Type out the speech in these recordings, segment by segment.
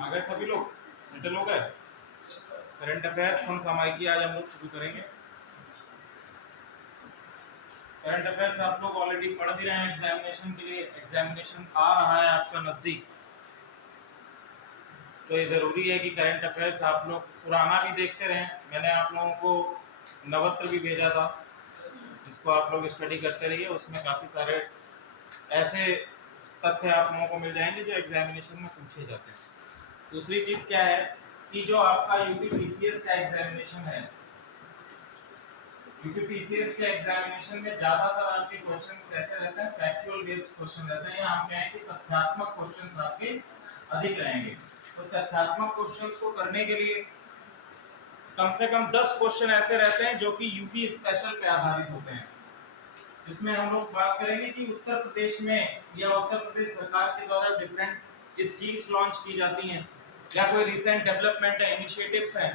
आ गए सभी लोग, सेटल हो गए। करंट अफेयर्स समसामयिकी आज हम लोग शुरू करेंगे। करंट अफेयर्स आप लोग ऑलरेडी पढ़ भी रहे हैं एग्जामिनेशन के लिए। एग्जामिनेशन आ रहा है आपका नजदीक, तो ये जरूरी है कि करंट अफेयर्स आप लोग पुराना भी देखते रहें। मैंने आप लोगों को नवत्र भी भेजा था, जिसको आप लोग स्टडी करते रहिए। उसमें काफ़ी सारे ऐसे तथ्य आप लोगों को मिल जाएंगे जो एग्जामिनेशन में पूछे जाते हैं। दूसरी चीज़ क्या है कि जो आपका यूपीपीसीएस का एग्जामिनेशन है, यूपीपीसीएस के एग्जामिनेशन में ज़्यादातर आपके क्वेश्चंस कैसे रहते हैं, फैक्चुअल बेस्ड क्वेश्चन रहते हैं। यहाँ क्या है कि तथ्यात्मक क्वेश्चंस आपके अधिक रहेंगे। तो तथ्यात्मक क्वेश्चंस को करने के लिए कम से कम 10 क्वेश्चन ऐसे रहते हैं जो कि यूपी स्पेशल पे आधारित होते हैं। इसमें हम लोग बात करेंगे कि उत्तर प्रदेश में या उत्तर प्रदेश सरकार के द्वारा डिफरेंट स्कीम्स लॉन्च की जाती हैं या कोई रिसेंट डेवलपमेंट है, इनिशिएटिव्स हैं,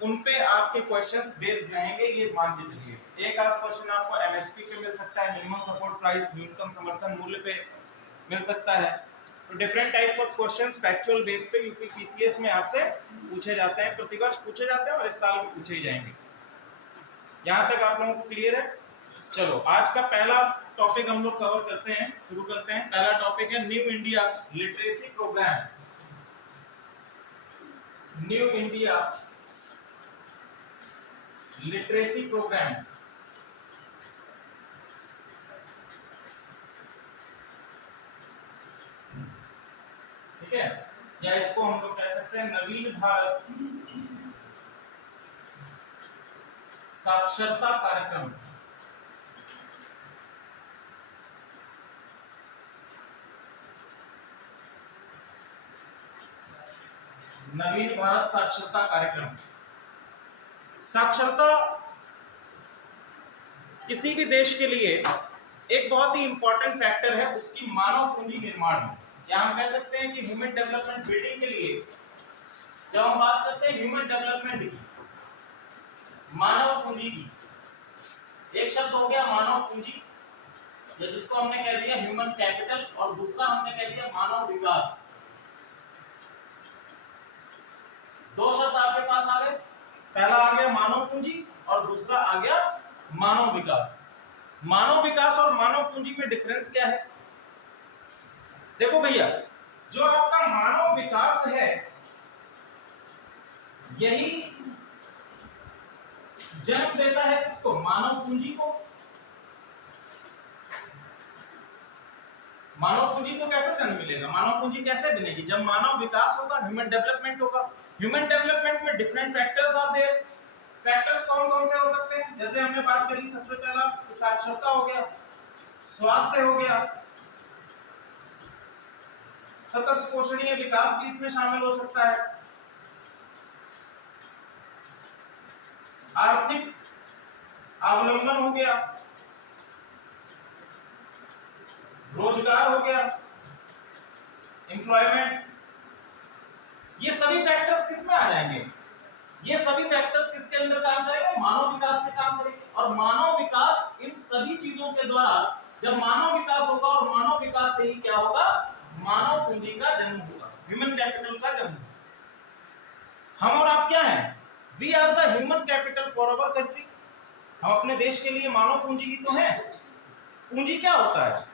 उन पे आपके क्वेश्चंस बेस्ड रहेंगे। ये मान के चलिए एक आध क्वेश्चन आपको एमएसपी पे मिल सकता है, मिनिमम सपोर्ट प्राइस, न्यूनतम समर्थन मूल्य पे मिल सकता है। तो different types of questions factual base पे यूपीपीसीएस में आपसे पूछे जाते हैं, प्रतिवर्ष पूछे जाते हैं और इस साल में पूछे ही जाएंगे। यहाँ तक आप लोगों को क्लियर है? चलो आज का पहला टॉपिक हम लोग कवर करते हैं, शुरू करते हैं। पहला टॉपिक है new India literacy programme. New India literacy programme, ठीक है, या इसको हम लोग कह सकते हैं नवीन भारत साक्षरता कार्यक्रम। नवीन भारत साक्षरता कार्यक्रम। साक्षरता किसी भी देश के लिए एक बहुत ही इंपॉर्टेंट फैक्टर है उसकी मानव पूंजी निर्माण में, या हम कह सकते हैं कि ह्यूमन डेवलपमेंट बिल्डिंग के लिए जब हम बात करते हैं ह्यूमन डेवलपमेंट की, मानव पूंजी की, एक शब्द हो गया मानव पूंजी, या जिसको हमने कह दिया ह्यूमन कैपिटल, और दूसरा हमने कह दिया मानव विकास। दो शब्द आपके पास आ गए, पहला आ गया मानव पूंजी और दूसरा आ गया मानव विकास। मानव विकास और मानव पूंजी में डिफरेंस क्या है? देखो भैया, जो आपका मानव विकास है यही जन्म देता है किसको? मानव पूंजी को। मानव पूंजी को कैसे जन्म मिलेगा? मानव पूंजी कैसे बनेगी? जब मानव विकास होगा, ह्यूमन डेवलपमेंट होगा। ह्यूमन डेवलपमेंट में different factors are there. Factors कौन कौन से हो सकते हैं? जैसे हमने बात करी, सबसे पहला साक्षरता हो गया, स्वास्थ्य हो गया, सतत पोषणीय विकास भी इसमें शामिल हो सकता है, आर्थिक अवलंबन हो गया, रोजगार हो गया, एम्प्लॉयमेंट। ये सभी फैक्टर्स किस में आ जाएंगे? ये सभी फैक्टर्स किसके अंदर काम करेंगे? मानव विकास में काम करेंगे। और मानव विकास इन सभी चीजों के द्वारा, जब मानव विकास होगा और मानव विकास से ही क्या होगा? मानव पूंजी का जन्म होगा, ह्यूमन कैपिटल का जन्म। हम और आप क्या हैं? We are the human capital for our country. हम अपने देश के लिए मानव पूंजी ही तो हैं। पूंजी क्या होता है?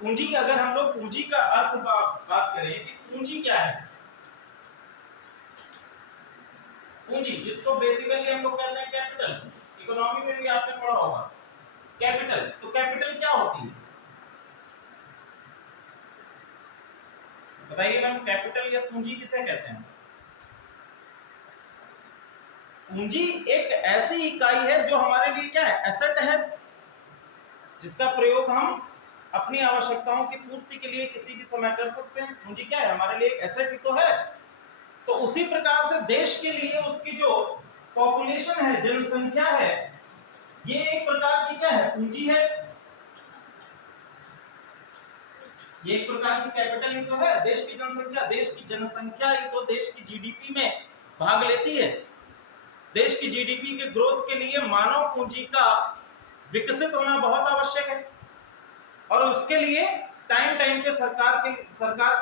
पूंजी, अगर हम लोग पूंजी का अर्थ बात करें कि पूंजी क्या है? पूंजी, जिसको बेसिकली हम लोग कहते हैं कैपिटल, इकोनॉमी में भी आपने पढ़ा होगा कैपिटल। तो कैपिटल क्या होती है बताइए मैम? कैपिटल या पूंजी किसे कहते हैं? पूंजी एक ऐसी इकाई है जो हमारे लिए क्या है? एसेट है, जिसका प्रयोग हम अपनी आवश्यकताओं की पूर्ति के लिए किसी भी समय कर सकते हैं। पूंजी क्या है? हमारे लिए एक एसेट ही तो है। तो उसी प्रकार से देश के लिए उसकी जो पॉपुलेशन है, जनसंख्या है, ये एक प्रकार की क्या है? पूंजी है। ये एक प्रकार की कैपिटल ही तो है। देश की जनसंख्या, देश की जनसंख्या ही तो देश की जीडीपी में भाग लेती है। देश की जीडीपी के ग्रोथ के लिए मानव पूंजी का विकसित होना बहुत आवश्यक है, और उसके लिए टाइम टाइम पे सरकार के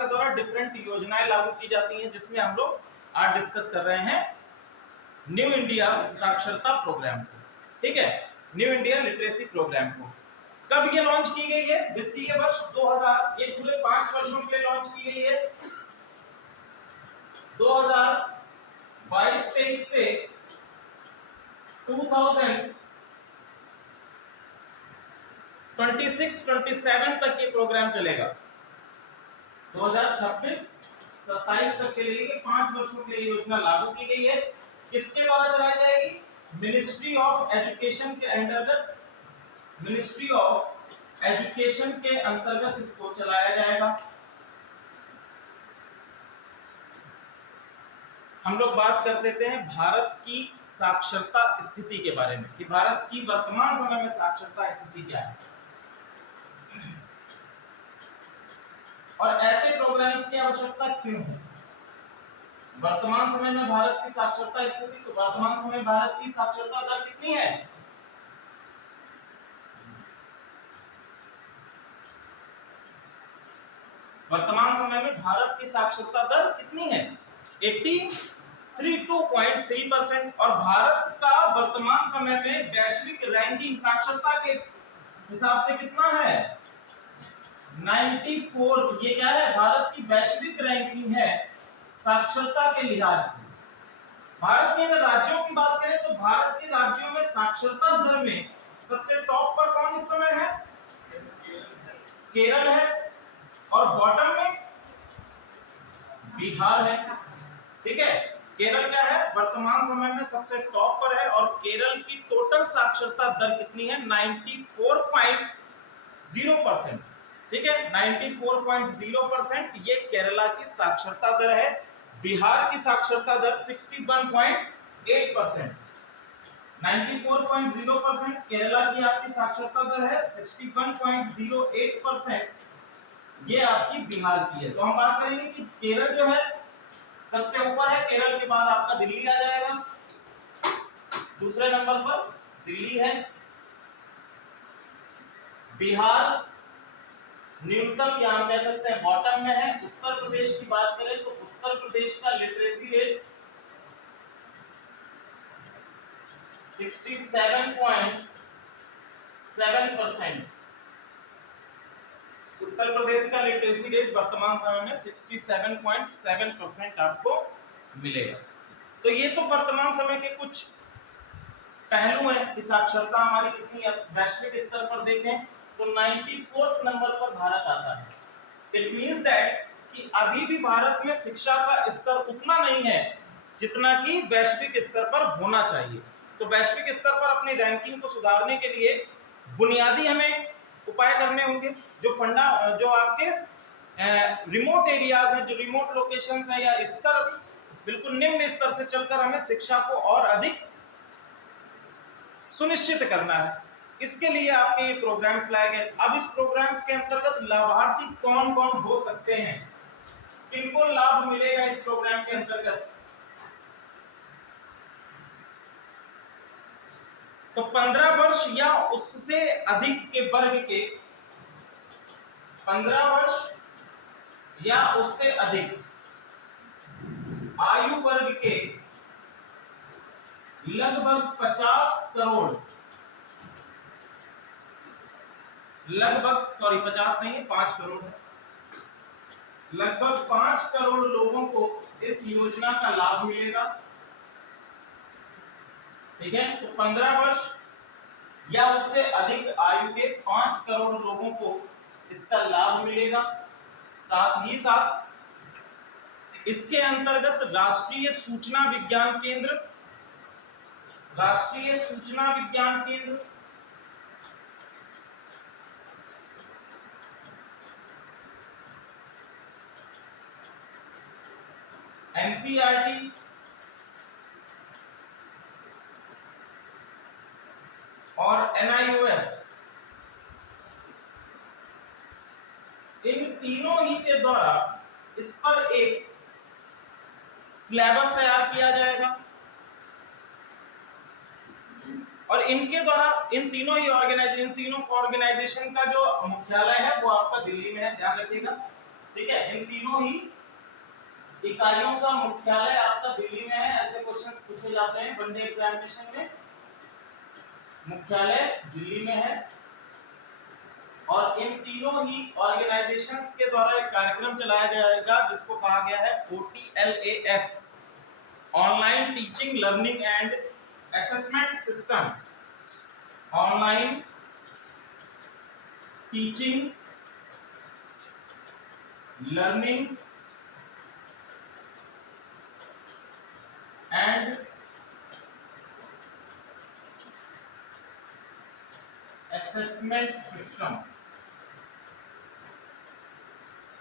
द्वारा डिफरेंट योजनाएं लागू की जाती हैं, जिसमें हम लोग आज डिस्कस कर रहे हैं न्यू इंडिया साक्षरता प्रोग्राम को। ठीक है, न्यू इंडिया लिटरेसी प्रोग्राम को कब ये लॉन्च की गई है? वित्तीय वर्ष 2000, ये पूरे 5 वर्षों के लिए लॉन्च की गई है। 2022-23 से 2026-27 तक ये प्रोग्राम चलेगा। 2026-27 तक के लिए 5 वर्षों के लिए योजना लागू की गई है। किसके द्वारा चलाई जाएगी? मिनिस्ट्री ऑफ एजुकेशन के अंतर्गत, मिनिस्ट्री ऑफ एजुकेशन के अंतर्गत इसको चलाया जाएगा। हम लोग बात कर देते हैं भारत की साक्षरता स्थिति के बारे में कि भारत की वर्तमान समय में साक्षरता स्थिति क्या है और ऐसे प्रोग्राम्स की आवश्यकता क्यों है। वर्तमान समय में भारत की साक्षरता स्थिति, तो वर्तमान समय में भारत की साक्षरता दर कितनी है? वर्तमान समय में भारत की साक्षरता दर कितनी है? 82.3% और भारत का वर्तमान समय में वैश्विक रैंकिंग साक्षरता के हिसाब से कितना है? 94। ये क्या है? भारत की वैश्विक रैंकिंग है साक्षरता के लिहाज से। भारत के अगर राज्यों की बात करें तो भारत के राज्यों में साक्षरता दर में सबसे टॉप पर कौन इस समय है? केरल है और बॉटम में बिहार है। ठीक है, केरल क्या है? वर्तमान समय में सबसे टॉप पर है और केरल की टोटल साक्षरता दर कितनी है? 94.0%। ठीक है, 94.0% ये केरला की साक्षरता दर है। बिहार की साक्षरता दर 61.8%। 94.0% केरला की आपकी साक्षरता दर है, 61.08% ये आपकी बिहार की है। तो हम बात करेंगे कि केरल जो है सबसे ऊपर है, केरल के बाद आपका दिल्ली आ जाएगा, दूसरे नंबर पर दिल्ली है। बिहार न्यूनतम या हम कह सकते हैं बॉटम में है। उत्तर प्रदेश की बात करें तो उत्तर प्रदेश का लिटरेसी रेट 67.7%। उत्तर प्रदेश का लिटरेसी रेट वर्तमान समय में 67.7% आपको मिलेगा। तो ये तो वर्तमान समय के कुछ पहलू हैं कि साक्षरता हमारी कितनी है। वैश्विक स्तर पर देखें तो 94th नंबर पर भारत आता है। इट मींस दैट कि अभी भी भारत में शिक्षा का स्तर उतना नहीं है जितना कि वैश्विक स्तर पर होना चाहिए। तो वैश्विक स्तर पर अपनी रैंकिंग को सुधारने के लिए बुनियादी हमें उपाय करने होंगे। जो आपके रिमोट एरियाज हैं, जो रिमोट लोकेशंस हैं या स्तर बिल्कुल निम्न स्तर से चलकर हमें शिक्षा को और अधिक सुनिश्चित करना है। इसके लिए आपके ये प्रोग्राम्स लाए गए। अब इस प्रोग्राम्स के अंतर्गत लाभार्थी कौन कौन हो सकते हैं, किनको लाभ मिलेगा इस प्रोग्राम के अंतर्गत? तो 15 वर्ष या उससे अधिक के वर्ग के, 15 वर्ष या उससे अधिक आयु वर्ग के लगभग 50 करोड़, लगभग 50 नहीं है, 5 करोड़ है, लगभग 5 करोड़ लोगों को इस योजना का लाभ मिलेगा। ठीक है, तो 15 वर्ष या उससे अधिक आयु के 5 करोड़ लोगों को इसका लाभ मिलेगा। साथ ही साथ इसके अंतर्गत राष्ट्रीय सूचना विज्ञान केंद्र, एनसीईआरटी और एनआईओएस, इन तीनों ही के द्वारा इस पर एक सिलेबस तैयार किया जाएगा और इनके द्वारा इन तीनों ऑर्गेनाइजेशन का जो मुख्यालय है वो आपका दिल्ली में है, ध्यान रखिएगा। ठीक है, इन तीनों ही इकाइयों का मुख्यालय आपका दिल्ली में है। ऐसे क्वेश्चंस पूछे जाते हैं वनडे एग्जामिनेशन में। मुख्यालय दिल्ली में है और इन तीनों ही ऑर्गेनाइजेशंस के द्वारा एक कार्यक्रम चलाया जाएगा जिसको कहा गया है OTLAS, online teaching learning and assessment system. Online teaching learning and assessment system.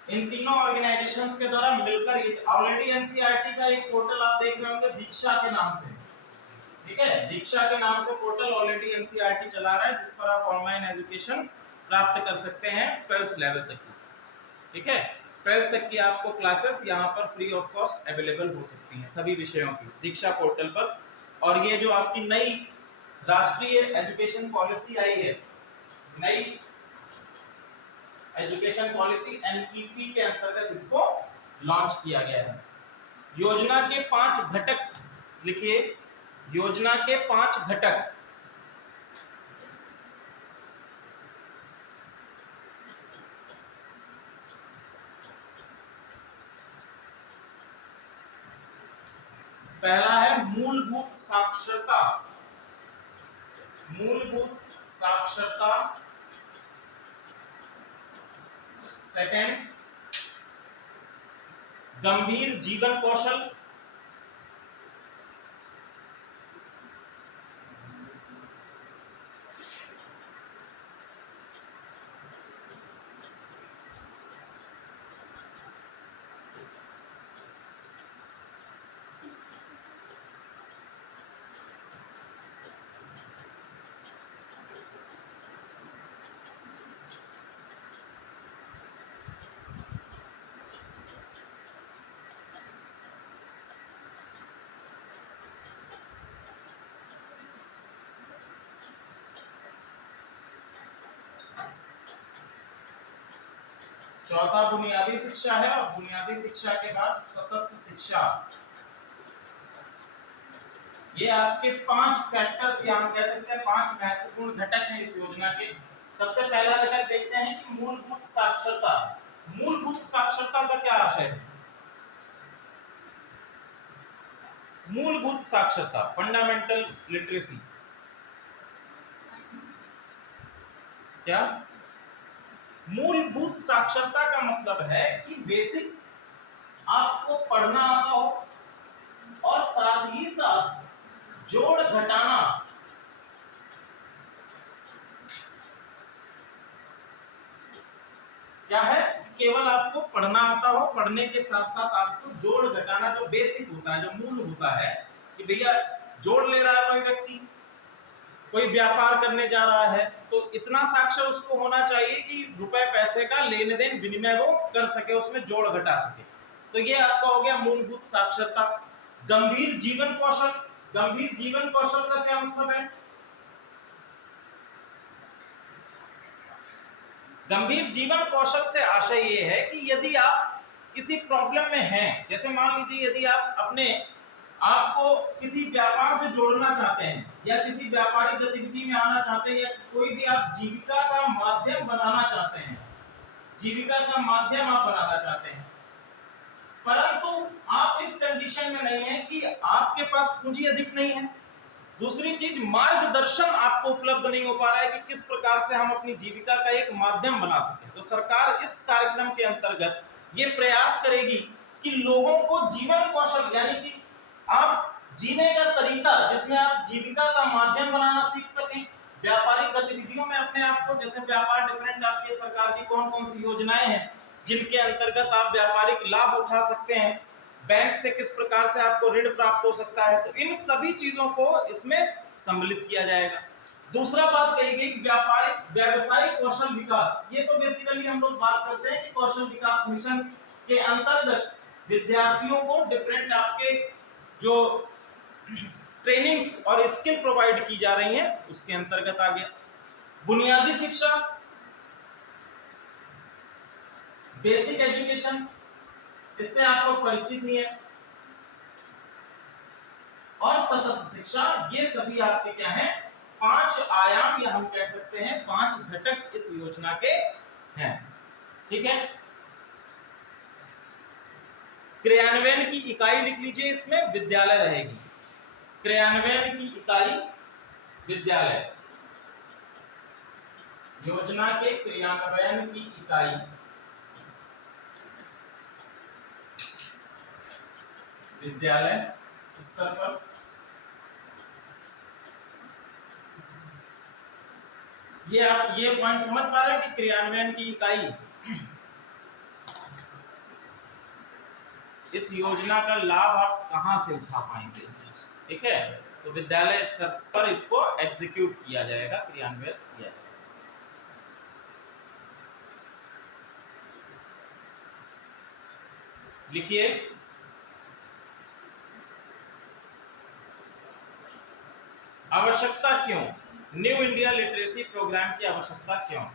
इन तीनों ऑर्गेनाइजेशंस के द्वारा मिलकर ऑलरेडी एनसीईआरटी का एक पोर्टल आप देख रहे होंगे दीक्षा के नाम से। ठीक है, दीक्षा के नाम से पोर्टल ऑलरेडी एनसीईआरटी चला रहा है जिस पर आप ऑनलाइन एजुकेशन प्राप्त कर सकते हैं 12th लेवल तक की। ठीक है, 12th तक की आपको क्लासेस यहाँ पर फ्री ऑफ कॉस्ट अवेलेबल हो सकती हैं सभी विषयों की दीक्षा पोर्टल पर। और ये जो आपकी नई राष्ट्रीय एजुकेशन पॉलिसी आई है, नई एजुकेशन पॉलिसी NEP के अंतर्गत इसको लॉन्च किया गया है। योजना के 5 घटक लिखिए, योजना के 5 घटक। पहला है मूलभूत साक्षरता, मूलभूत साक्षरता। सेकंड, गंभीर जीवन कौशल। चौथा बुनियादी शिक्षा है और बुनियादी शिक्षा के बाद सतत शिक्षा। ये आपके 5 फैक्टर्स या हम कह सकते हैं 5 महत्वपूर्ण घटक हैं इस योजना के। सबसे पहला घटक देखते हैं कि मूलभूत साक्षरता। मूलभूत साक्षरता का क्या आशय है? मूलभूत साक्षरता, फंडामेंटल लिटरेसी। क्या मूलभूत साक्षरता का मतलब है कि बेसिक आपको पढ़ना आता हो और साथ ही साथ जोड़ घटाना क्या है, केवल आपको पढ़ना आता हो, पढ़ने के साथ साथ आपको जोड़ घटाना जो बेसिक होता है, जो मूल होता है कि भैया जोड़ ले रहा है कोई व्यक्ति, कोई व्यापार करने जा रहा है तो इतना साक्षर उसको होना चाहिए कि रुपए पैसे का लेन देन विनिमय वो कर सके, उसमें जोड़ घटा सके। तो ये आपका हो गया मूलभूत साक्षरता। गंभीर जीवन कौशल। गंभीर जीवन कौशल का क्या मतलब है? गंभीर जीवन कौशल से आशय ये है कि यदि आप किसी प्रॉब्लम में हैं, जैसे मान लीजिए यदि आप अपने आपको किसी व्यापार से जोड़ना चाहते हैं या किसी व्यापारिक गतिविधि में आना चाहते हैं या कोई भी आप जीविका का माध्यम बनाना चाहते हैं, जीविका का माध्यम आप बनाना चाहते हैं, परंतु आप इस कंडीशन में नहीं है कि आपके पास पूंजी अधिक नहीं है, दूसरी चीज मार्गदर्शन आपको उपलब्ध नहीं हो पा रहा है कि किस प्रकार से हम अपनी जीविका का एक माध्यम बना सकें। तो सरकार इस कार्यक्रम के अंतर्गत ये प्रयास करेगी कि लोगों को जीवन कौशल यानी कि आप जीने का तरीका जिसमें आप जीविका का माध्यम बनाना सीख सकें, व्यापारिक गतिविधियों में अपने आप को, जैसे व्यापार डिफरेंट आपके सरकार की कौन कौन सी योजनाएं हैं जिनके अंतर्गत आप व्यापारिक लाभ उठा सकते हैं, बैंक से किस प्रकार से आपको ऋण प्राप्त हो सकता है, तो इन सभी चीजों को इसमें सम्मिलित किया जाएगा। दूसरा बात कही गई व्यापारिक व्यवसायिक कौशल विकास। ये तो बेसिकली हम लोग बात करते हैं कि कौशल विकास मिशन के अंतर्गत विद्यार्थियों को डिफरेंट आपके जो ट्रेनिंग्स और स्किल प्रोवाइड की जा रही हैं, उसके अंतर्गत आ गया। बुनियादी शिक्षा, बेसिक एजुकेशन, इससे आप लोग परिचित नहीं है, और सतत शिक्षा, ये सभी आपके क्या है, 5 आयाम या हम कह सकते हैं 5 घटक इस योजना के हैं। ठीक है, क्रियान्वयन की इकाई लिख लीजिए, इसमें विद्यालय रहेगी। क्रियान्वयन की इकाई विद्यालय, योजना के क्रियान्वयन की इकाई विद्यालय स्तर पर। ये आप ये पॉइंट समझ पा रहे हैं कि क्रियान्वयन की इकाई इस योजना का लाभ आप कहां से उठा पाएंगे। ठीक है, तो विद्यालय स्तर पर इसको एग्जीक्यूट किया जाएगा, क्रियान्वित किया जाएगा। लिखिए, आवश्यकता क्यों, न्यू इंडिया लिटरेसी प्रोग्राम की आवश्यकता क्यों।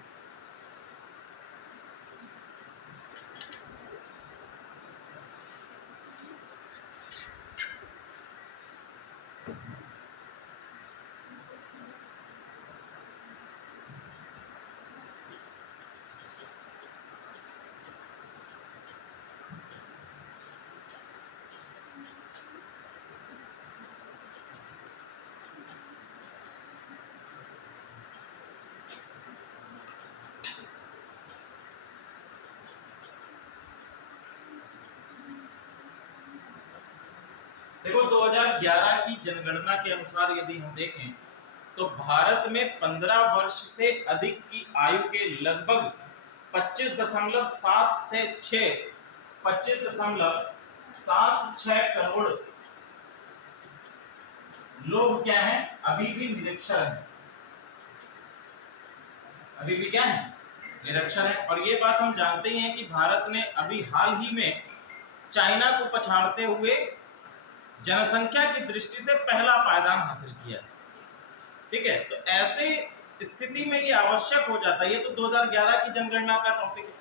देखो 2011 की जनगणना के अनुसार यदि हम देखें तो भारत में 15 वर्ष से अधिक की आयु के लगभग 25.76 करोड़ लोग क्या हैं, अभी भी निरक्षर हैं, अभी भी क्या है, निरक्षर है। और ये बात हम जानते ही हैं कि भारत ने अभी हाल ही में चाइना को पछाड़ते हुए जनसंख्या की दृष्टि से पहला पायदान हासिल किया। ठीक है, तो ऐसे स्थिति में ये आवश्यक हो जाता है। ये तो 2011 की जनगणना का टॉपिक है,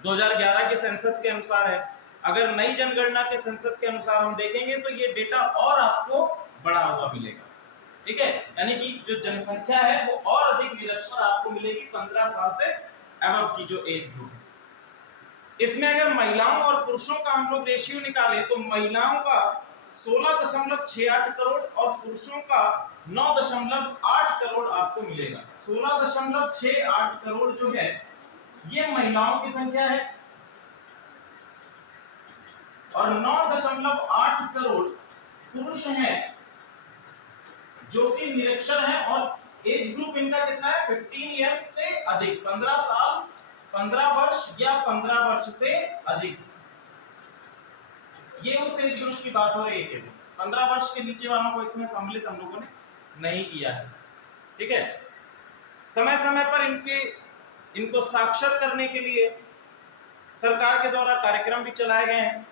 2011 के सेंसस के अनुसार है। अगर नई जनगणना के सेंसस के अनुसार हम देखेंगे तो ये डेटा और आपको बढ़ा हुआ मिलेगा। ठीक है, यानी कि जो जनसंख्या है वो और अधिक निरक्षर आपको मिलेगी 15 साल से अबव की जो एज ग्रुप है। इसमें अगर महिलाओं और पुरुषों का हम लोग रेशियो निकाले तो महिलाओं का 16.68 करोड़ और पुरुषों का 9.8 करोड़ आपको मिलेगा। 16.68 करोड़ जो है ये महिलाओं की संख्या है और 9.8 करोड़ पुरुष हैं जो कि निरक्षर हैं और एज ग्रुप इनका कितना है, 15 इयर्स से अधिक, 15 साल, 15 वर्ष या 15 वर्ष से अधिक। ये उस एज ग्रुप की बात हो रही है। 15 वर्ष के नीचे वालों को इसमें सम्मिलित हम लोगों ने नहीं किया है। ठीक है, समय समय पर इनको साक्षर करने के लिए सरकार के द्वारा कार्यक्रम भी चलाए गए हैं।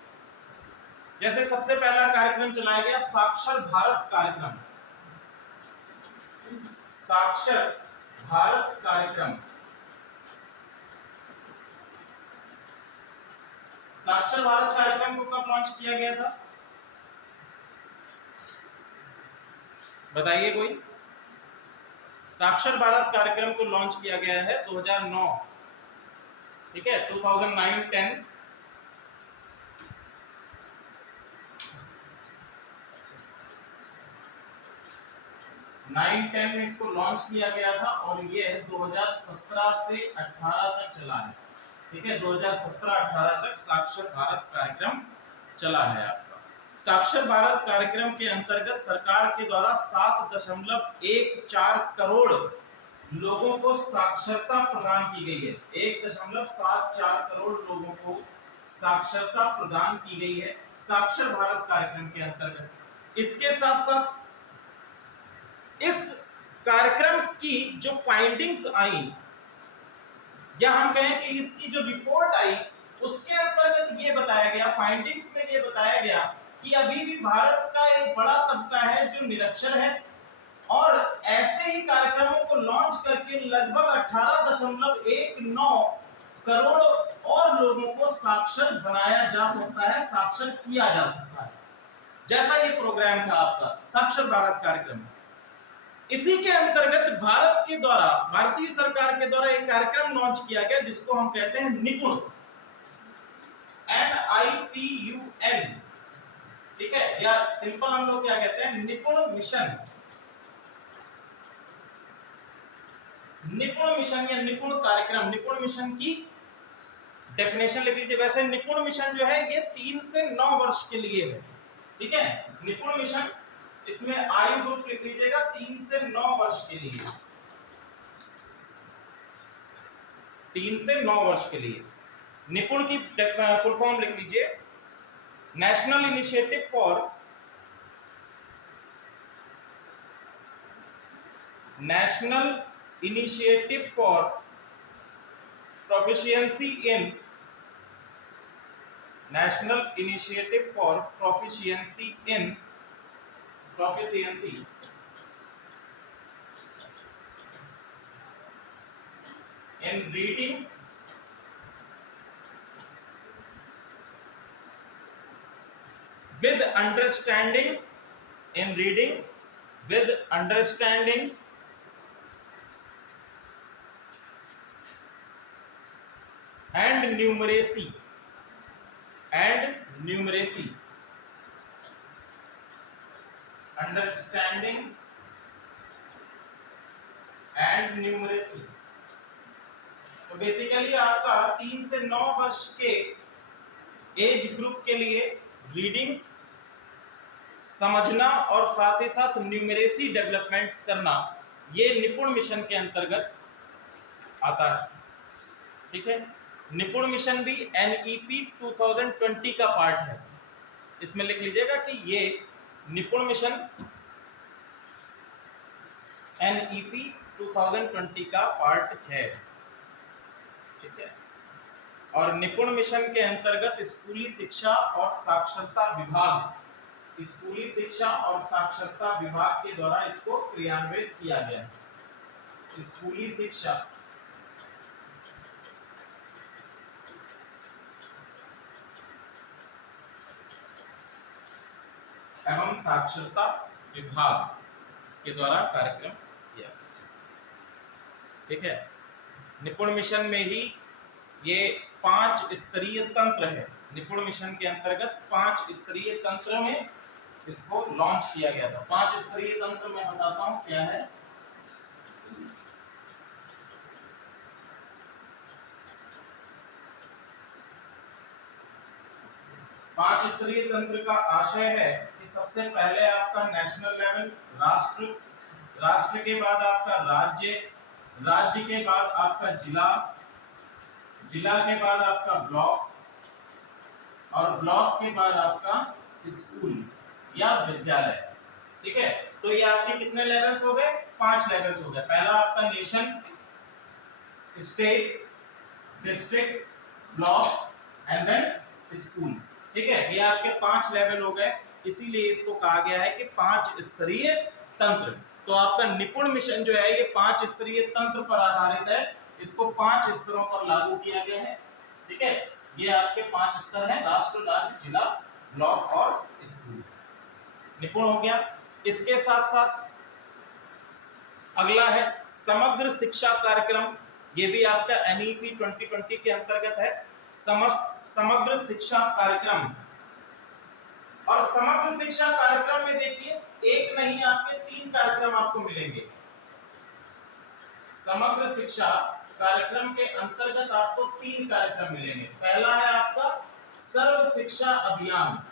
जैसे सबसे पहला कार्यक्रम चलाया गया साक्षर भारत कार्यक्रम, साक्षर भारत कार्यक्रम। साक्षर भारत कार्यक्रम को कब लॉन्च किया गया था, बताइए कोई। साक्षर भारत कार्यक्रम को लॉन्च किया गया है 2009। ठीक है, 2009-10 9-10 में इसको लॉन्च किया गया था और ये 2017 से 18 तक चला है। ठीक है, 2017-18 तक साक्षर भारत कार्यक्रम चला है आपका। साक्षर भारत कार्यक्रम के अंतर्गत सरकार के द्वारा 7.14 करोड़ लोगों को साक्षरता प्रदान की गई है। 1.74 करोड़ लोगों को साक्षरता प्रदान की गई है साक्षर भारत कार्यक्रम के अंतर्गत। इसके साथ साथ इस कार्यक्रम की जो फाइंडिंग्स आई या हम कहें कि इसकी जो रिपोर्ट आई उसके अंतर्गत ये बताया गया, फाइंडिंग्स में ये बताया गया कि अभी भी भारत का एक बड़ा तबका है जो निरक्षर है, और ऐसे ही कार्यक्रमों को लॉन्च करके लगभग 18.19 करोड़ और लोगों को साक्षर बनाया जा सकता है, साक्षर किया जा सकता है। जैसा ये प्रोग्राम था आपका साक्षर भारत कार्यक्रम, इसी के अंतर्गत भारत के द्वारा, भारतीय सरकार के द्वारा एक कार्यक्रम लॉन्च किया गया जिसको हम कहते हैं निपुण, NIPUN, ठीक है, या सिंपल हम लोग क्या कहते हैं, निपुण मिशन। निपुण मिशन या निपुण कार्यक्रम, निपुण मिशन की डेफिनेशन लिख लीजिए। वैसे निपुण मिशन जो है ये 3 से 9 वर्ष के लिए है, ठीक है। निपुण मिशन, इसमें आयु ग्रुप लिख लीजिएगा 3 से 9 वर्ष के लिए, 3 से 9 वर्ष के लिए। निपुण की फुल फॉर्म लिख लीजिए, national initiative for proficiency in national initiative for proficiency in reading, with understanding, in reading with understanding and numeracy, understanding and numeracy। तो बेसिकली आपका 3 से 9 वर्ष के एज ग्रुप के लिए रीडिंग समझना और साथ ही साथ न्यूमरेसी डेवलपमेंट करना, ये निपुण मिशन के अंतर्गत आता है, ठीक है। निपुण मिशन भी NEP 2020 का पार्ट है। इसमें लिख लीजिएगा कि ये निपुण मिशन NEP 2020 का पार्ट है, ठीक है। और निपुण मिशन के अंतर्गत स्कूली शिक्षा और साक्षरता विभाग, स्कूली शिक्षा और साक्षरता विभाग के द्वारा इसको क्रियान्वित किया गया है। स्कूली शिक्षा एवं साक्षरता विभाग के द्वारा कार्यक्रम किया, ठीक है। निपुण मिशन में ही ये 5 स्तरीय तंत्र है। निपुण मिशन के अंतर्गत 5 स्तरीय तंत्र में इसको लॉन्च किया गया था। 5 स्तरीय तंत्र में बताता हूं क्या है। पांच स्तरीय तंत्र का आशय है कि सबसे पहले आपका नेशनल लेवल, राष्ट्र के बाद आपका राज्य के बाद आपका जिला के बाद आपका ब्लॉक, और ब्लॉक के बाद आपका स्कूल या विद्यालय, ठीक है। तो ये आपके कितने लेवल्स हो गए? 5 लेवल्स हो गए। पहला आपका nation, state, district, block and then school, ठीक है। ये आपके 5 लेवल हो गए, इसीलिए इसको कहा गया है कि 5 स्तरीय तंत्र। तो आपका निपुण मिशन जो है ये 5 स्तरीय तंत्र पर आधारित है, इसको 5 स्तरों पर लागू किया गया है, ठीक है। ये आपके 5 स्तर हैं, राष्ट्र, राज्य, जिला, ब्लॉक और स्कूल। निपुण हो गया। इसके साथ साथ अगला है समग्र शिक्षा कार्यक्रम। ये भी आपका NEP 2020 के अंतर्गत है, समग्र शिक्षा कार्यक्रम। और समग्र शिक्षा कार्यक्रम में देखिए एक नहीं आपके 3 कार्यक्रम आपको मिलेंगे। समग्र शिक्षा कार्यक्रम के अंतर्गत आपको 3 कार्यक्रम मिलेंगे। पहला है आपका सर्व शिक्षा अभियान।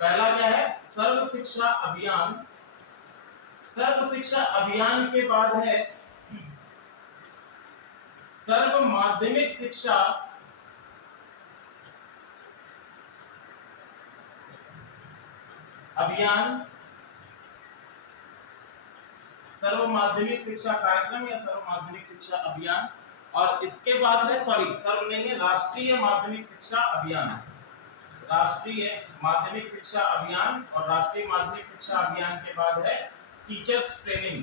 पहला क्या है? सर्व शिक्षा अभियान। सर्व शिक्षा अभियान के बाद है सर्व माध्यमिक शिक्षा अभियान, सर्व माध्यमिक शिक्षा कार्यक्रम या सर्व माध्यमिक शिक्षा अभियान। और इसके बाद है सर्व नहीं है, राष्ट्रीय माध्यमिक शिक्षा अभियान। राष्ट्रीय माध्यमिक शिक्षा अभियान, और राष्ट्रीय माध्यमिक शिक्षा अभियान के बाद है टीचर्स ट्रेनिंग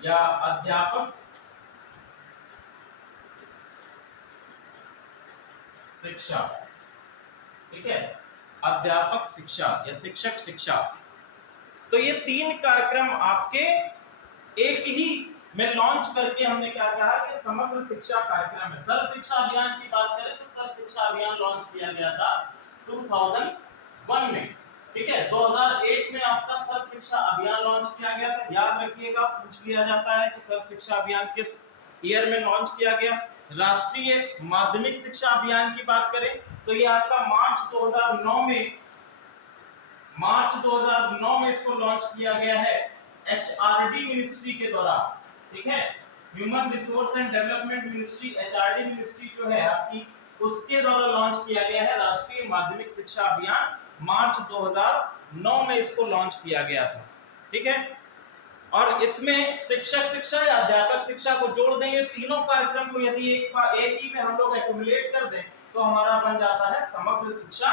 या अध्यापक शिक्षा। ठीक है, अध्यापक शिक्षा या शिक्षक शिक्षा। तो ये 3 कार्यक्रम आपके एक ही में लॉन्च करके हमने क्या कहा कि समग्र शिक्षा कार्यक्रम है। सर्व शिक्षा अभियान की बात करें तो सर्व शिक्षा अभियान लॉन्च किया गया था 2001 में। ठीक है, 2008 में आपका सर्व शिक्षा अभियान लॉन्च किया गया था। याद रखिएगा, पूछ लिया जाता है कि सर्व शिक्षा अभियान किस ईयर में लॉन्च किया गया। राष्ट्रीय माध्यमिक शिक्षा अभियान की बात करें तो ये आपका मार्च 2009 में इसको लॉन्च किया गया है एचआरडी मिनिस्ट्री के द्वारा। ठीक है, human resource and development ministry, HRD ministry जो है आपकी, उसके द्वारा लॉन्च किया गया है राष्ट्रीय माध्यमिक शिक्षा अभियान। मार्च 2009 में इसको लॉन्च किया गया था। ठीक है, और इसमें शिक्षक शिक्षा या अध्यापक शिक्षा को जोड़ देंगे। तीनों कार्यक्रम को यदि एक ही में हम लोग एक्युमुलेट कर दें तो हमारा बन जाता है समग्र शिक्षा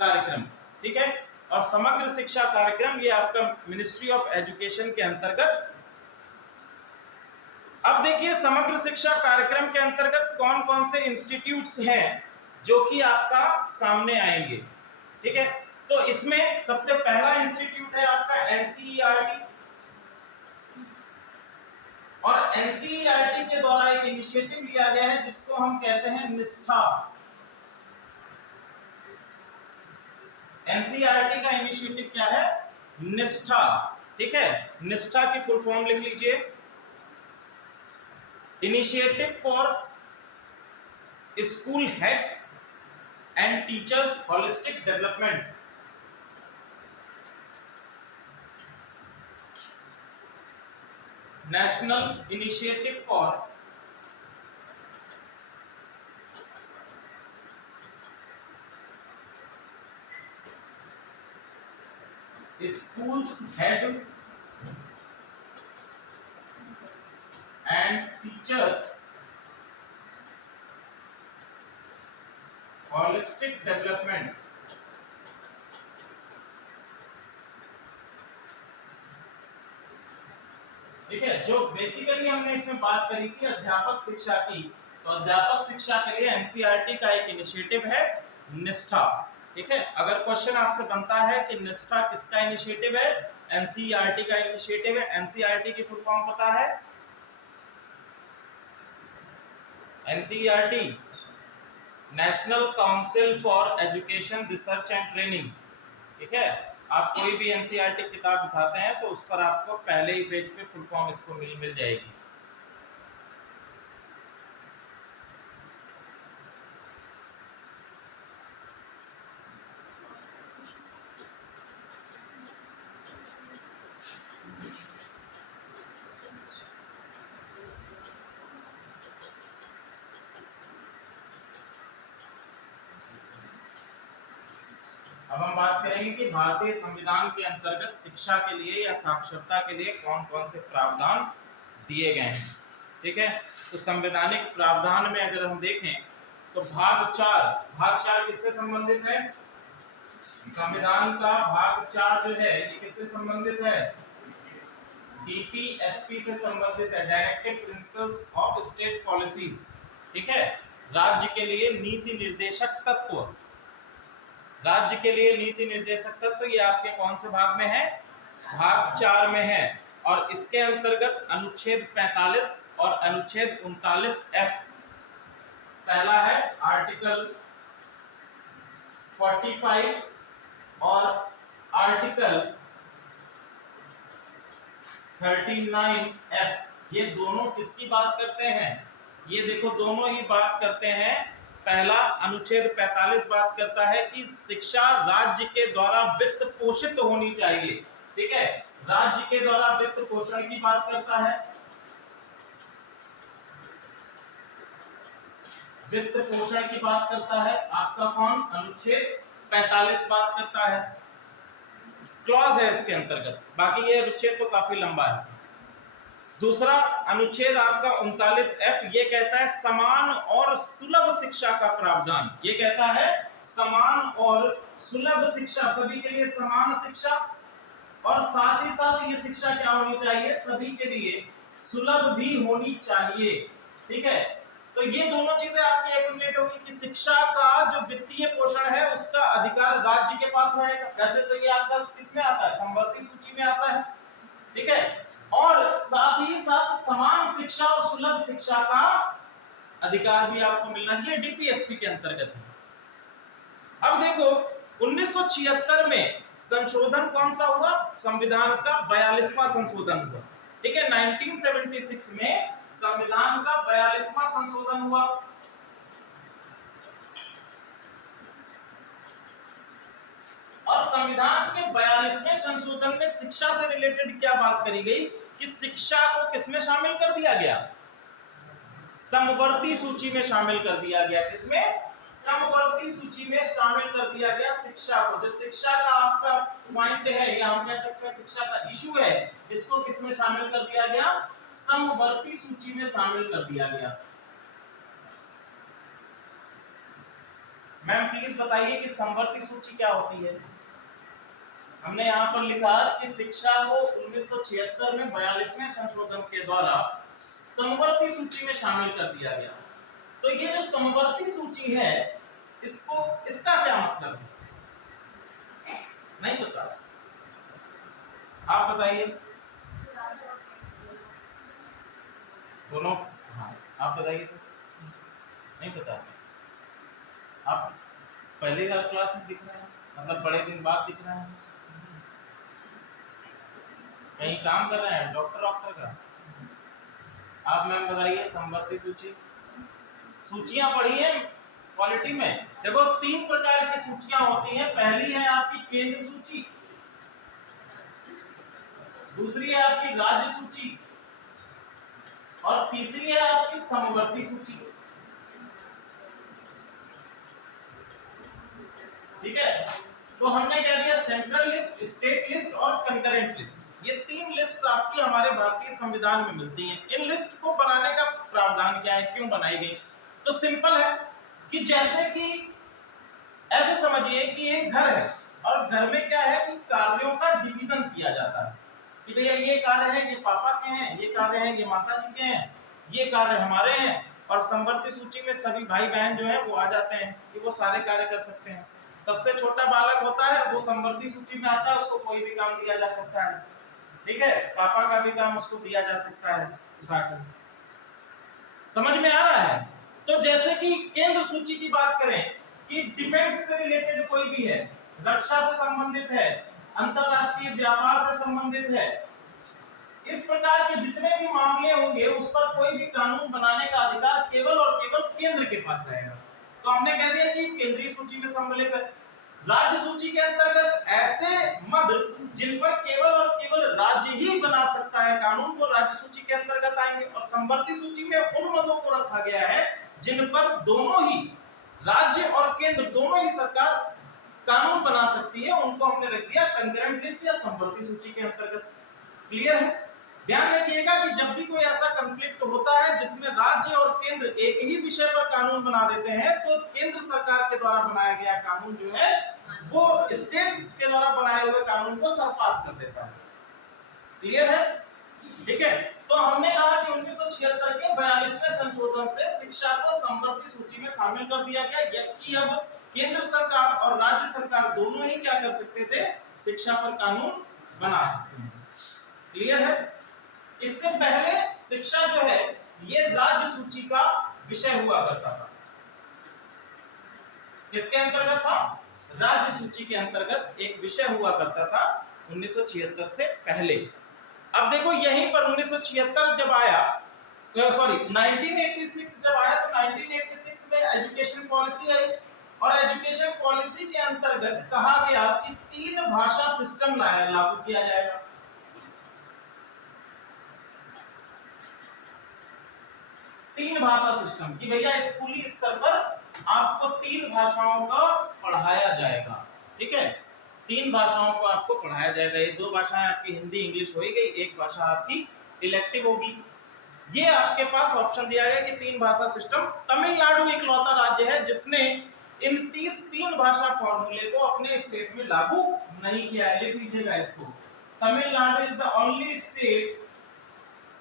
कार्यक्रम। ठीक है, और समग्र शिक्षा कार्यक्रम ये आपका मिनिस्ट्री ऑफ एजुकेशन के अंतर्गत। अब देखिए समग्र शिक्षा कार्यक्रम के अंतर्गत कौन कौन से इंस्टीट्यूट्स हैं जो कि आपका सामने आएंगे। ठीक है, तो इसमें सबसे पहला इंस्टीट्यूट है आपका एनसीईआरटी, और एनसीईआरटी के द्वारा एक इनिशिएटिव लिया गया है जिसको हम कहते हैं निष्ठा। एनसीईआरटी का इनिशिएटिव क्या है? निष्ठा। ठीक है, निष्ठा की फुल फॉर्म लिख लीजिए, initiative for school heads and teachers holistic development. National initiative for schools head and teachers holistic development। ठीक है, जो बेसिकली हमने इसमें बात करी थी अध्यापक शिक्षा की, तो अध्यापक शिक्षा के लिए एनसीईआरटी का एक इनिशिएटिव है निष्ठा। ठीक है, अगर क्वेश्चन आपसे बनता है कि निष्ठा किसका इनिशिएटिव है, एनसीईआरटी का इनिशिएटिव है। एनसीईआरटी की फुल फॉर्म पता है? NCERT national council for education research and training. ठीक है, आप कोई भी एनसीईआरटी किताब उठाते हैं तो उस पर आपको पहले ही पेज पे फुल फॉर्म इसको मिल जाएगी। अब हम बात करेंगे कि भारतीय संविधान के अंतर्गत शिक्षा के लिए या साक्षरता के लिए कौन कौन से प्रावधान दिए गए हैं। ठीक है, तो संवैधानिक प्रावधान में अगर हम देखें तो भाग 4 किससे संबंधित है? संविधान का भाग 4 जो है ये किससे संबंधित है? डीपीएसपी से संबंधित है, directive principles of state policies. ठीक है, राज्य के लिए नीति निर्देशक तत्व, राज्य के लिए नीति निर्देशक तत्व ये आपके कौन से भाग में है? भाग 4 में है। और इसके अंतर्गत अनुच्छेद 45 और अनुच्छेद 39F, पहला है आर्टिकल 45 और आर्टिकल 39F, ये दोनों किसकी बात करते हैं? ये देखो दोनों ही बात करते हैं। पहला अनुच्छेद 45 बात करता है कि शिक्षा राज्य के द्वारा वित्त पोषित होनी चाहिए। ठीक है, राज्य के द्वारा वित्त पोषण की बात करता है। वित्त पोषण की बात करता है आपका कौन? अनुच्छेद 45 बात करता है, क्लॉज है इसके अंतर्गत, बाकी ये अनुच्छेद तो काफी लंबा है। दूसरा अनुच्छेद आपका 39F ये कहता है समान और सुलभ शिक्षा का प्रावधान। ये कहता है समान और सुलभ शिक्षा, सभी के लिए समान शिक्षा, और साथ ही साथ ये शिक्षा क्या होनी चाहिए, सभी के लिए सुलभ भी होनी चाहिए। ठीक है, तो ये दोनों चीजें आपकी एक्युमुलेट होगी कि शिक्षा का जो वित्तीय पोषण है उसका अधिकार राज्य के पास रहेगा। वैसे तो ये आपका किसमें आता है, समवर्ती सूची में आता है। ठीक है, और साथ ही साथ समान शिक्षा और सुलभ शिक्षा का अधिकार भी आपको मिलना चाहिए, डीपीएसपी के अंतर्गत है। अब देखो 1976 में संशोधन कौन सा हुआ, संविधान का 42वां संशोधन हुआ। ठीक है, 1976 में संविधान का 42वां संशोधन हुआ। और संविधान के 42वें संशोधन में शिक्षा से रिलेटेड क्या बात करी गई कि शिक्षा को किसमें शामिल कर दिया गया, समवर्ती सूची में शामिल कर दिया गया। किसमें, समवर्ती सूची में शामिल कर दिया गया शिक्षा को। जो शिक्षा का आपका पॉइंट है या हम कह सकते हैं शिक्षा का इशू है, इसको किसमें शामिल कर दिया गया, समवर्ती सूची में शामिल कर दिया गया। मैम प्लीज बताइए कि समवर्ती सूची क्या होती है। हमने यहाँ पर लिखा कि शिक्षा को 1976 में 42वें संशोधन के द्वारा समवर्ती सूची में शामिल कर दिया गया। तो ये जो समवर्ती सूची है इसको, इसका क्या मतलब है, नहीं पता, आप बताइए। दोनों, हाँ आप बताइए सर, नहीं पता। आप पहले क्लास में दिख रहे हैं, मतलब बड़े दिन बाद दिख रहे हैं, कहीं काम कर रहे हैं डॉक्टर का। आप मैम बताइए समवर्ती सूची, सूचियां पढ़ी है क्वालिटी में। देखो 3 प्रकार की सूचियां होती हैं। पहली है आपकी केंद्र सूची, दूसरी है आपकी राज्य सूची, और तीसरी है आपकी समवर्ती सूची। ठीक है, तो हमने कह दिया सेंट्रल लिस्ट, स्टेट लिस्ट और कंकरेंट लिस्ट। ये 3 लिस्ट आपकी हमारे भारतीय संविधान में मिलती हैं। इन लिस्ट को बनाने का प्रावधान क्या है, क्यों बनाई गई, तो सिंपल है कि जैसे कि ऐसे समझिए कि एक घर है और घर में क्या है कि कार्यों का डिवीजन किया जाता है कि भैया ये कार्य है ये पापा के हैं, ये कार्य है ये माता जी के हैं, ये कार्य हमारे हैं। और समवर्ती सूची में सभी भाई बहन जो है वो आ जाते हैं कि वो सारे कार्य कर सकते हैं। सबसे छोटा बालक होता है वो समवर्ती सूची में आता है, उसको कोई भी काम दिया जा सकता है। ठीक है, पापा का भी काम उसको दिया जा सकता है उठाकर। समझ में आ रहा है। तो जैसे कि केंद्र सूची की बात करें कि डिफेंस से रिलेटेड कोई भी है, रक्षा से संबंधित है, अंतरराष्ट्रीय व्यापार से संबंधित है, इस प्रकार के जितने भी मामले होंगे उस पर कोई भी कानून बनाने का अधिकार केवल और केवल केंद्र के पास रहेगा। तो हमने कह दिया कि केंद्रीय सूची में सम्मिलित है। राज्य सूची के अंतर्गत ऐसे मद जिन पर केवल और केवल राज्य ही बना सकता है कानून, वो राज्य सूची के अंतर्गत आएंगे। और समवर्ती सूची में उन मदों को रखा गया है जिन पर दोनों ही राज्य और केंद्र दोनों ही सरकार कानून बना सकती है, उनको हमने रख दिया कंकरेंट लिस्ट या समवर्ती सूची के अंतर्गत। क्लियर है। ध्यान रखिएगा कि जब भी कोई ऐसा कॉन्फ्लिक्ट होता है जिसमें राज्य और केंद्र एक ही विषय पर कानून बना देते हैं, तो केंद्र सरकार के द्वारा बनाया गया कानून जो है वो स्टेट के द्वारा बनाए हुए कानून को सरपास कर देता है। क्लियर है। ठीक है, तो हमने कहा कि 1976 के 42वें संशोधन से शिक्षा को समवर्ती सूची में शामिल कर दिया गया, जबकि अब केंद्र सरकार और राज्य सरकार दोनों ही क्या कर सकते थे, शिक्षा पर कानून बना सकते हैं। क्लियर है। इससे पहले शिक्षा जो है ये राज्य सूची का विषय हुआ करता था। किसके अंतर्गत था, राज्य सूची के अंतर्गत एक विषय हुआ करता था 1976 से पहले। अब देखो यहीं पर 1976 जब आया, सॉरी 1986 जब आया, तो 1986 में एजुकेशन पॉलिसी आई और एजुकेशन पॉलिसी के अंतर्गत कहा गया कि 3 भाषा सिस्टम लागू किया जाएगा। 3 भाषा सिस्टम कि भैया स्कूली स्तर पर आपको 3 भाषाओं का पढ़ाया जाएगा। ठीक है, 3 भाषाओं को आपको पढ़ाया जाएगा। ये 2 भाषाएं आपकी हिंदी इंग्लिश हो गई, एक भाषा आपकी इलेक्टिव होगी। ये आपके पास ऑप्शन दिया गया कि 3 भाषा सिस्टम। तमिलनाडु इकलौता राज्य है जिसने इन 3 भाषा फॉर्मूले को अपने स्टेट में लागू नहीं किया है। लिख लीजिएगा इसको, Tamil Nadu is the only state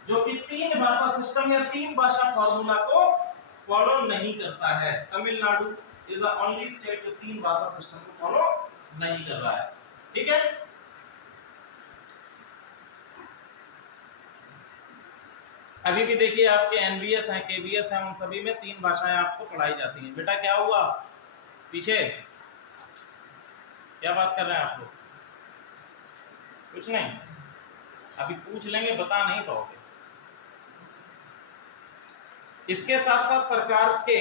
जो कि 3 भाषा सिस्टम या 3 भाषा फॉर्मूला को फॉलो नहीं करता है। Tamil Nadu is the only state जो 3 भाषा सिस्टम को फॉलो नहीं कर रहा है। ठीक है, अभी भी देखिए आपके एनबीएस हैं, केबीएस हैं, उन सभी में 3 भाषाएं आपको पढ़ाई जाती हैं। बेटा क्या हुआ पीछे, क्या बात कर रहे हैं आप लोग? कुछ नहीं, अभी पूछ लेंगे, बता नहीं पाओगे। इसके साथ साथ सरकार के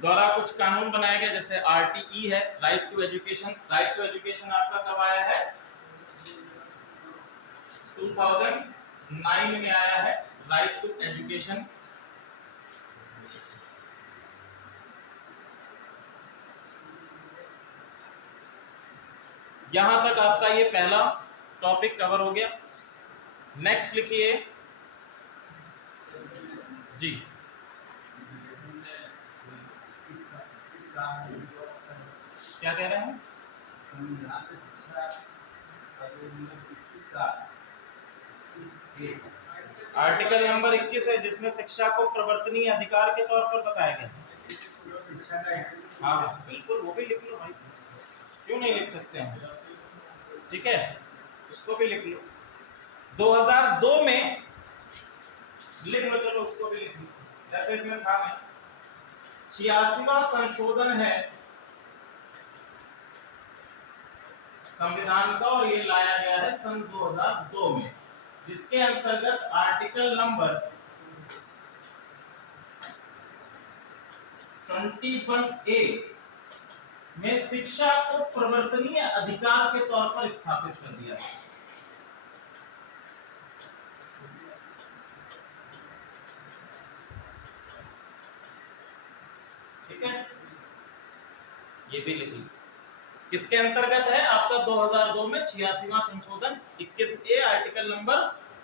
द्वारा कुछ कानून बनाया गया, जैसे आरटीई है, right to education. Right to education आपका कब आया है? 2009 में आया है राइट टू एजुकेशन। यहां तक आपका ये पहला टॉपिक कवर हो गया। नेक्स्ट लिखिए जी। क्या कह रहे हैं? आर्टिकल नंबर 21 है जिसमें शिक्षा को प्रवर्तनीय अधिकार के तौर पर बताया गया। हाँ बिल्कुल, वो भी लिख लो भाई, क्यों नहीं लिख सकते हैं? ठीक है, उसको भी लिख लो। 2002 में लिख लो, चलो उसको भी लिख लो, जैसे इसमें था नहीं। 86वां संशोधन है संविधान का और ये लाया गया है सन 2002 में, जिसके अंतर्गत आर्टिकल नंबर 21A में शिक्षा को प्रवर्तनीय अधिकार के तौर पर स्थापित कर दिया। ठीक है, ये भी लिख लीजिए। किसके अंतर्गत है आपका? 2002 में 86वां संशोधन 21A आर्टिकल नंबर,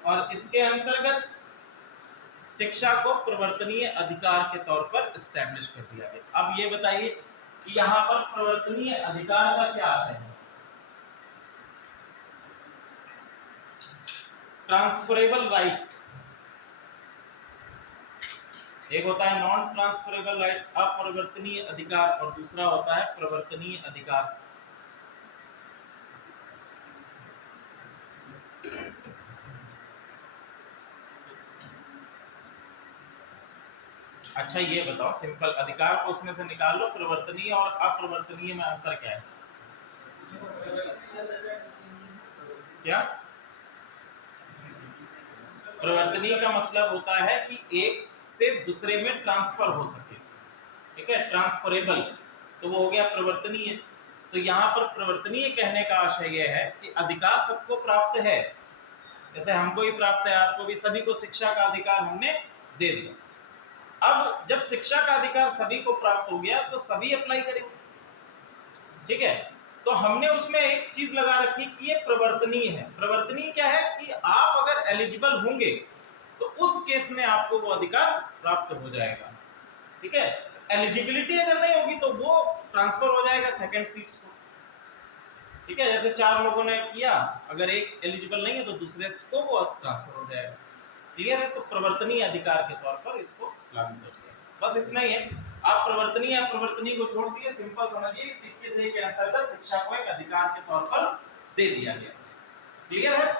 और इसके अंतर्गत शिक्षा को प्रवर्तनीय अधिकार के तौर पर एस्टैब्लिश कर दिया गया। अब ये बताइए कि यहाँ पर प्रवर्तनीय अधिकार का क्या आशय है? ट्रांसफरेबल राइट, एक होता है नॉन ट्रांसफरेबल राइट, अपरिवर्तनीय अधिकार, और दूसरा होता है प्रवर्तनीय अधिकार। अच्छा ये बताओ, सिंपल, अधिकार को उसमें से निकाल लो, प्रवर्तनीय और अप्रवर्तनीय में अंतर क्या है? क्या? प्रवर्तनीय का मतलब होता है कि एक से दूसरे में ट्रांसफर हो सके। ठीक है, ट्रांसफरेबल, तो वो हो गया प्रवर्तनीय। तो यहाँ पर प्रवर्तनीय कहने का आशय यह है कि अधिकार सबको प्राप्त है, जैसे हमको ही प्राप्त है, आपको भी, सभी को शिक्षा का अधिकार हमने दे दिया। अब जब शिक्षा का अधिकार सभी को प्राप्त हो गया तो सभी अप्लाई करेंगे। ठीक है, तो हमने उसमें एक चीज लगा रखी कि ये प्रवर्तनीय है। प्रवर्तनीय क्या है कि आप अगर एलिजिबल होंगे तो उस केस में आपको वो अधिकार प्राप्त हो जाएगा। ठीक है, एलिजिबिलिटी अगर नहीं होगी तो वो ट्रांसफर हो जाएगा सेकंड सीट्स को। ठीक है, जैसे 4 लोगों ने किया, अगर एक एलिजिबल नहीं है तो दूसरे को वो ट्रांसफर हो जाएगा। क्लियर है? तो प्रवर्तनीय अधिकार के तौर पर इसको लागू कर दिया, बस इतना ही है। आप प्रवर्तनीय अप्रवर्तनीय को छोड़ दिए, सिंपल समझिए 21A के अंतर्गत शिक्षा को एक अधिकार के तौर पर दे दिया गया। क्लियर है?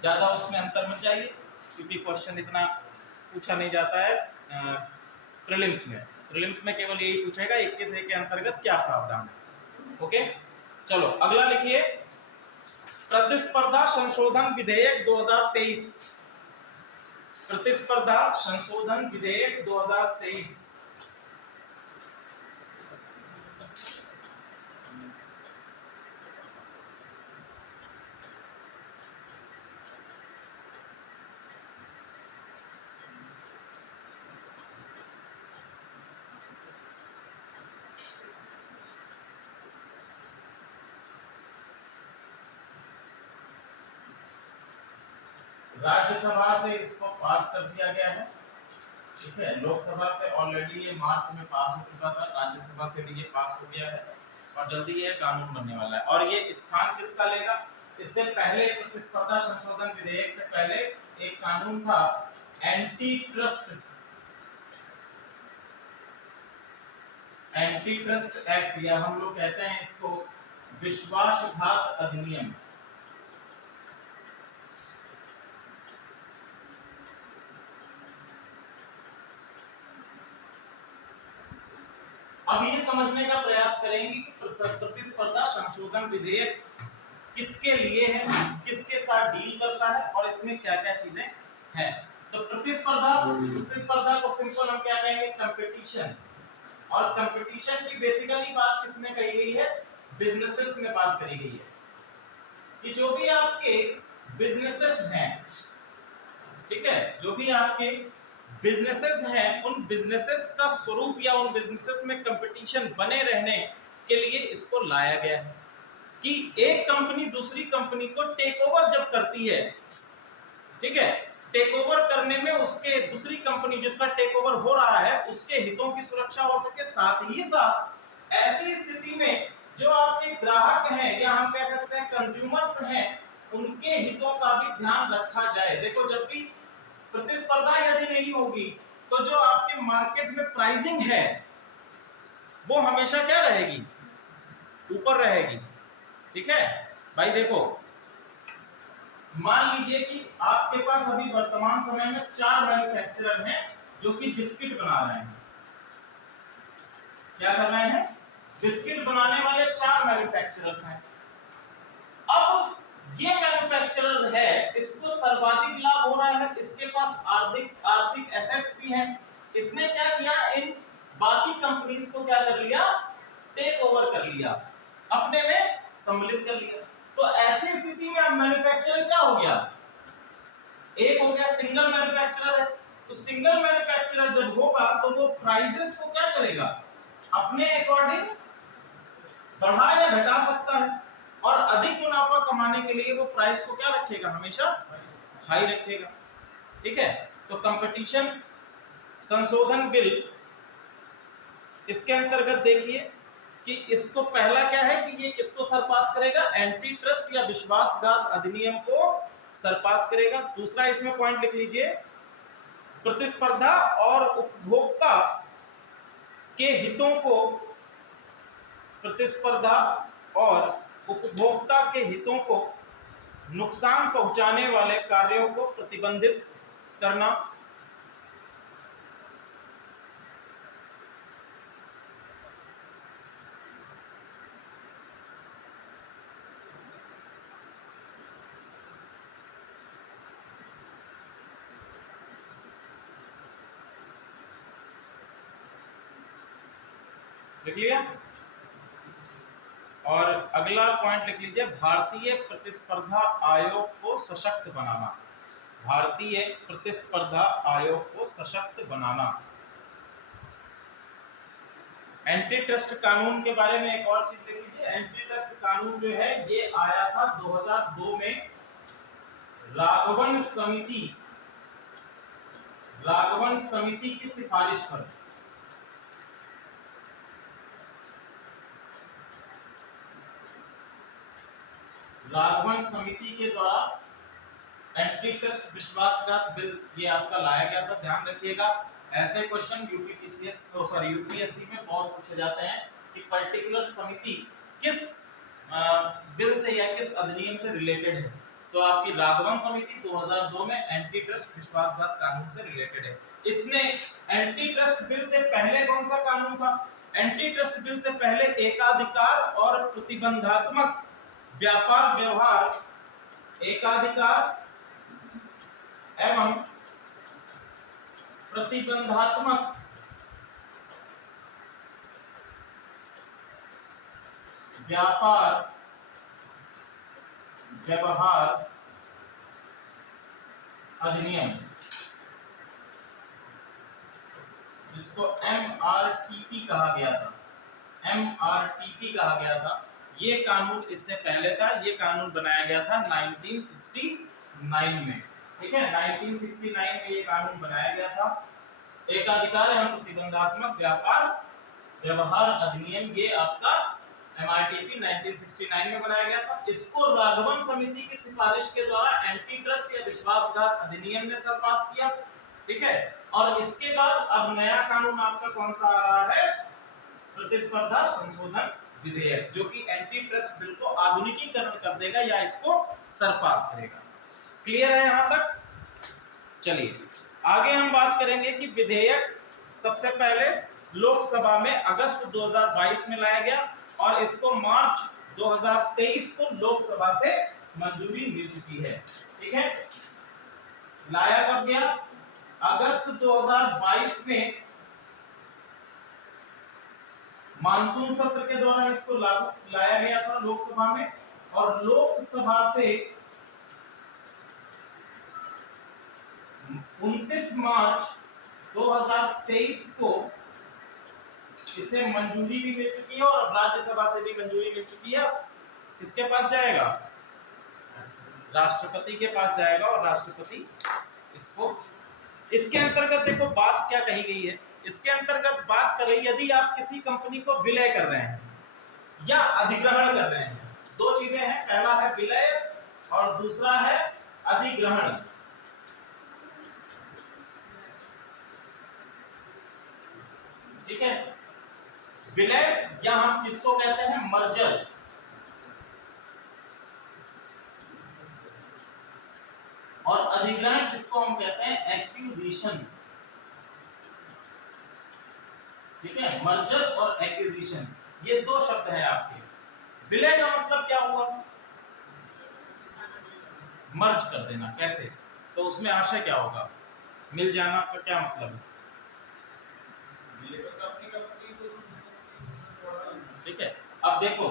ज्यादा उसमें अंतर मत जाइए, क्योंकि क्वेश्चन इतना पूछा नहीं जाता है प्रीलिम्स में। प्रीलिम्स में केवल यही पूछेगा 21A के अंतर्गत क्या प्रावधान है। ओके, चलो अगला लिखिए, प्रतिस्पर्धा संशोधन विधेयक 2023। प्रतिस्पर्धा संशोधन विधेयक 2023। राज्यसभा से इसको पास कर दिया गया है, ठीक है। लोकसभा से ऑलरेडी ये मार्च में पास हो चुका था, राज्यसभा से भी ये पास हो गया है और जल्दी ये कानून बनने वाला है। और ये स्थान किसका लेगा? इससे पहले प्रतिस्पर्धा संशोधन विधेयक से पहले एक कानून था एंटी ट्रस्ट एक्ट, या हम लोग कहते हैं इसको विश्वासघात अधिनियम। अब ये समझने का प्रयास करेंगे कि प्रतिस्पर्धा संशोधन विधेयक किसके लिए है, किसके साथ डील करता है और इसमें क्या-क्या चीजें हैं। तो प्रतिस्पर्धा को सिंपल हम क्या कहेंगे? कंपटीशन। और कंपटीशन की बेसिकली बात किसमें कही गई है? बिजनेसेस में बात करी गई है कि जो भी आपके बिजनेसेस हैं, ठीक है, जो भी आपके बिजनेसेस हैं, उन बिजनेसेस का स्वरूप या उन बिजनेसेस में कंपटीशन बने रहने के लिए इसको लाया गया है कि एक कंपनी दूसरी कंपनी को टेक ओवर जब करती है, ठीक है, टेक ओवर करने में उसके दूसरी कंपनी जिसका टेक ओवर हो रहा है उसके हितों की सुरक्षा हो सके, साथ ही साथ ऐसी स्थिति में जो आपके ग्राहक हैं या हम कह सकते हैं कंज्यूमर्स हैं, उनके हितों का भी ध्यान रखा जाए। देखो, जब भी प्रतिस्पर्धा यदि नहीं होगी तो जो आपके मार्केट में प्राइसिंग है वो हमेशा क्या रहेगी? ऊपर रहेगी, ठीक है भाई। देखो, मान लीजिए कि आपके पास अभी वर्तमान समय में 4 मैन्युफैक्चरर हैं जो कि बिस्किट बना रहे हैं। क्या कर रहे हैं? बिस्किट बनाने वाले 4 मैन्युफैक्चरर्स हैं। अब ये मैन्युफैक्चरर है, इसको सर्वाधिक लाभ हो रहा है, इसके पास आर्थिक एसेट्स भी हैं। इसने क्या किया? इन बाकी कंपनीज को क्या कर लिया? टेक ओवर कर लिया, अपने में सम्मिलित कर लिया। तो ऐसी स्थिति में अब मैन्युफैक्चरर क्या हो गया? एक हो गया सिंगल मैन्युफैक्चरर है। तो सिंगल मैन्युफैक्चरर जब होगा तो वो प्राइसेस को क्या करेगा? अपने अकॉर्डिंग बढ़ा या घटा सकता है और अधिक मुनाफा कमाने के लिए वो प्राइस को क्या रखेगा? हमेशा हाई रखेगा, ठीक है। तो कंपटीशन संशोधन बिल, इसके अंतर्गत देखिए कि इसको पहला क्या है कि ये किसको सरपास करेगा? एंटी ट्रस्ट या विश्वासघात अधिनियम को सरपास करेगा। दूसरा इसमें पॉइंट लिख लीजिए, प्रतिस्पर्धा और उपभोक्ता के हितों को, प्रतिस्पर्धा और उपभोक्ता के हितों को नुकसान पहुंचाने वाले कार्यों को प्रतिबंधित करना। लिख लिया? और अगला पॉइंट लिख लीजिए, भारतीय प्रतिस्पर्धा आयोग को सशक्त बनाना। भारतीय प्रतिस्पर्धा आयोग को सशक्त बनाना। एंटी ट्रस्ट कानून के बारे में एक और चीज लिख लीजिए। एंटी ट्रस्ट कानून जो है ये आया था 2002 में राघवन समिति की सिफारिश पर। राघवन समिति के द्वारा एंटी ट्रस्ट विश्वासघात बिल ये आपका लाया गया था। ध्यान रखिएगा, ऐसे क्वेश्चन यूपीएससी में बहुत पूछे जाते हैं कि पर्टिकुलर समिति किस बिल से या किस अधिनियम से रिलेटेड है। तो आपकी राघवन समिति 2002 में एंटी ट्रस्ट विश्वासघात कानून से रिलेटेड है। इसने एंटी ट्रस्ट बिल से पहले कौन सा कानून था? एंटी ट्रस्ट बिल से पहले एकाधिकार और प्रतिबंधात्मक व्यापार व्यवहार, एकाधिकार एवं प्रतिबंधात्मक व्यापार व्यवहार अधिनियम, जिसको MRTP कहा गया था, MRTP कहा गया था। ये कानून इससे पहले था। ये कानून बनाया गया था 1969 में। ठीक है, 1969 में ये कानून बनाया गया था। एकाधिकार एवं प्रतिबंधात्मक व्यापार व्यवहार अधिनियम, ये आपका एमआरटीपी 1969 में बनाया गया था। इसको राघवन समिति की सिफारिश के द्वारा एंटी ट्रस्ट या विश्वासघात अधिनियम ने सर पास किया। ठीक है, और इसके बाद अब नया कानून आपका कौन सा आ रहा है? प्रतिस्पर्धा संशोधन विधेयक, जो कि एंटी ट्रस्ट बिल को आधुनिकीकरण कर देगा या इसको सरपास करेगा। क्लियर है यहां तक? चलिए आगे हम बात करेंगे कि विधेयक सबसे पहले लोकसभा में अगस्त 2022 में लाया गया और इसको मार्च 2023 को लोकसभा से मंजूरी मिल चुकी है। ठीक है, लाया कब गया? अगस्त 2022 में मानसून सत्र के दौरान इसको लागू लाया गया था लोकसभा में, और लोकसभा से 29 मार्च 2023 को इसे मंजूरी भी मिल चुकी है और राज्यसभा से भी मंजूरी मिल चुकी है। किसके पास जाएगा? राष्ट्रपति के पास जाएगा और राष्ट्रपति इसको, इसके अंतर्गत देखो बात क्या कही गई है। इसके अंतर्गत बात कर रही है यदि आप किसी कंपनी को विलय कर रहे हैं या अधिग्रहण कर रहे हैं, दो चीजें हैं, पहला है विलय और दूसरा है अधिग्रहण। ठीक है, विलय या हम किसको कहते हैं? मर्जर। और अधिग्रहण जिसको हम कहते हैं एक्विजिशन। ठीक है, मर्जर और एक्विजिशन, ये दो शब्द हैं आपके। विलय का मतलब क्या हुआ? मर्ज कर देना। कैसे? तो उसमें आशय क्या होगा? मिल जाना का क्या मतलब है? ठीक है, अब देखो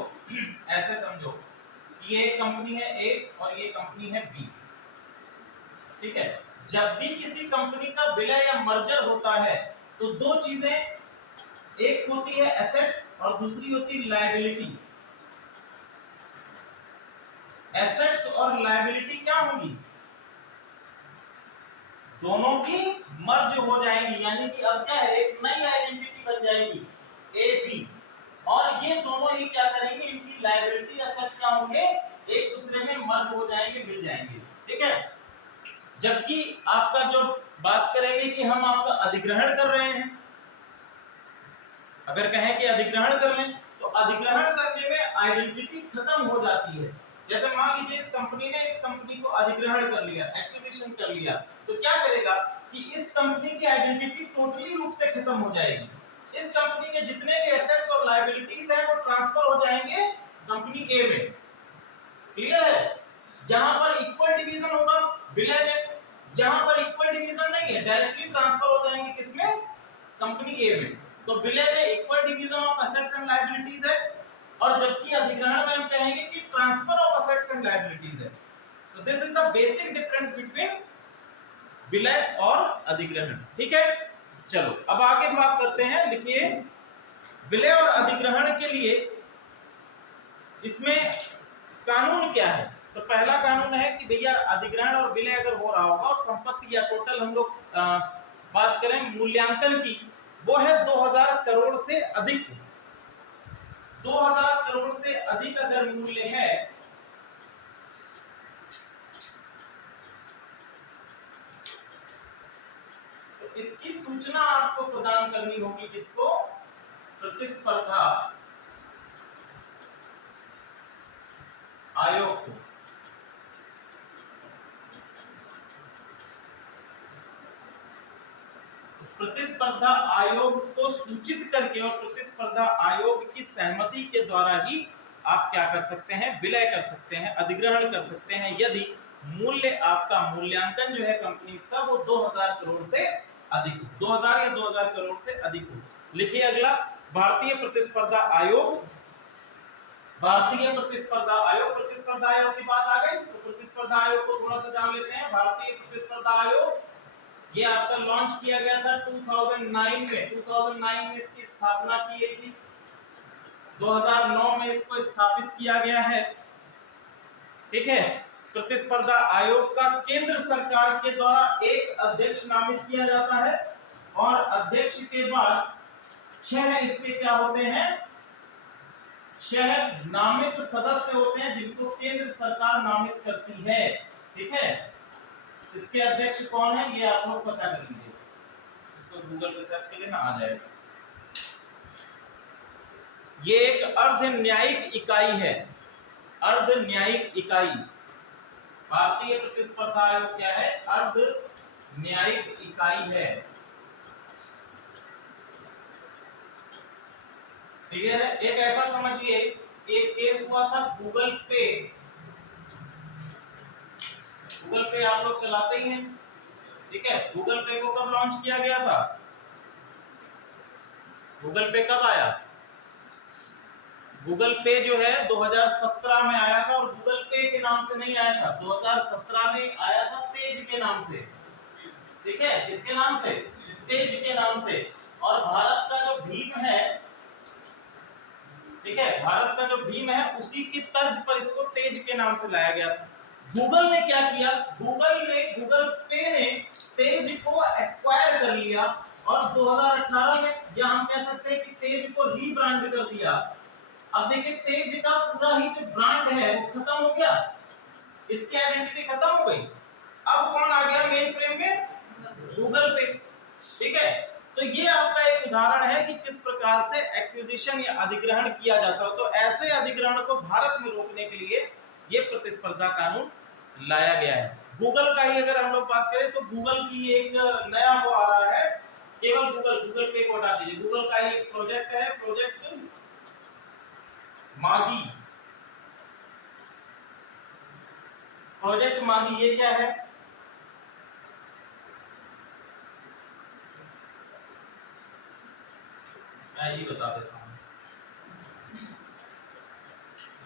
ऐसे समझो कि ये कंपनी है ए और ये कंपनी है बी। ठीक है, जब भी किसी कंपनी का विलय या मर्जर होता है तो दो चीजें, एक होती है एसेट और दूसरी होती है लायबिलिटी। एसेट्स और लायबिलिटी क्या होगी? दोनों की मर्ज हो जाएंगी, यानी कि अब क्या है, एक नई आइडेंटिटी बन जाएगी ए बी, और ये दोनों ही क्या करेंगे, इनकी लायबिलिटी एसेट्स क्या होंगे, एक दूसरे में मर्ज हो जाएंगे, मिल जाएंगे। ठीक है, जबकि आपका जो बात करेंगे कि हम आपका अधिग्रहण कर रहे हैं, अगर कहें कि अधिग्रहण कर लें तो अधिग्रहण करने में आइडेंटिटी खत्म हो जाती है। जैसे मान लीजिए इस कंपनी ने इस कंपनी को अधिग्रहण कर लिया, एक्विजिशन कर लिया, तो क्या करेगा कि इस कंपनी की आइडेंटिटी टोटली रूप से खत्म हो जाएगी। इस कंपनी के जितने भी एसेट्स और लायबिलिटीज हैं वो ट्रांसफर हो जाएंगे कंपनी ए में। क्लियर है? यहां पर इक्वल डिवीजन होगा विलय में, यहां पर इक्वल डिवीजन नहीं है, डायरेक्टली ट्रांसफर हो जाएंगे किसमें? कंपनी ए में। तो विलय में equal division of assets and liabilities है, और जबकि अधिग्रहण में हम कहेंगे कि transfer of assets and liabilities है। तो this is the basic difference between विलय और अधिग्रहण। ठीक है, चलो अब आगे बात करते हैं। लिखिए, विलय और अधिग्रहण के लिए इसमें कानून क्या है? तो पहला कानून है कि भैया अधिग्रहण और विलय अगर हो रहा होगा और संपत्ति या टोटल हम लोग बात करें मूल्यांकन की, वो है 2000 करोड़ से अधिक। 2000 करोड़ से अधिक अगर मूल्य है तो इसकी सूचना आपको प्रदान करनी होगी किसको? प्रतिस्पर्धा आयोग को। प्रतिस्पर्धा आयोग को सूचित करके और प्रतिस्पर्धा आयोग की सहमति के द्वारा ही आप क्या कर सकते हैं? विलय कर सकते हैं, अधिग्रहण कर सकते हैं, यदि मूल्य आपका मूल्यांकन जो है कंपनी का वो 2000 करोड़ से अधिक, 2000 या 2000 करोड़ से अधिक हो। लिखिए अगला, भारतीय प्रतिस्पर्धा आयोग। भारतीय प्रतिस्पर्धा आयोग, प्रतिस्पर्धा आयोग की बात आ गई तो प्रतिस्पर्धा आयोग को थोड़ा सा जान लेते हैं। भारतीय प्रतिस्पर्धा आयोग ये आपका लॉन्च किया गया था 2009 में। 2009 में इसकी स्थापना की गई थी, 2009 में इसको स्थापित किया गया है। ठीक है, प्रतिस्पर्धा आयोग का केंद्र सरकार के द्वारा एक अध्यक्ष नामित किया जाता है और अध्यक्ष के बाद 6 इसके क्या होते हैं, 6 नामित सदस्य होते हैं जिनको केंद्र सरकार नामित करती है। ठीक है, इसके अध्यक्ष कौन है ये आप लोग पता कर लीजिए, इसको गूगल पे सर्च कर लेना, आ जाएगा। ये एक अर्ध न्यायिक इकाई है, अर्ध न्यायिक इकाई। भारतीय प्रतिस्पर्धा आयोग क्या है, अर्ध न्यायिक इकाई है। क्लियर है? एक ऐसा समझिए, एक केस हुआ था गूगल पे। गूगल पे आप लोग चलाते ही हैं, ठीक है। गूगल पे को कब लॉन्च किया गया था, गूगल पे कब आया, गूगल पे जो है 2017 में आया था, और गूगल पे के नाम से नहीं आया था, 2017 में आया था तेज के नाम से। ठीक है, किसके नाम से, तेज के नाम से। और भारत का जो भीम है, ठीक है, भारत का जो भीम है उसी की तर्ज पर इसको तेज के नाम से लाया गया था। गूगल ने क्या किया, गूगल पे ने तेज को एक्वायर कर लिया और 2018 में, या हम कह सकते हैं कि तेज को रीब्रांड कर दिया। अब देखिए तेज का पूरा ही जो ब्रांड है वो खत्म हो गया, इसकी आइडेंटिटी खत्म हो गई। अब कौन आ गया मेन फ्रेम में, गूगल पे। ठीक है, तो ये आपका एक उदाहरण है कि किस प्रकार से एक्विजिशन या अधिग्रहण किया जाता है। तो ऐसे अधिग्रहण को भारत में रोकने के लिए ये प्रतिस्पर्धा कानून लाया गया है। गूगल का ही अगर हम लोग बात करें तो गूगल की एक नया वो आ रहा है, केवल गूगल पे को हटा दीजिए, गूगल का एक प्रोजेक्ट है, प्रोजेक्ट मागी। प्रोजेक्ट मागी ये क्या है, मैं ये बता देता हूं।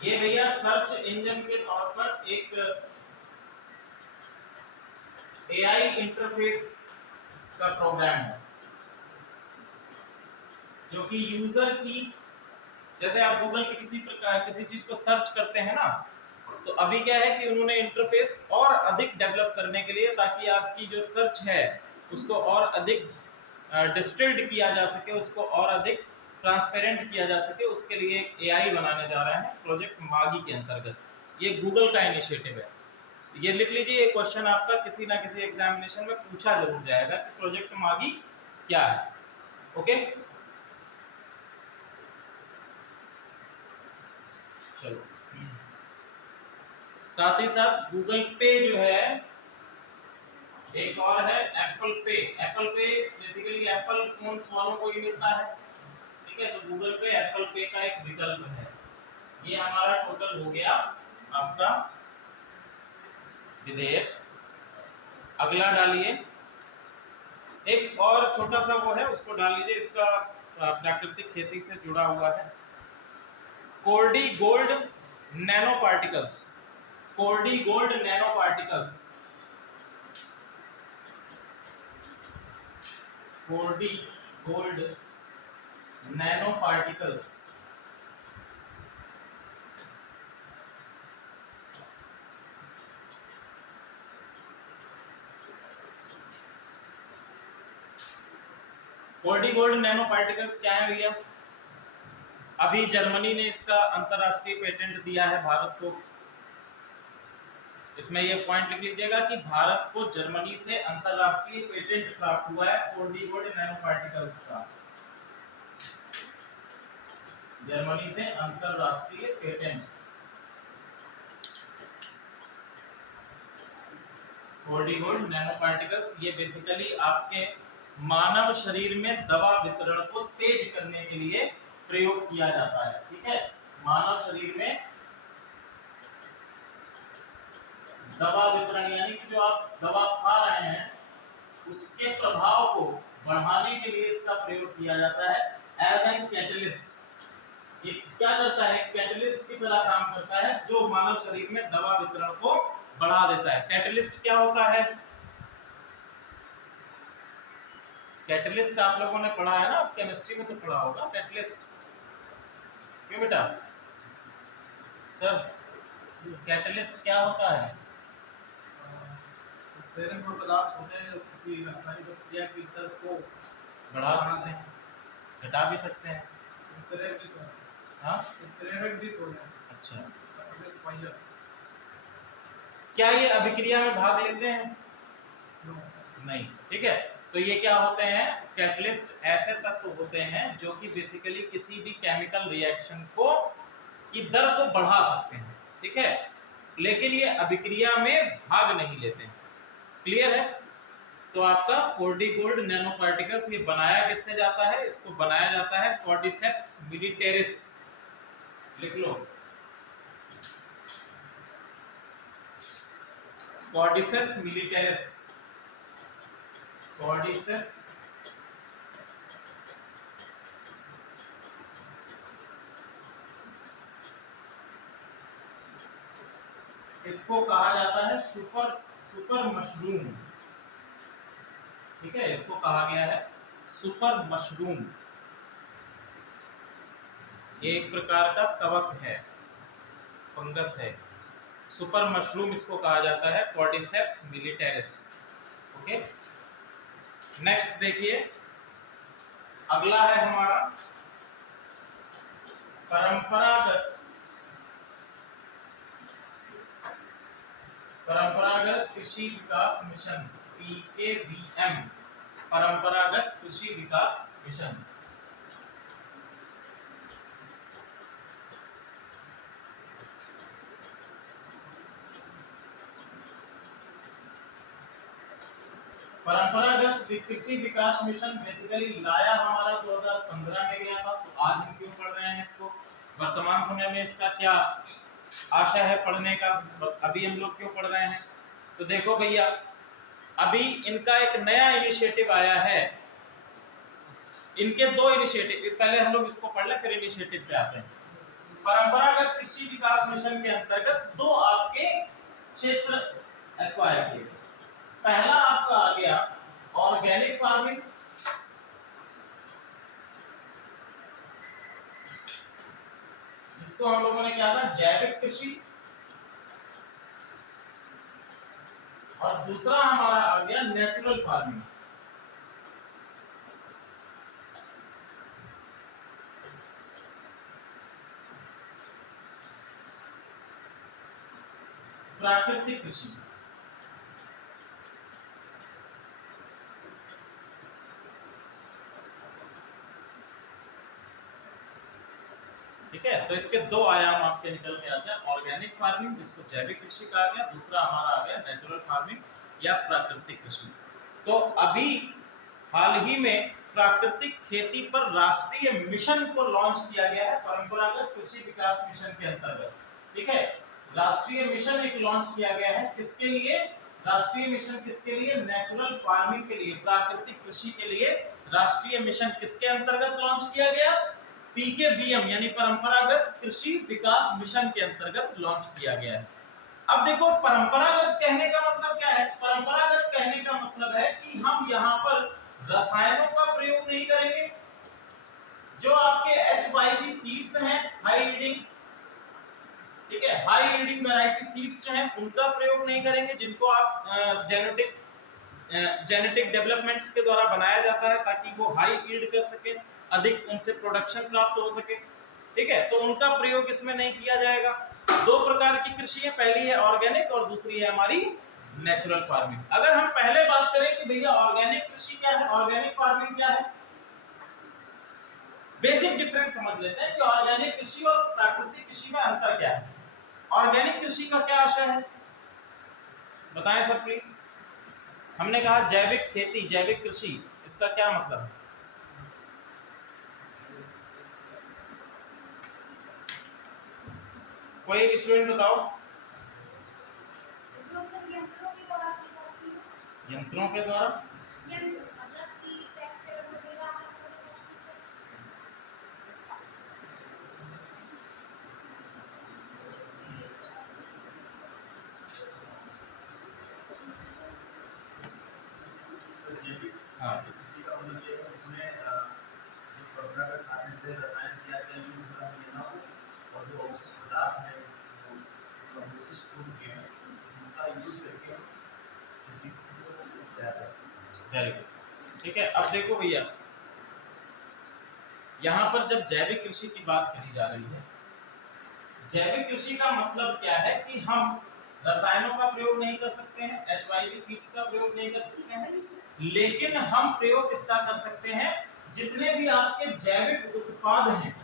ये भैया सर्च इंजन के तौर पर एक एआई इंटरफेस का प्रोग्राम है, जो कि यूजर की, जैसे आप गूगल पे किसी चीज को सर्च करते हैं ना, तो अभी क्या है कि उन्होंने इंटरफेस और अधिक डेवलप करने के लिए, ताकि आपकी जो सर्च है उसको और अधिक डिस्टिल्ड किया जा सके, उसको और अधिक ट्रांसपेरेंट किया जा सके, उसके लिए एक एआई बनाने जा रहे हैं प्रोजेक्ट मागी के अंतर्गत। ये गूगल का इनिशिएटिव है। ये लिख लीजिए, ये क्वेश्चन आपका किसी ना किसी एग्जामिनेशन में पूछा जरूर जाएगा कि प्रोजेक्ट मागी क्या है। ओके, चलो, साथ ही साथ गूगल पे जो है, एक और है एप्पल पे। एप्पल पे बेसिकली एप्पल फोन वालों को ही मिलता है, ठीक है। तो गूगल पे एप्पल पे का एक विकल्प है। ये हमारा टोटल हो गया आपका विधेयक। अगला डालिए, एक और छोटा सा वो है, उसको डाल लीजिए, इसका प्राकृतिक खेती से जुड़ा हुआ है। कोर्डी गोल्ड नैनो पार्टिकल्स, कोर्डी गोल्ड नैनो पार्टिकल्स, कोर्डी गोल्ड नैनो पार्टिकल्स। कोर्डी गोल्ड नैनो पार्टिकल्स क्या है भैया, अभी जर्मनी ने इसका अंतरराष्ट्रीय पेटेंट दिया है भारत को। इसमें ये पॉइंट लिख लीजिएगा कि भारत को जर्मनी से अंतरराष्ट्रीय पेटेंट प्राप्त हुआ है कोर्डी गोल्ड नैनो पार्टिकल्स का, जर्मनी से अंतरराष्ट्रीय पेटेंट। कोर्डी गोल्ड नैनो पार्टिकल्स ये बेसिकली आपके मानव शरीर में दवा वितरण को तेज करने के लिए प्रयोग किया जाता है। ठीक है, मानव शरीर में दवा वितरण, यानी कि जो आप दवा खा रहे हैं उसके प्रभाव को बढ़ाने के लिए इसका प्रयोग किया जाता है एज एन कैटलिस्ट। ये क्या करता है, कैटलिस्ट की तरह काम करता है, जो मानव शरीर में दवा वितरण को बढ़ा देता है। कैटलिस्ट क्या होता है, कैटलिस्ट आप लोगों ने पढ़ा है ना, केमिस्ट्री में तो पढ़ा होगा कैटलिस्ट, क्यों बेटा? सर कैटलिस्ट क्या होता है? प्रेरक वो पदार्थ होते हैं जो किसी रासायनिक प्रक्रिया की दर को बढ़ा सकते हैं, घटा भी सकते हैं। प्रेरक भी सोना, हाँ प्रेरक भी सोना। अच्छा, पाइजर क्या ये अभिक्रिया में भाग लेते हैं? नो, नहीं, ठीक है। तो ये क्या होते हैं? कैटलिस्ट ऐसे तत्व होते हैं जो कि बेसिकली किसी भी केमिकल रिएक्शन को की दर को बढ़ा सकते हैं, ठीक है, लेकिन ये अभिक्रिया में भाग नहीं लेते हैं। क्लियर है? तो आपका 4D गोल्ड नैनो पार्टिकल्स ये बनाया किससे जाता है? इसको बनाया जाता है कॉर्डिसेप्स मिलिटेरिस, लिख लो, कॉर्डिसेप्स मिलिटेरिस, कॉर्डिसेप्स इसको कहा जाता है सुपर मशरूम, ठीक है, इसको कहा गया है सुपर मशरूम। ये एक प्रकार का कवक है, फंगस है, सुपर मशरूम इसको कहा जाता है, कॉर्डिसेप्स मिलिटेरिस। ओके, नेक्स्ट देखिए, अगला है हमारा परंपरागत कृषि विकास मिशन, PKVM, परंपरागत कृषि विकास मिशन। परंपरागत कृषि विकास मिशन बेसिकली लाया हमारा 2015 में गया था, तो आज हम क्यों पढ़ रहे हैं इसको? वर्तमान समय में इसका क्या आशा है पढ़ने का, अभी हम लोग क्यों पढ़ रहे हैं? तो देखो भैया, अभी इनका एक नया इनिशिएटिव आया है, इनके दो इनिशिएटिव, पहले हम लोग इसको पढ़ लें फिर इनिशिएटिव पे आते हैं। परंपरागत कृषि विकास मिशन के अंतर्गत दो आपके क्षेत्र एक्वायर किए। पहला आपका आ गया ऑर्गेनिक फार्मिंग, जिसको हम लोगों ने क्या कहा, जैविक कृषि, और दूसरा हमारा आ गया नेचुरल फार्मिंग। प्राकृतिक कृषि। ठीक है, तो इसके दो आयाम आपके निकल के आते हैं, ऑर्गेनिक फार्मिंग जिसको जैविक कृषि कहा गया, दूसरा हमारा आ गया नेचुरल फार्मिंग या प्राकृतिक कृषि। तो अभी हाल ही में प्राकृतिक खेती पर राष्ट्रीय मिशन को लॉन्च किया गया है, परंपरागत कृषि विकास मिशन के अंतर्गत। ठीक है, राष्ट्रीय मिशन एक लॉन्च किया गया है, किसके लिए? राष्ट्रीय मिशन किसके लिए? नेचुरल फार्मिंग के लिए, प्राकृतिक कृषि के लिए राष्ट्रीय मिशन किसके अंतर्गत लॉन्च किया गया? PKVM यानी परंपरागत कृषि विकास मिशन के अंतर्गत लॉन्च किया गया है। अब देखो, परंपरागत कहने का मतलब क्या है? परंपरागत कहने का मतलब है कि हम यहाँ पर रसायनों का प्रयोग नहीं करेंगे, जो आपके HYV सीड्स हैं, हाई यील्डिंग, ठीक है, हाई यील्डिंग वैरायटी सीड्स जो हैं उनका प्रयोग नहीं करेंगे, जिनको आप जेनेटिक डेवलपमेंट्स के द्वारा बनाया जाता है ताकि वो हाई यील्ड कर सके, अधिक उनसे प्रोडक्शन प्राप्त हो सके। ठीक है, तो उनका प्रयोग इसमें नहीं किया जाएगा। दो प्रकार की कृषि है, पहली है ऑर्गेनिक और दूसरी है हमारी नेचुरल फार्मिंग। अगर हम पहले बात करें कि भैया ऑर्गेनिक कृषि क्या है, ऑर्गेनिक फार्मिंग क्या है, बेसिक डिफरेंस समझ लेते हैं कि ऑर्गेनिक कृषि और प्राकृतिक कृषि में अंतर क्या है। ऑर्गेनिक कृषि का क्या आशय है, बताएं सर प्लीज। हमने कहा जैविक खेती, जैविक कृषि, इसका क्या मतलब है? कोई एक स्टूडेंट बताओ। यंत्रों के द्वारा, हाँ, वेरी गुड। ठीक है, अब देखो भैया, यहाँ पर जब जैविक कृषि की बात करी जा रही है, जैविक कृषि का मतलब क्या है कि हम रसायनों का प्रयोग नहीं कर सकते हैं, HYV सीड्स का प्रयोग नहीं कर सकते हैं, लेकिन हम प्रयोग किसका कर सकते हैं, जितने भी आपके जैविक उत्पाद हैं,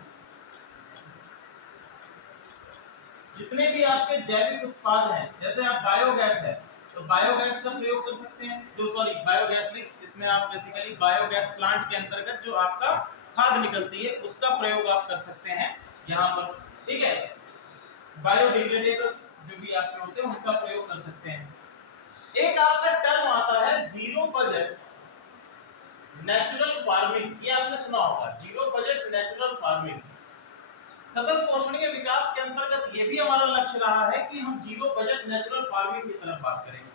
जितने भी आपके जैविक उत्पाद हैं, जैसे आप बायोगैस है तो बायोगैस का प्रयोग कर सकते हैं, जो सॉरी बायोगैस नहीं, इसमें आप बेसिकली बायोगैस प्लांट के अंतर्गत जो आपका खाद निकलती है उसका प्रयोग आप कर सकते हैं यहाँ पर। ठीक है, बायोडिग्रेडेबल्स जो भी आपके होते हैं उनका प्रयोग कर सकते हैं। एक आपका टर्म आता है जीरो बजट नेचुरल फार्मिंग, ये आपने सुना होगा, जीरो बजट नेचुरल फार्मिंग। सतत पोषणीय विकास के अंतर्गत ये भी हमारा लक्ष्य रहा है कि हम जीरो बजट नेचुरल फार्मिंग की तरफ बात करेंगे।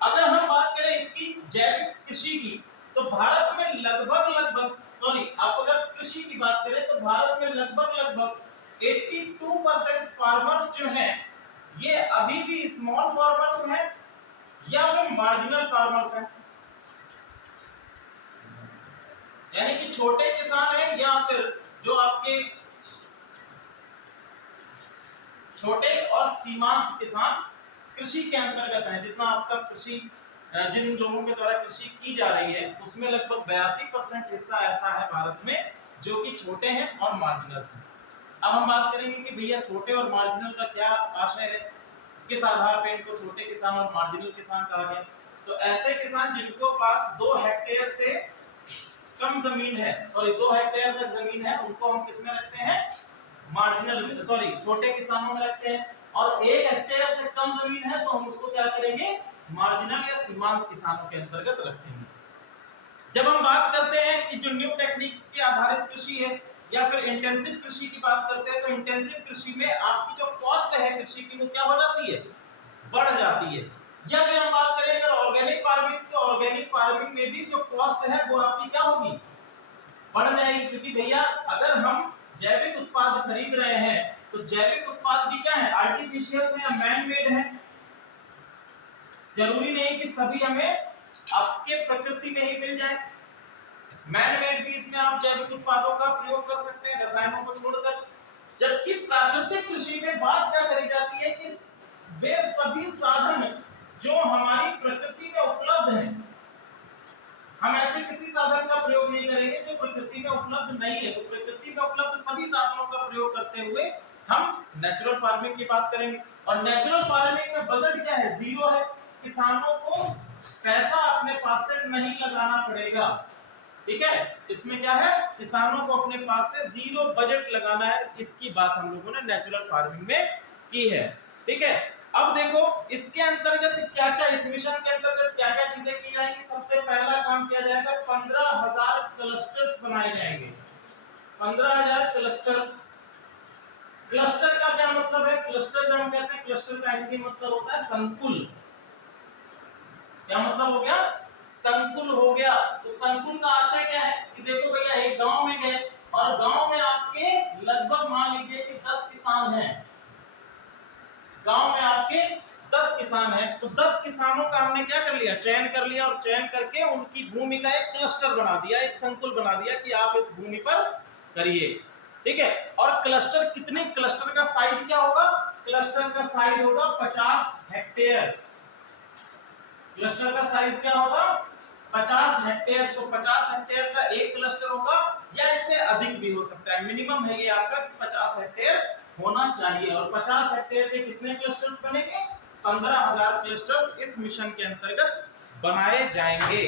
अगर हम बात करें इसकी जैविक कृषि की, तो भारत में लगभग सॉरी आप अगर कृषि की बात करें तो भारत में लगभग 82% फार्मर्स जो हैं ये अभी भी स्मॉल फार्मर्स हैं या फिर मार्जिनल फार्मर्स हैं, यानी कि छोटे किसान हैं या फिर जो आपके छोटे और सीमांत किसान कृषि के अंतर्गत हैं। जितना आपका कृषि जिन लोगों के द्वारा कृषि की जा रही है उसमें लगभग 82% हिस्सा ऐसा है भारत में जो कि छोटे हैं और मार्जिनल्स हैं। अब हम बात करेंगे कि भैया छोटे और मार्जिनल का क्या आशय है, किस आधार पर इनको छोटे किसान और मार्जिनल किसान कहा गया। तो ऐसे किसान जिनको पास 2 हेक्टेयर से कम जमीन है, सॉरी 2 हेक्टेयर तक जमीन है, उनको हम किसमें रखते हैं, मार्जिनल सॉरी छोटे किसानों में रखते हैं। और 1 हेक्टेयर से कम जमीन है तो हम उसको क्या करेंगे, मार्जिनल या सीमांत किसानों के अंतर्गत रखेंगे। जब हम बात करते हैं कि जो न्यू टेक्निक्स के आधारित कृषि है या फिर इंटेंसिव कृषि की बात करते हैं, तो इंटेंसिव कृषि में आपकी जो कॉस्ट है कृषि की वो क्या हो जाती है, बढ़ जाती है। या फिर हम बात करें अगर ऑर्गेनिक फार्मिंग, तो ऑर्गेनिक फार्मिंग में भी जो कॉस्ट है वो आपकी क्या होगी, बढ़ जाएगी, क्योंकि भैया अगर हम जैविक उत्पाद खरीद रहे हैं तो जैविक उत्पाद भी क्या है, आर्टिफिशियल है या मैन मेड है। जरूरी नहीं कि सभी हमें आपके प्रकृति में ही मिल जाए, मैन मेड भी इसमें आप जैविक उत्पादों का प्रयोग कर सकते हैं रसायनों को छोड़कर। जबकि प्राकृतिक कृषि में बात क्या करी जाती है कि वे सभी साधन जो हमारी प्रकृति में उपलब्ध हैं, हम ऐसे किसी साधन का प्रयोग नहीं करेंगे जो प्रकृति में उपलब्ध नहीं है। तो प्रकृति में उपलब्ध सभी साधनों का प्रयोग करते हुए हम नेचुरल फार्मिंग की बात करेंगे। और नेचुरल फार्मिंग में बजट क्या है, जीरो है, किसानों को पैसा अपने पास से नहीं लगाना पड़ेगा। ठीक है, इसमें क्या है, किसानों को अपने पास से जीरो बजट लगाना है, इसकी बात हम लोगों ने नेचुरल फार्मिंग में की है। ठीक है, अब देखो इसके अंतर्गत क्या क्या, इस मिशन के अंतर्गत क्या क्या चीजें की जाएंगी। सबसे पहला काम किया जाएगा, 15,000 क्लस्टर्स बनाए जाएंगे, 15,000 क्लस्टर्स। क्लस्टर का क्या मतलब है, क्लस्टर जब हम कहते हैं, क्लस्टर का हिंदी मतलब होता है संकुल। क्या मतलब हो गया, संकुल हो गया। तो संकुल का आशय क्या है कि देखो भैया एक गांव में गए और गांव में आपके लगभग मान लीजिए कि 10 किसान हैं, गांव में आपके 10 किसान हैं, तो 10 किसानों का हमने क्या कर लिया, चयन कर लिया, और चयन करके उनकी भूमि का एक क्लस्टर बना दिया, एक संकुल बना दिया कि आप इस भूमि पर करिए। ठीक है, और क्लस्टर कितने, क्लस्टर का साइज क्या होगा, क्लस्टर का साइज होगा 50 हेक्टेयर। क्लस्टर का साइज क्या होगा, 50 हेक्टेयर। तो 50 हेक्टेयर का एक क्लस्टर होगा या इससे अधिक भी हो सकता है, मिनिमम है ये आपका 50 हेक्टेयर होना चाहिए। और 50 हेक्टेयर के कितने क्लस्टर्स बनेंगे, 15,000 क्लस्टर्स इस मिशन के अंतर्गत बनाए जाएंगे।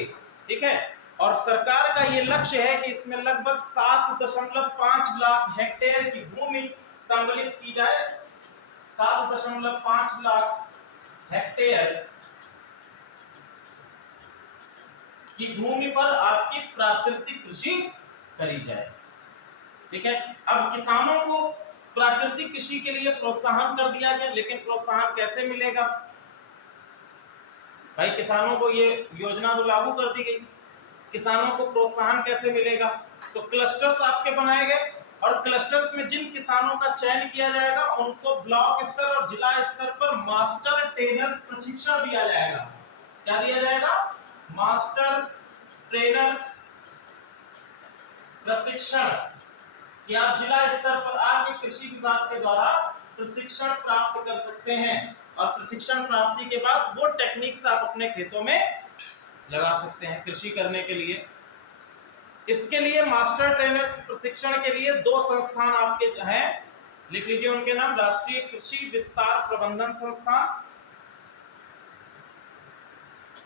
ठीक है, और सरकार का ये लक्ष्य है कि इसमें लगभग 7.5 लाख हेक्टेयर की भूमि सम्मिलित की जाए, 7.5 लाख हेक्टेयर की भूमि पर आपकी प्राकृतिक कृषि करी जाए। ठीक है, अब किसानों को प्राकृतिक कृषि के लिए प्रोत्साहन कर दिया गया, लेकिन प्रोत्साहन कैसे मिलेगा भाई, किसानों को ये योजना तो लागू कर दी गई, किसानों को प्रोत्साहन कैसे मिलेगा, तो क्लस्टर्स आपके बनाए गए, और क्लस्टर्स में जिन किसानों का चयन किया जाएगा उनको ब्लॉक स्तर और जिला स्तर पर मास्टर ट्रेनर प्रशिक्षण दिया जाएगा। क्या दिया जाएगा, मास्टर ट्रेनर्स प्रशिक्षण, कि आप जिला स्तर पर आके कृषि विभाग के द्वारा प्रशिक्षण प्राप्त कर सकते हैं और प्रशिक्षण प्राप्ति के बाद वो टेक्निक्स आप अपने खेतों में लगा सकते हैं कृषि करने के लिए। इसके लिए मास्टर ट्रेनर्स प्रशिक्षण के लिए 2 संस्थान आपके हैं, लिख लीजिए उनके नाम। राष्ट्रीय कृषि विस्तार प्रबंधन संस्थान,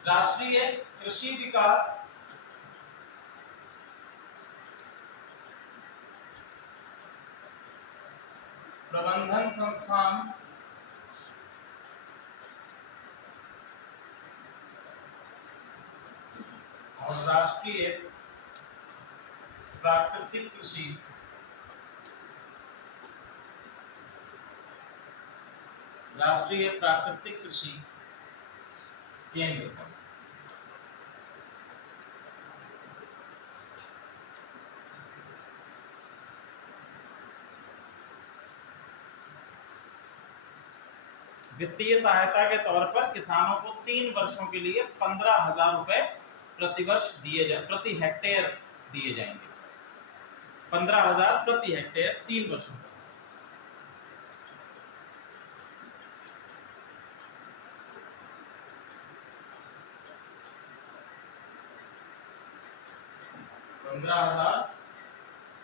राष्ट्रीय कृषि विकास प्रबंधन संस्थान और राष्ट्रीय प्राकृतिक कृषि केंद्र। वित्तीय सहायता के तौर पर किसानों को 3 वर्षों के लिए 15,000 रुपए प्रतिवर्ष प्रति हेक्टेयर दिए जाएंगे। 15,000 प्रति हेक्टेयर 3 वर्षों पर।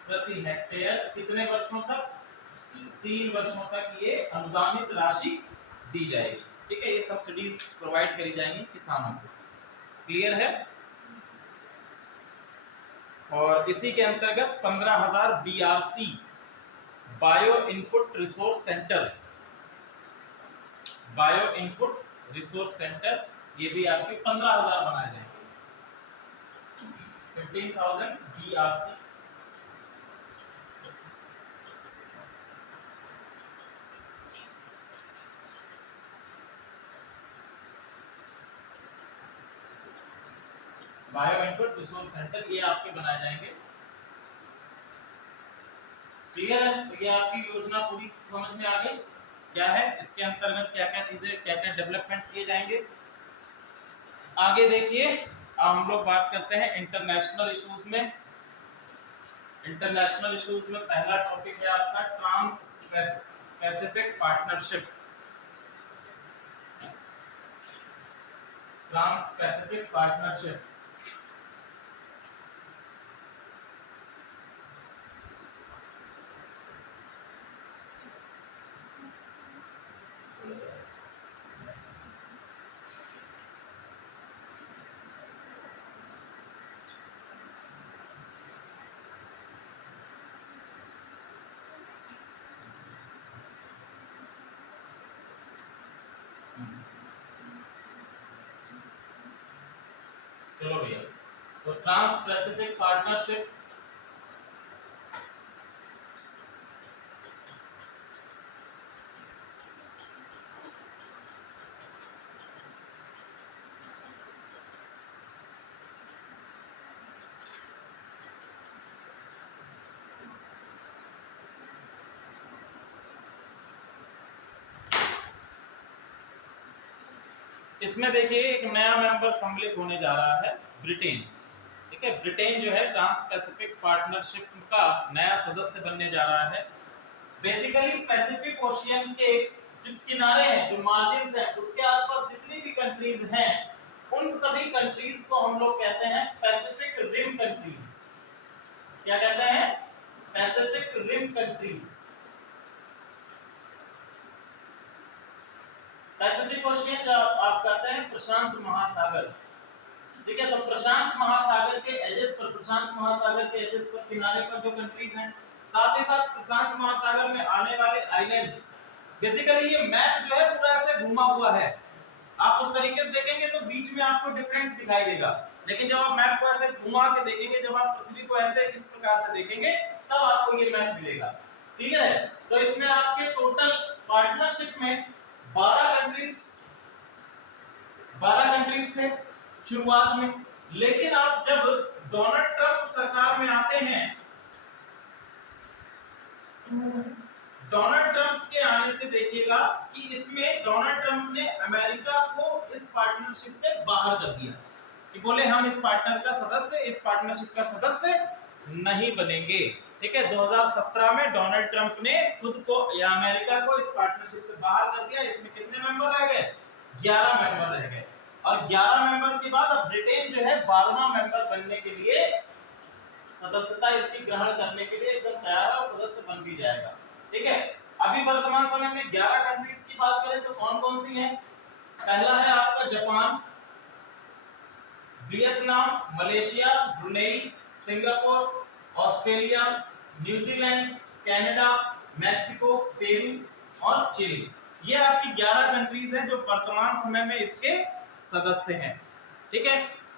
प्रति हेक्टेयर कितने वर्षों तक? 3 वर्षों तक ये अनुदानित राशि दी जाएगी। ठीक है, ये सब्सिडीज प्रोवाइड करी जाएंगी किसानों को। क्लियर है? और इसी के अंतर्गत 15,000 BRC bio input resource centre, ये भी आपके 15,000 बनाए जाएंगे। 15,000 BRC। Bio input resource centre ये आपके बनाए जाएंगे। क्लियर है? तो ये आपकी योजना पूरी समझ में आ गई क्या है, इसके अंतर्गत क्या क्या चीजें, क्या क्या डेवलपमेंट किए जाएंगे। आगे देखिए, अब हम लोग बात करते हैं इंटरनेशनल इश्यूज में। इंटरनेशनल इश्यूज में पहला टॉपिक है आपका trans Pacific partnership. Trans Pacific partnership चलो भैया, तो ट्रांस पैसिफिक पार्टनरशिप इसमें देखिए एक नया मेंबर सम्मिलित होने जा रहा है, ब्रिटेन। ठीक है, ब्रिटेन जो है ट्रांस पैसिफिक पार्टनरशिप का नया सदस्य बनने जा रहा है। बेसिकली पैसिफिक ओशियन के जो किनारे हैं, जो मार्जिन्स हैं, उसके आसपास जितनी भी कंट्रीज हैं, उन सभी कंट्रीज को हम लोग कहते हैं पैसिफिक रिम कंट्रीज। क्या कहते हैं? Pacific rim countries. Pacific ocean जो आप कहते हैं प्रशांत महासागर। ठीक है, तो प्रशांत महासागर के एजेस पर, प्रशांत महासागर के एजेस पर किनारे पर जो कंट्रीज हैं, साथ ही साथ प्रशांत महासागर में आने वाले आइलैंड्स। बेसिकली ये मैप जो है पूरा ऐसे घुमा हुआ है, आप उस तरीके से देखेंगे तो बीच में आपको डिफरेंट दिखाई देगा, लेकिन जब आप मैप को ऐसे घुमा के देखेंगे, जब आप पृथ्वी को ऐसे इस प्रकार से देखेंगे, तब आपको ये मैप मिलेगा। क्लियर है? तो इसमें आपके टोटल पार्टनरशिप में 12 कंट्रीज थे शुरुआत में, लेकिन आप जब डोनाल्ड ट्रंप सरकार में आते हैं, डोनाल्ड ट्रंप के आने से देखिएगा कि इसमें डोनाल्ड ट्रंप ने अमेरिका को इस पार्टनरशिप से बाहर कर दिया। कि बोले हम इस पार्टनर का सदस्य, इस पार्टनरशिप का सदस्य नहीं बनेंगे। ठीक है, 2017 में डोनाल्ड ट्रंप ने खुद को या अमेरिका को इस पार्टनरशिप से बाहर कर दिया। इसमें कितने मेंबर रह गए? 11 मेंबर रह गए। और 11 मेंबर के बाद अब ब्रिटेन जो है 12वां मेंबर बनने के लिए, सदस्यता इसकी ग्रहण करने के लिए एकदम तैयार है और सदस्य बन भी जाएगा। ठीक है, अभी वर्तमान समय में 11 कंट्रीज की बात करें तो कौन कौन सी हैं? पहला है आपका Japan, Vietnam, Malaysia, Brunei, Singapore, Australia, New Zealand, Canada, Mexico, Peru और चिली। ये आपकी 11 कंट्रीज हैं जो वर्तमान समय में इसके सदस्य हैं। ठीक है,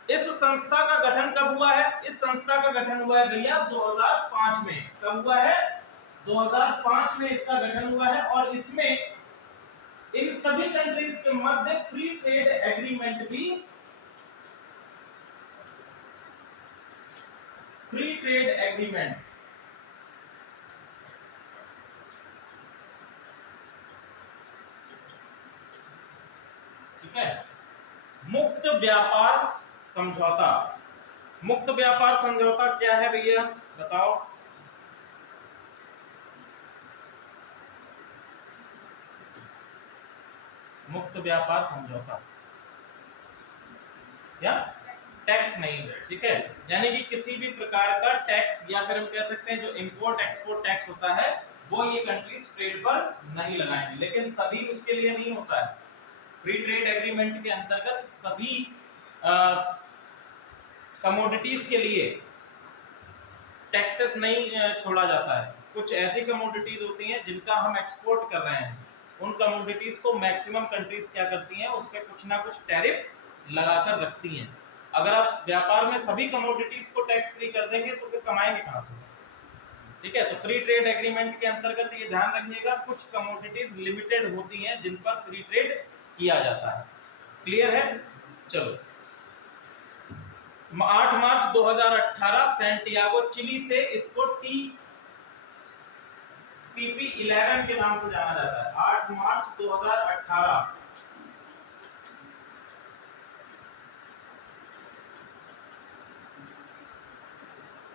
इस संस्था का गठन कब हुआ है? इस संस्था का गठन हुआ है भैया 2005 में। कब हुआ है? 2005 में इसका गठन हुआ है। और इसमें इन सभी कंट्रीज के मध्य फ्री ट्रेड एग्रीमेंट भी, फ्री ट्रेड एग्रीमेंट, ठीक है, मुक्त व्यापार समझौता। मुक्त व्यापार समझौता क्या है भैया, बताओ? मुक्त व्यापार समझौता क्या? टैक्स नहीं है। ठीक है, यानी कि किसी भी प्रकार का टैक्स या फिर हम कह सकते हैं जो इंपोर्ट एक्सपोर्ट टैक्स होता है वो ये कंट्रीज ट्रेड पर नहीं लगाएंगे। लेकिन सभी उसके लिए नहीं होता है। फ्री ट्रेड एग्रीमेंट के अंतर्गत सभी कमोडिटीज के लिए टैक्सेस नहीं छोड़ा जाता है। कुछ ऐसी कमोडिटीज होती हैं जिनका हम एक्सपोर्ट कर रहे हैं, उन कमोडिटीज को मैक्सिमम कंट्रीज क्या करती हैं, उस पर कुछ ना कुछ टैरिफ लगाकर रखती हैं। अगर आप व्यापार में सभी कमोडिटीज को टैक्स फ्री कर देंगे तो फिर कमाएंगे कहां से? ठीक है, तो फ्री ट्रेड एग्रीमेंट के अंतर्गत ये ध्यान रखिएगा कुछ कमोडिटीज लिमिटेड होती हैं जिन पर फ्री ट्रेड किया जाता है। क्लियर है? चलो, 8 मार्च 2018 सैंटियागो चिली से इसको TPP-11 के नाम से जाना जाता है। 8 मार्च 2018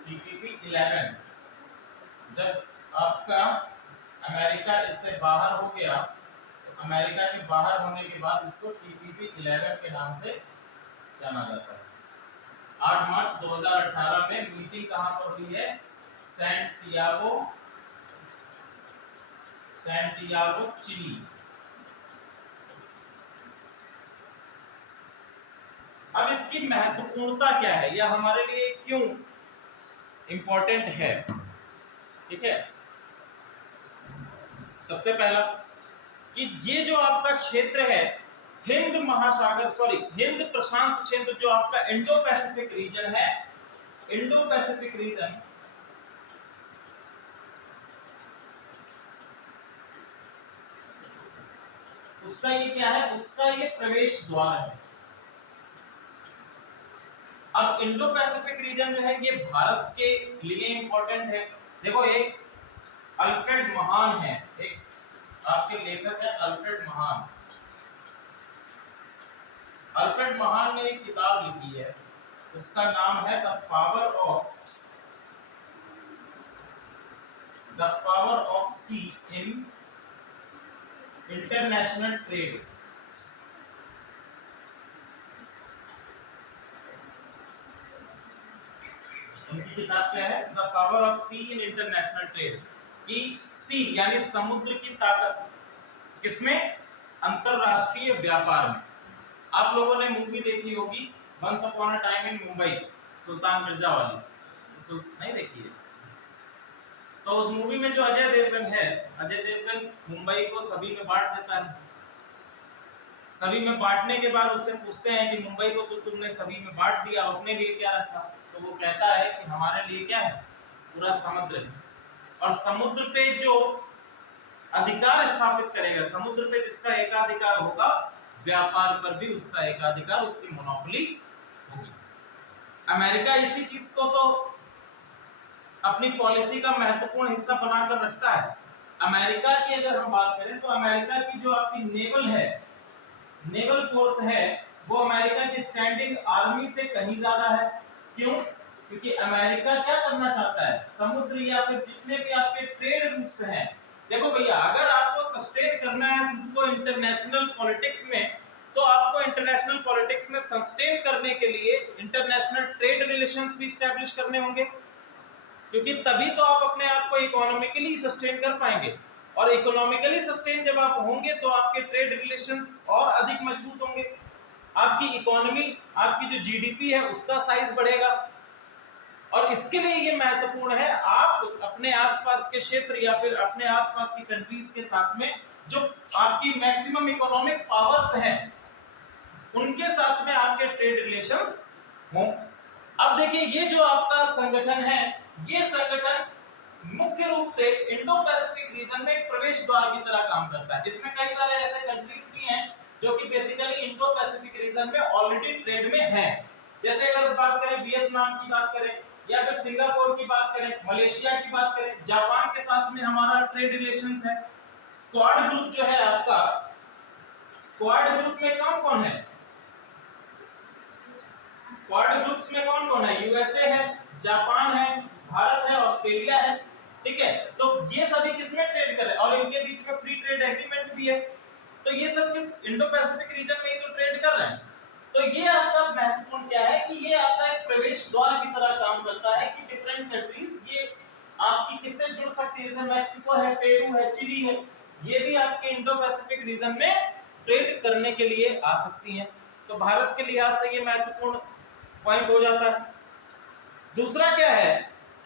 TPP-11। जब आपका अमेरिका इससे बाहर हो गया तो अमेरिका के बाहर होने के बाद इसको TPP-11 के नाम से जाना जाता है। 8 मार्च 2018 में मीटिंग कहां पर हुई है? Santiago Chile. अब इसकी महत्वपूर्णता क्या है, यह हमारे लिए क्यों इंपॉर्टेंट है? ठीक है, सबसे पहला कि ये जो आपका क्षेत्र है हिंद महासागर हिंद प्रशांत क्षेत्र, जो आपका इंडो पैसिफिक रीजन है, इंडो पैसिफिक रीजन, उसका ये क्या है? उसका ये प्रवेश द्वार है। अब इंडो पैसिफिक रीजन जो है ये भारत के लिए इंपॉर्टेंट है। देखो, एक अल्फ्रेड महान है, एक आपके लेखक है अल्फ्रेड महान। अल्फ्रेड महान ने एक किताब लिखी है, उसका नाम है the power of sea in international trade. उनकी किताब क्या है? The power of sea in international trade. कि सी यानी समुद्र की ताकत किसमें? अंतरराष्ट्रीय व्यापार में। आप लोगों ने मूवी देखी होगी once upon a time in Mumbai, Sultan Mirza वाली, नहीं देखी है? तो उस मूवी में जो अजय देवगन है, अजय देवगन मुंबई को सभी में बांट देता है। सभी में बांटने के बाद उससे पूछते हैं कि मुंबई को तो तुमने सभी में बांट दिया, अपने लिए क्या रखा? तो वो कहता है कि हमारे लिए क्या है? पूरा समुद्र है। और समुद्र पे जो अधिकार स्थापित करेगा, समुद्र पे जिसका एकाधिकार होगा, व्यापार पर भी उसका एकाधिकार, उसकी मोनोपोली होगी। अमेरिका इसी चीज को तो अपनी पॉलिसी का महत्वपूर्ण हिस्सा बनाकर रखता है। अमेरिका की अगर हम बात करें तो अमेरिका की जो आपकी नेवल है, नेवल फोर्स है, वो अमेरिका की स्टैंडिंग आर्मी से कहीं ज्यादा है। क्यों? क्योंकि अमेरिका क्या करना चाहता है, समुद्र या फिर जितने भी आपके ट्रेड रूट्स हैं, देखो भैया अगर आपको सस्टेन करना है खुद को इंटरनेशनल पॉलिटिक्स में, तो आपको इंटरनेशनल पॉलिटिक्स में सस्टेन करने के लिए इंटरनेशनल ट्रेड रिलेशंस भी स्टैब्लिश करने होंगे, क्योंकि तभी तो आप अपने आप को इकोनॉमिकली सस्टेन कर पाएंगे, और इकोनॉमिकली सस्टेन जब आप होंगे तो आपके ट्रेड रिलेशंस और अधिक मजबूत होंगे, आपकी इकोनॉमी, आपकी जो जीडीपी है उसका साइज बढ़ेगा। और इसके लिए ये महत्वपूर्ण है आप अपने आसपास के क्षेत्र या फिर अपने आसपास की कंट्रीज के साथ में जो आपकी मैक्सिमम इकोनॉमिक पावर्स हैं उनके साथ में आपके ट्रेड रिलेशंस हों। अब देखिए ये जो आपका संगठन है, ये संगठन मुख्य रूप से इंडो पैसिफिक रीजन में एक प्रवेश द्वार की तरह काम करता है। इसमें कई सारे ऐसे कंट्रीज भी हैं जो कि बेसिकली इंडो पैसिफिक रीजन में ऑलरेडी ट्रेड में हैं। जैसे अगर बात करें वियतनाम की बात करें, या फिर सिंगापुर की बात करें, मलेशिया की बात करें, जापान के साथ में हमारा ट्रेड रिलेशंस है। क्वाड ग्रुप जो है आपका, क्वाड ग्रुप में कौन कौन है? क्वाड ग्रुप्स में कौन कौन है? यूएसए है, जापान है, भारत है, ऑस्ट्रेलिया है, ठीक है। तो ये सभी किसमें ट्रेड कर रहे हैं, और इनके बीच में फ्री ट्रेड एग्रीमेंट भी है। तो ये सब किस इंडो पैसिफिक रीजन में ही तो ट्रेड कर रहे हैं। तो ये आपका महत्वपूर्ण क्या है कि ये आपका एक प्रवेश द्वार की तरह काम करता है कि डिफरेंट कंट्रीज ये आपकी किससे जुड़ सकती है, जैसे मैक्सिको है, पेरू है, चिली है, ये भी आपके इंडो पैसिफिक रीजन में ट्रेड करने के लिए आ सकती हैं। तो भारत के लिहाज से ये महत्वपूर्ण पॉइंट हो जाता है। दूसरा क्या है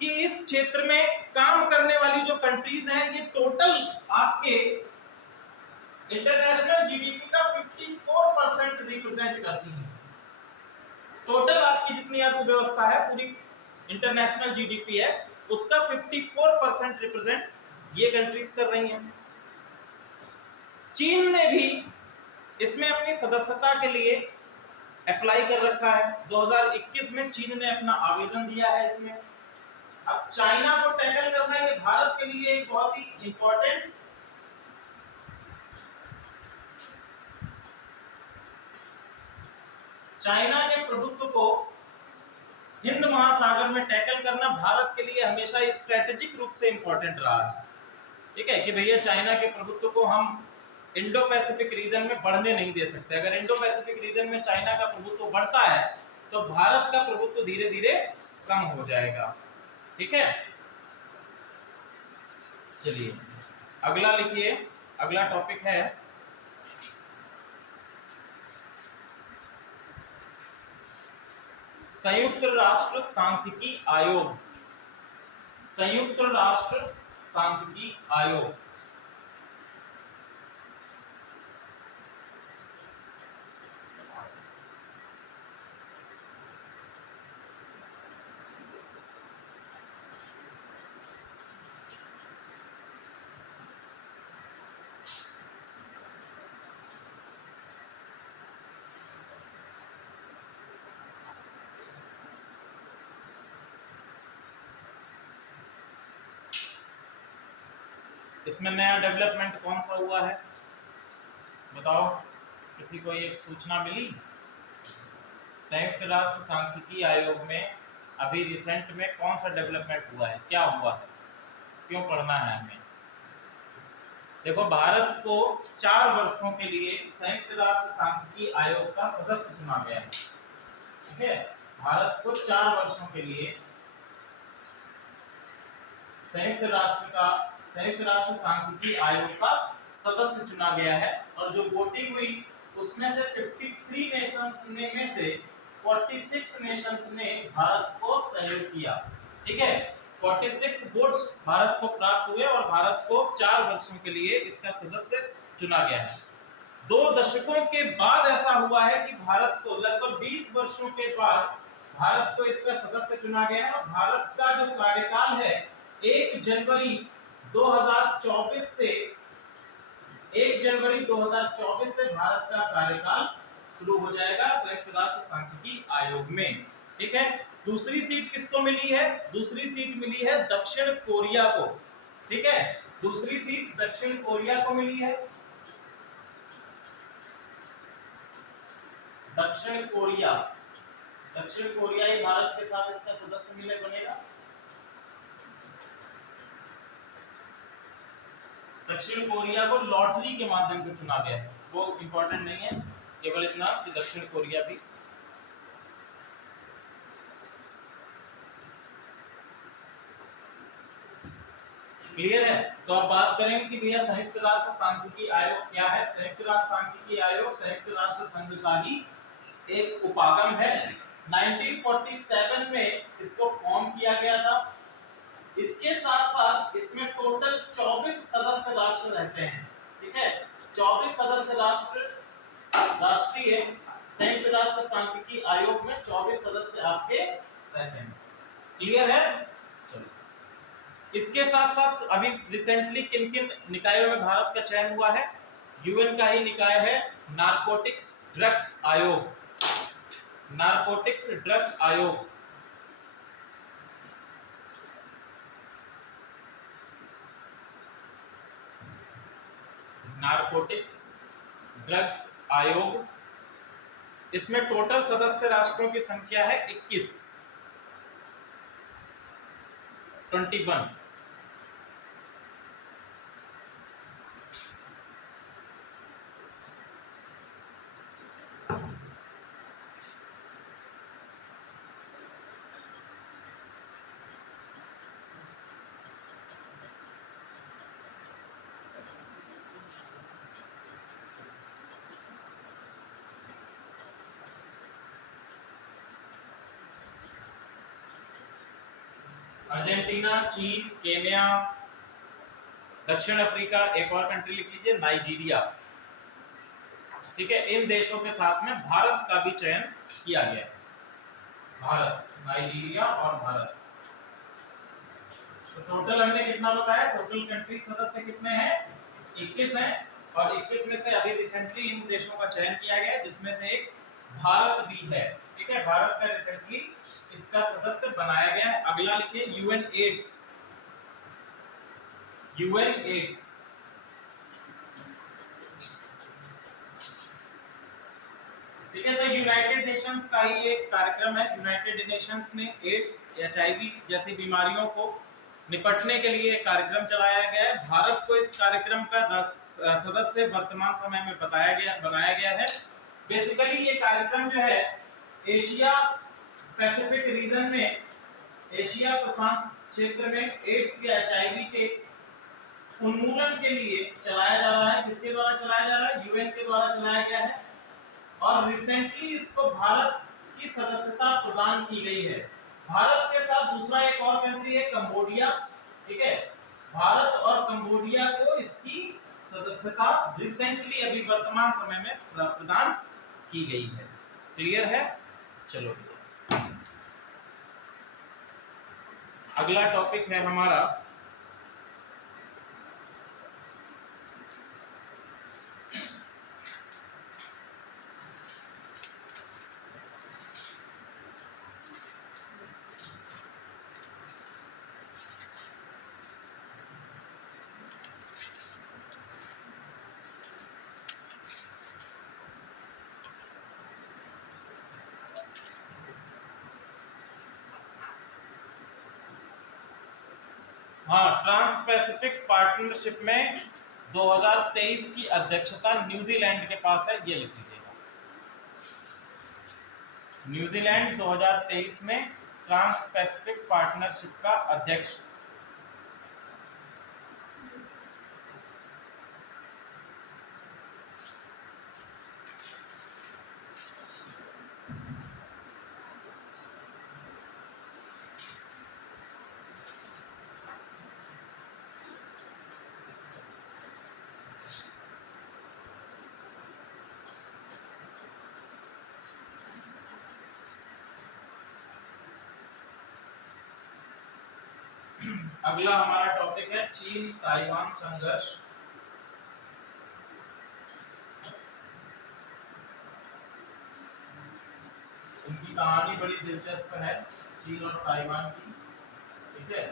कि इस क्षेत्र में काम करने वाली जो कंट्रीज हैं ये टोटल आपके इंटरनेशनल जीडीपी का 54% रिप्रेजेंट करती हैं। टोटल आपकी जितनी अर्थव्यवस्था है पूरी इंटरनेशनल जीडीपी है उसका 54% रिप्रेजेंट ये कंट्रीज कर रही हैं। चीन ने भी इसमें अपनी सदस्यता के लिए अप्लाई कर रखा है। 2021 में चीन ने अपना आवेदन दिया है इसमें। अब चाइना को टैकल करना ये भारत के लिए एक बहुत ही इंपॉर्टेंट चाइना के प्रभुत्व को हिंद महासागर में टैकल करना भारत के लिए हमेशा स्ट्रेटेजिक रूप से इंपॉर्टेंट रहा है। ठीक है कि भैया चाइना के प्रभुत्व को हम इंडो पैसिफिक रीजन में बढ़ने नहीं दे सकते। अगर इंडो पैसिफिक रीजन में चाइना का प्रभुत्व बढ़ता है तो भारत का प्रभुत्व धीरे धीरे कम हो जाएगा। ठीक है, चलिए अगला लिखिए। अगला टॉपिक है संयुक्त राष्ट्र सांख्यिकी आयोग। संयुक्त राष्ट्र सांख्यिकी आयोग इसमें नया डेवलपमेंट कौन सा हुआ है बताओ, किसी को ये सूचना मिली? संयुक्त राष्ट्र सांख्यिकी आयोग में अभी रिसेंट में कौन सा डेवलपमेंट हुआ है, क्या हुआ है, क्यों पढ़ना है हमें? देखो भारत को 4 वर्षों के लिए संयुक्त राष्ट्र सांख्यिकी आयोग का सदस्य चुना गया है। ठीक है, भारत को 4 वर्षों के लिए संयुक्त राष्ट्र सांख्यिकी आयोग का सदस्य चुना गया है। और जो वोटिंग हुई उसमें से 53 नेशंस में से 46 नेशंस ने भारत को सहयोग किया। ठीक है, 46 वोट्स भारत को प्राप्त हुए और भारत को 4 वर्षों के लिए इसका सदस्य चुना गया है। 2 दशकों के बाद ऐसा हुआ है कि भारत को लगभग 20 वर्षों के बाद भारत को इसका सदस्य चुना गया है। और भारत का जो कार्यकाल है 1 जनवरी 2024 से भारत का कार्यकाल शुरू हो जाएगा संयुक्त राष्ट्र सांख्यिकी आयोग में। ठीक है, दूसरी सीट किसको मिली है? दूसरी सीट मिली है दक्षिण कोरिया को। ठीक है, दूसरी सीट दक्षिण कोरिया को मिली है। दक्षिण कोरिया, दक्षिण कोरिया ही भारत के साथ इसका सदस्य मिले बनेगा। दक्षिण कोरिया को लॉटरी के माध्यम से चुना गया है, वो इंपॉर्टेंट नहीं है, केवल इतना कि दक्षिण कोरिया भी। क्लियर है। तो अब बात करेंगे कि भैया संयुक्त राष्ट्र सांख्यिकी आयोग क्या है। संयुक्त राष्ट्र सांख्यिकी आयोग संयुक्त राष्ट्र संघ का ही एक उपागम है। 1947 में इसको फॉर्म किया गया था। इसके साथ साथ इसमें टोटल 24 सदस्य राष्ट्र रहते हैं, ठीक है। 24 सदस्य राष्ट्र राष्ट्रीय संयुक्त राष्ट्र सांख्यिकी आयोग में 24 सदस्य आपके रहते हैं। क्लियर है। चलो, इसके साथ साथ अभी रिसेंटली किन किन निकायों में भारत का चयन हुआ है। यूएन का ही निकाय है नारकोटिक्स ड्रग्स आयोग, नारकोटिक्स ड्रग्स आयोग। नारकोटिक्स ड्रग्स आयोग, इसमें टोटल सदस्य राष्ट्रों की संख्या है 21। अर्जेंटीना, चीन, केन्या, दक्षिण अफ्रीका, एक और कंट्री लिख लीजिए नाइजीरिया, ठीक है। इन देशों के साथ में भारत का भी चयन किया गया है। भारत, नाइजीरिया और भारत। तो टोटल हमने कितना बताया, टोटल कंट्री सदस्य कितने हैं, 21 हैं। और 21 में से अभी रिसेंटली इन देशों का चयन किया गया है, जिसमें से एक भारत भी है, ठीक है। भारत का रिसेंटली इसका सदस्य बनाया गया है। अगला लिखिए यूएन एड्स, यूएन एड्स, ठीक है। तो यूनाइटेड नेशंस का ही एक कार्यक्रम है। यूनाइटेड नेशंस ने एड्स, एचआईवी जैसी बीमारियों को निपटने के लिए एक कार्यक्रम चलाया गया है। भारत को इस कार्यक्रम का सदस्य वर्तमान समय में बनाया गया है। बेसिकली ये कार्यक्रम जो है एशिया पैसिफिक रीजन में, एशिया प्रशांत क्षेत्र में एड्स या एचआईवी के उन्मूलन के लिए चलाया जा रहा है। किसके द्वारा चलाया जा रहा है, यूएन के द्वारा चलाया गया है। और रिसेंटली इसको भारत की सदस्यता प्रदान की गई है। भारत के साथ दूसरा एक और कंट्री है कंबोडिया, ठीक है। भारत और कंबोडिया को इसकी सदस्यता रिसेंटली अभी वर्तमान समय में प्रदान की गई है। क्लियर है। चलो अगला टॉपिक है हमारा ट्रांस पैसिफिक पार्टनरशिप में 2023 की अध्यक्षता न्यूजीलैंड के पास है, ये लिख लीजिएगा। न्यूजीलैंड 2023 में ट्रांस पैसिफिक पार्टनरशिप का अध्यक्ष। अगला हमारा टॉपिक है चीन ताइवान संघर्ष। इनकी कहानी बड़ी दिलचस्प है, चीन और ताइवान की, ठीक है।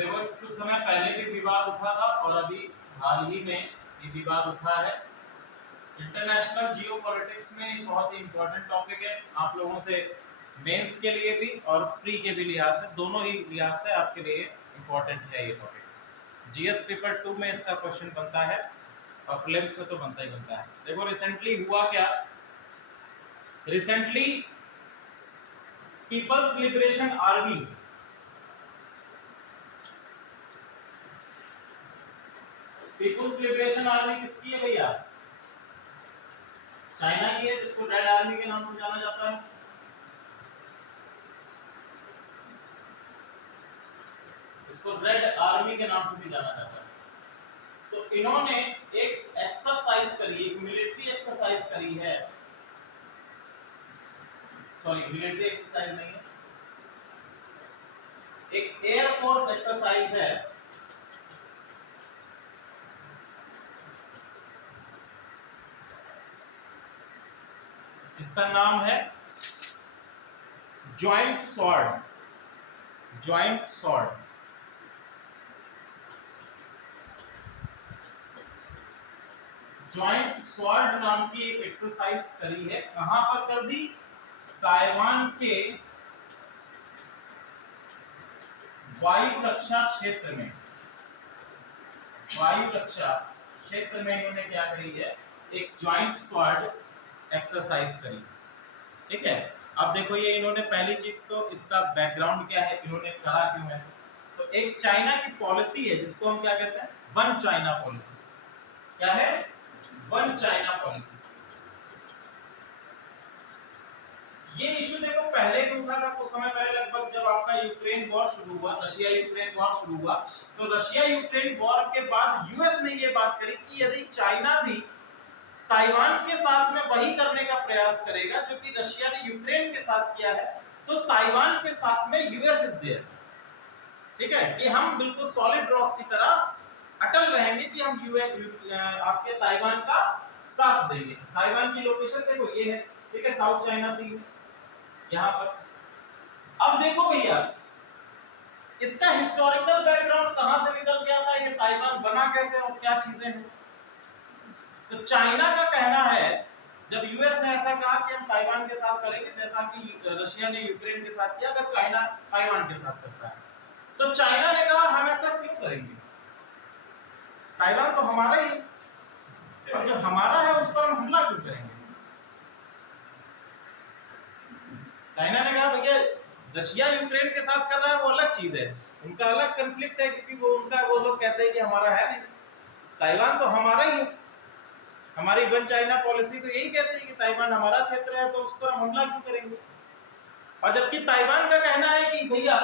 देखो कुछ समय पहले भी विवाद उठा था और अभी हाल ही में ये विवाद उठा है। इंटरनेशनल जियोपॉलिटिक्स में एक बहुत ही इंपॉर्टेंट टॉपिक है आप लोगों से, मेंस के लिए भी और प्री के भी लिहाज से, दोनों ही लिहाज से आपके लिए इंपॉर्टेंट है ये टॉपिक। जीएस पेपर 2 में इसका क्वेश्चन बनता है और प्रीलिम्स में तो बनता ही बनता है। देखो रिसेंटली हुआ क्या, रिसेंटली पीपल्स लिबरेशन आर्मी किसकी है भैया? चाइना की है, जिसको रेड आर्मी के नाम से जाना जाता है। इसको रेड आर्मी के नाम से भी जाना जाता है। तो इन्होंने एक एक्सरसाइज करी, एक मिलिट्री एक्सरसाइज करी है, सॉरी मिलिट्री एक्सरसाइज नहीं है, एक एयरफोर्स एक्सरसाइज है जिसका नाम है joint sword. Joint sword joint sword नाम की एक एक्सरसाइज करी है। कहां पर कर दी? ताइवान के वायु रक्षा क्षेत्र में। वायु रक्षा क्षेत्र में इन्होंने क्या करी है? एक जॉइंट स्वॉर्ड एक्सरसाइज करी। ठीक है, अब देखो ये इन्होंने पहली चीज तो इसका बैकग्राउंड क्या है, इन्होंने करा क्यों है? तो एक चाइना की पॉलिसी है जिसको हम क्या कहते हैं? One China policy. क्या है? One China policy. ये इशू देखो पहले भी उठा था कुछ समय पहले, लगभग जब आपका यूक्रेन वॉर शुरू हुआ, रशिया यूक्रेन वॉर शुरू हुआ, तो रशिया यूक्रेन वॉर के बाद यूएस ने ये बात करी कि यदि चाइना भी ताइवान के साथ में वही करने का प्रयास करेगा जो कि रशिया ने यूक्रेन के साथ किया है, तो ताइवान के साथ में यूएस इज देयर। ठीक है, कि हम बिल्कुल सॉलिड रॉक की तरह अटल रहेंगे कि हम यूएस आपके ताइवान का साथ देंगे। ताइवान की लोकेशन देखो ये है, ठीक है, साउथ चाइना सी में यहां पर। अब देखो भैया इसका हिस्टोरिकल बैकग्राउंड कहां से निकल गया था, ये ताइवान बना कैसे और क्या चीजें हैं। तो चाइना का कहना है, जब यूएस ने ऐसा कहा कि हम ताइवान के साथ करेंगे जैसा कि रशिया ने यूक्रेन के साथ किया, अगर चाइना ताइवान के साथ करता है, तो चाइना ने कहा हम ऐसा क्यों करेंगे, ताइवान तो हमारा ही है और जो हमारा है उस पर हम हमला क्यों करेंगे। चाइना ने कहा भैया रशिया यूक्रेन के साथ कर रहा है वो अलग चीज है, उनका अलग कॉन्फ्लिक्ट है, क्योंकि वो लोग कहते हैं कि हमारा है नहीं, ताइवान तो हमारा ही है। हमारी वन चाइना पॉलिसी तो यही कहती है कि ताइवान हमारा क्षेत्र है तो उस पर हम हमला क्यों करेंगे। और जबकि ताइवान का कहना है कि भैया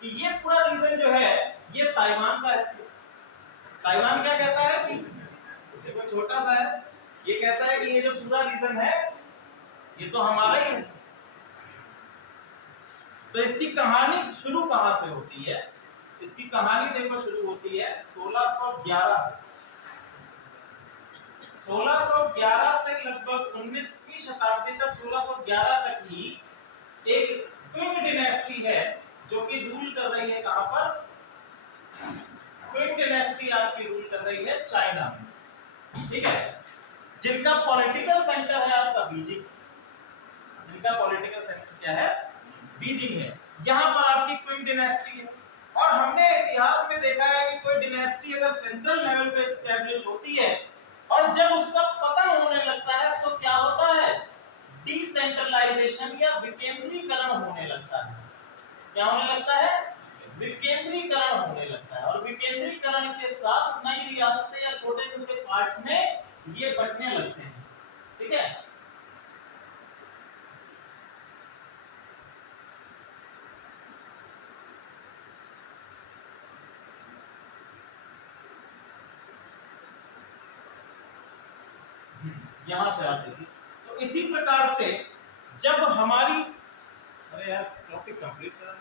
कि ये पूरा रीजन जो है ये ताइवान का है। ताइवान क्या कहता है कि देखो छोटा सा है, ये कहता है कि ये जो पूरा रीजन है ये तो हमारा ही है। तो इसकी कहानी शुरू कहां से होती है? इसकी कहानी देखो शुरू होती है 1611 से। 1611 से लगभग 19वीं शताब्दी तक, 1611 तक ही एक क्विंग डिनेस्टी है जो कि रूल कर रही है कहां पर? क्विंग डिनेस्टी आपकी रूल कर रही है चाइना में। ठीक है, जिनका पॉलिटिकल सेंटर है आपका बीजिंग। जिनका पॉलिटिकल सेंटर क्या है? बीजिंग है। यहां पर आपकी क्विंग डिनेस्टी है। और हमने इतिहास में देखा है कि कोई डिनेस्टी अगर सेंट्रल लेवल पे एस्टैब्लिश होती है और जब उसका पतन होने लगता है तो क्या होता है? डिसेंट्रलाइजेशन या विकेंद्रीकरण होने लगता है। क्या होने लगता है? विकेंद्रीकरण होने लगता है। और विकेंद्रीकरण के साथ नई रियासतें या छोटे छोटे पार्ट्स में ये बंटने लगते हैं। ठीक है, यहां से आती थी। तो इसी प्रकार से जब हमारी, अरे यार टॉपिक कंप्लीट करना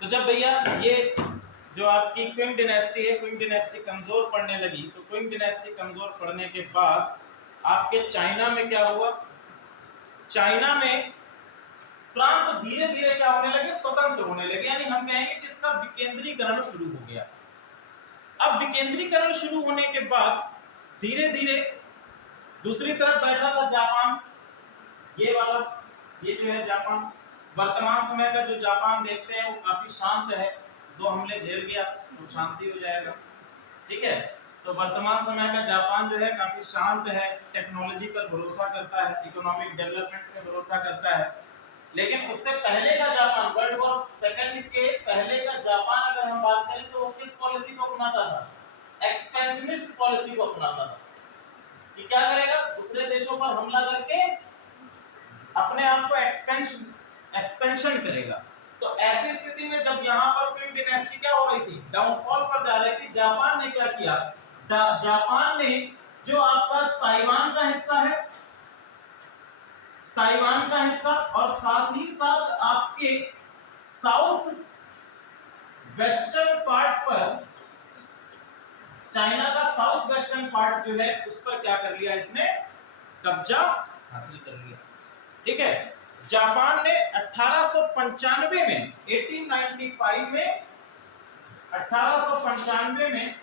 तो जब भैया ये जो आपकी क्विंग डिनेस्टी है, क्विंग डिनेस्टी कमजोर पड़ने लगी, तो क्विंग डिनेस्टी कमजोर पड़ने के बाद आपके चाइना में क्या हुआ, चाइना में प्रांत धीरे धीरे क्या होने लगे, स्वतंत्र होने लगे, यानी हम कहेंगे कि इसका विकेंद्रीकरण शुरू हो गया। अब विकेंद्रीकरण शुरू होने के बाद धीरे धीरे दूसरी तरफ बैठा था जापान, ये वाला, ये जो है जापान। वर्तमान समय का जो जापान देखते हैं वो काफी शांत है, 2 हमले झेल गया तो शांति हो जाएगा, ठीक है। तो वर्तमान समय का जापान जो है काफी शांत है, टेक्नोलॉजी पर भरोसा करता है, इकोनॉमिक डेवलपमेंट पे भरोसा करता है। लेकिन उससे पहले का जापान, वर्ल्ड वॉर सेकंड के पहले का जापान अगर हम बात करें तो वो किस पॉलिसी को अपनाता था, एक्सपेंशनिस्ट पॉलिसी को अपनाता था, कि क्या करेगा, दूसरे देशों पर हमला करके अपने आप को एक्सपेंशन करेगा। तो ऐसी स्थिति में जब यहाँ पर क्विन डायनेस्टी क्या हो रही थी, डाउनफॉल पर जा रही थी, जापान ने क्या किया, जापान ने जो आपका ताइवान का हिस्सा है, ताइवान का हिस्सा और साथ ही साथ आपके साउथ वेस्टर्न पार्ट पर, चाइना का साउथ वेस्टर्न पार्ट जो है उस पर क्या कर लिया, इसने कब्जा हासिल कर लिया, ठीक है। जापान ने 1895 में 1895 में 1895 में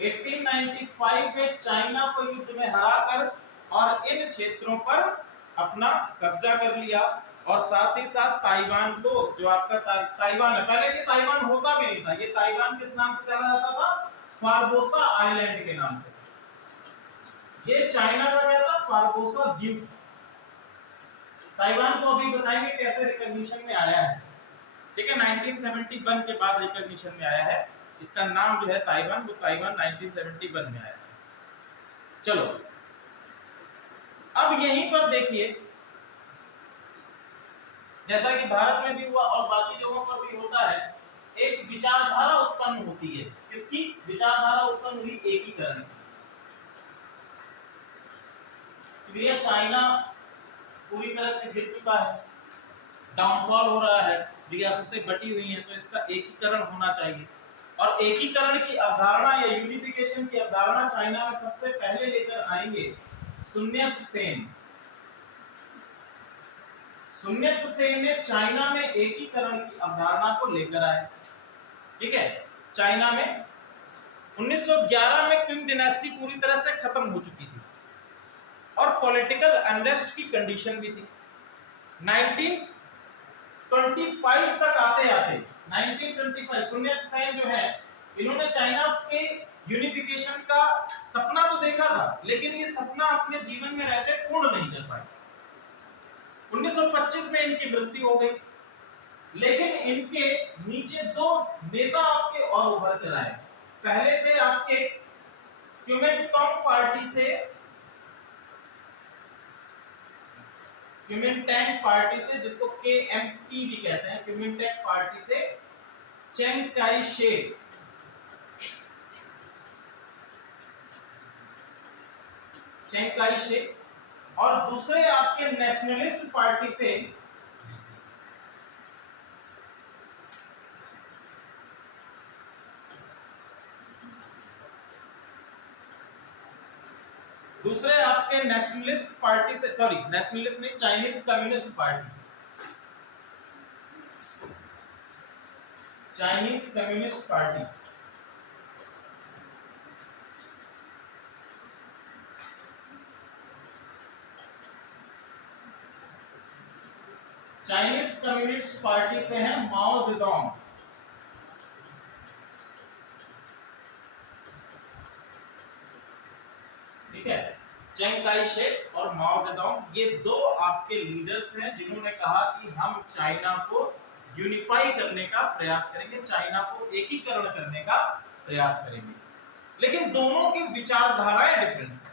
1895 में चाइना को युद्ध में हराकर और इन क्षेत्रों पर अपना कब्जा कर लिया, और साथ ही साथ ताइवान को, जो आपका ताइवान है, पहले ये ताइवान होता भी नहीं था, ये ताइवान किस नाम से जाना जाता था, फार्मोसा आइलैंड के नाम से। ये चाइना का क्या था, फार्मोसा द्वीप। ताइवान को अभी बताएंगे कैसे रिकॉग्निशन में आया है, ठीक है, 1971 के बाद रिकॉग्निशन में आया है। इसका नाम जो है ताइवान, वो ताइवान 1971 में आया है। चलो अब यहीं पर देखिए, जैसा कि भारत में भी हुआ और बाकी जगहों पर भी होता है, एक विचारधारा उत्पन्न होती है। किसकी विचारधारा उत्पन्न हुई, एकीकरण की। ये चाइना पूरी तरह से गिर चुका है, डाउनफॉल हो रहा है, रियासतें बटी हुई हैं, तो इसका एकीकरण होना चाहिए। और एकीकरण की अवधारणा या यूनिफिकेशन की अवधारणा चाइना में सबसे पहले लेकर आएंगे सुन्यत सेन। सुन्यत सेन ने चाइना में एकीकरण की अवधारणा को लेकर आए, ठीक है। चाइना में 1911 में क्विन डायनेस्टी पूरी तरह से खत्म हो चुकी थी और पॉलिटिकल अनरेस्ट की कंडीशन भी थी। 1925 तक आते आते 1925 सुन्यत सेन जो है, इन्होंने चाइना के यूनिफिकेशन का सपना तो देखा था, लेकिन ये सपना अपने जीवन में रहते पूर्ण नहीं कर पाए। 1925 में इनकी मृत्यु हो गई, लेकिन इनके नीचे 2 नेता आपके और उभर कर आए। पहले थे आपके क्यूमिंटांग पार्टी से, क्यूमिंटांग पार्टी से, जिसको केएमटी भी कहते हैं, क्यूमिंटांग पार्टी से Chiang Kai shek, Chiang Kai shek, और दूसरे आपके नेशनलिस्ट पार्टी से नेशनलिस्ट पार्टी से, सॉरी नेशनलिस्ट नहीं, Chinese communist party, Chinese communist party. Chinese communist party से है माओ जेडोंग, ठीक है। चेंग काई शेक और माओ जेडोंग, ये 2 आपके लीडर्स हैं जिन्होंने कहा कि हम चाइना को यूनिफाई करने का प्रयास करेंगे, चाइना को एकीकरण करने का प्रयास करेंगे। लेकिन दोनों की विचारधाराएं डिफरेंस है,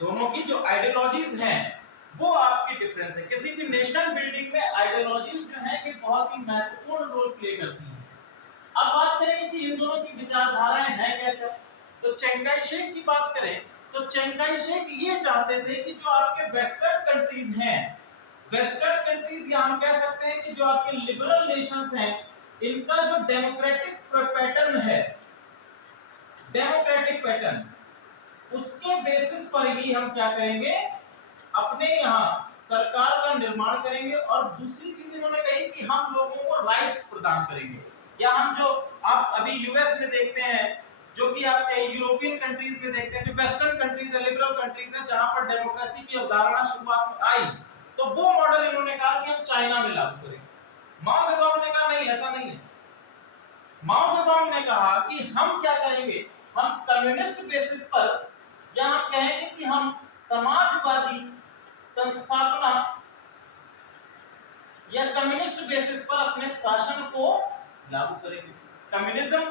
दोनों की जो आइडियोलॉजीज हैं वो आपकी डिफरेंस है। किसी भी नेशन बिल्डिंग में आइडियोलॉजीज जो है कि बहुत ही महत्वपूर्ण रोल प्ले करती हैं। अब बात करें कि इन दोनों की विचारधाराएं हैं क्या, तो चेंग काई शेक की बात करें तो चेंग काई शेक ये चाहते थे कि जो आपके वेस्टर्न कंट्रीज हैं, वेस्टर्न कंट्रीज, या हम कह सकते हैं कि जो आपके लिबरल नेशंस हैं, इनका जो डेमोक्रेटिक पैटर्न है डेमोक्रेटिक पैटर्न, उसके बेसिस पर ही हम क्या करेंगे, अपने यहाँ सरकार का निर्माण करेंगे। और दूसरी चीज इन्होंने कही कि हम लोगों को राइट्स प्रदान करेंगे, या हम जो आप अभी यूएस में देखते हैं, जो कि आप यूरोपियन कंट्रीज में देखते हैं, जो वेस्टर्न कंट्रीज है, लिबरल कंट्रीज है, जहां पर डेमोक्रेसी की अवधारणा शुरुआत में आई, तो वो मॉडल इन्होंने कहा कि हम चाइना में लागू करेंगे। माओ जेडोंग ने कहा नहीं, ऐसा नहीं है। माओ जेडोंग ने कहा कि हम क्या करेंगे, हम कम्युनिस्ट बेसिस पर, या हम कहेंगे कि हम समाजवादी संस्थापना या कम्युनिस्ट बेसिस पर अपने शासन को लागू करेंगे, कम्युनिज्म।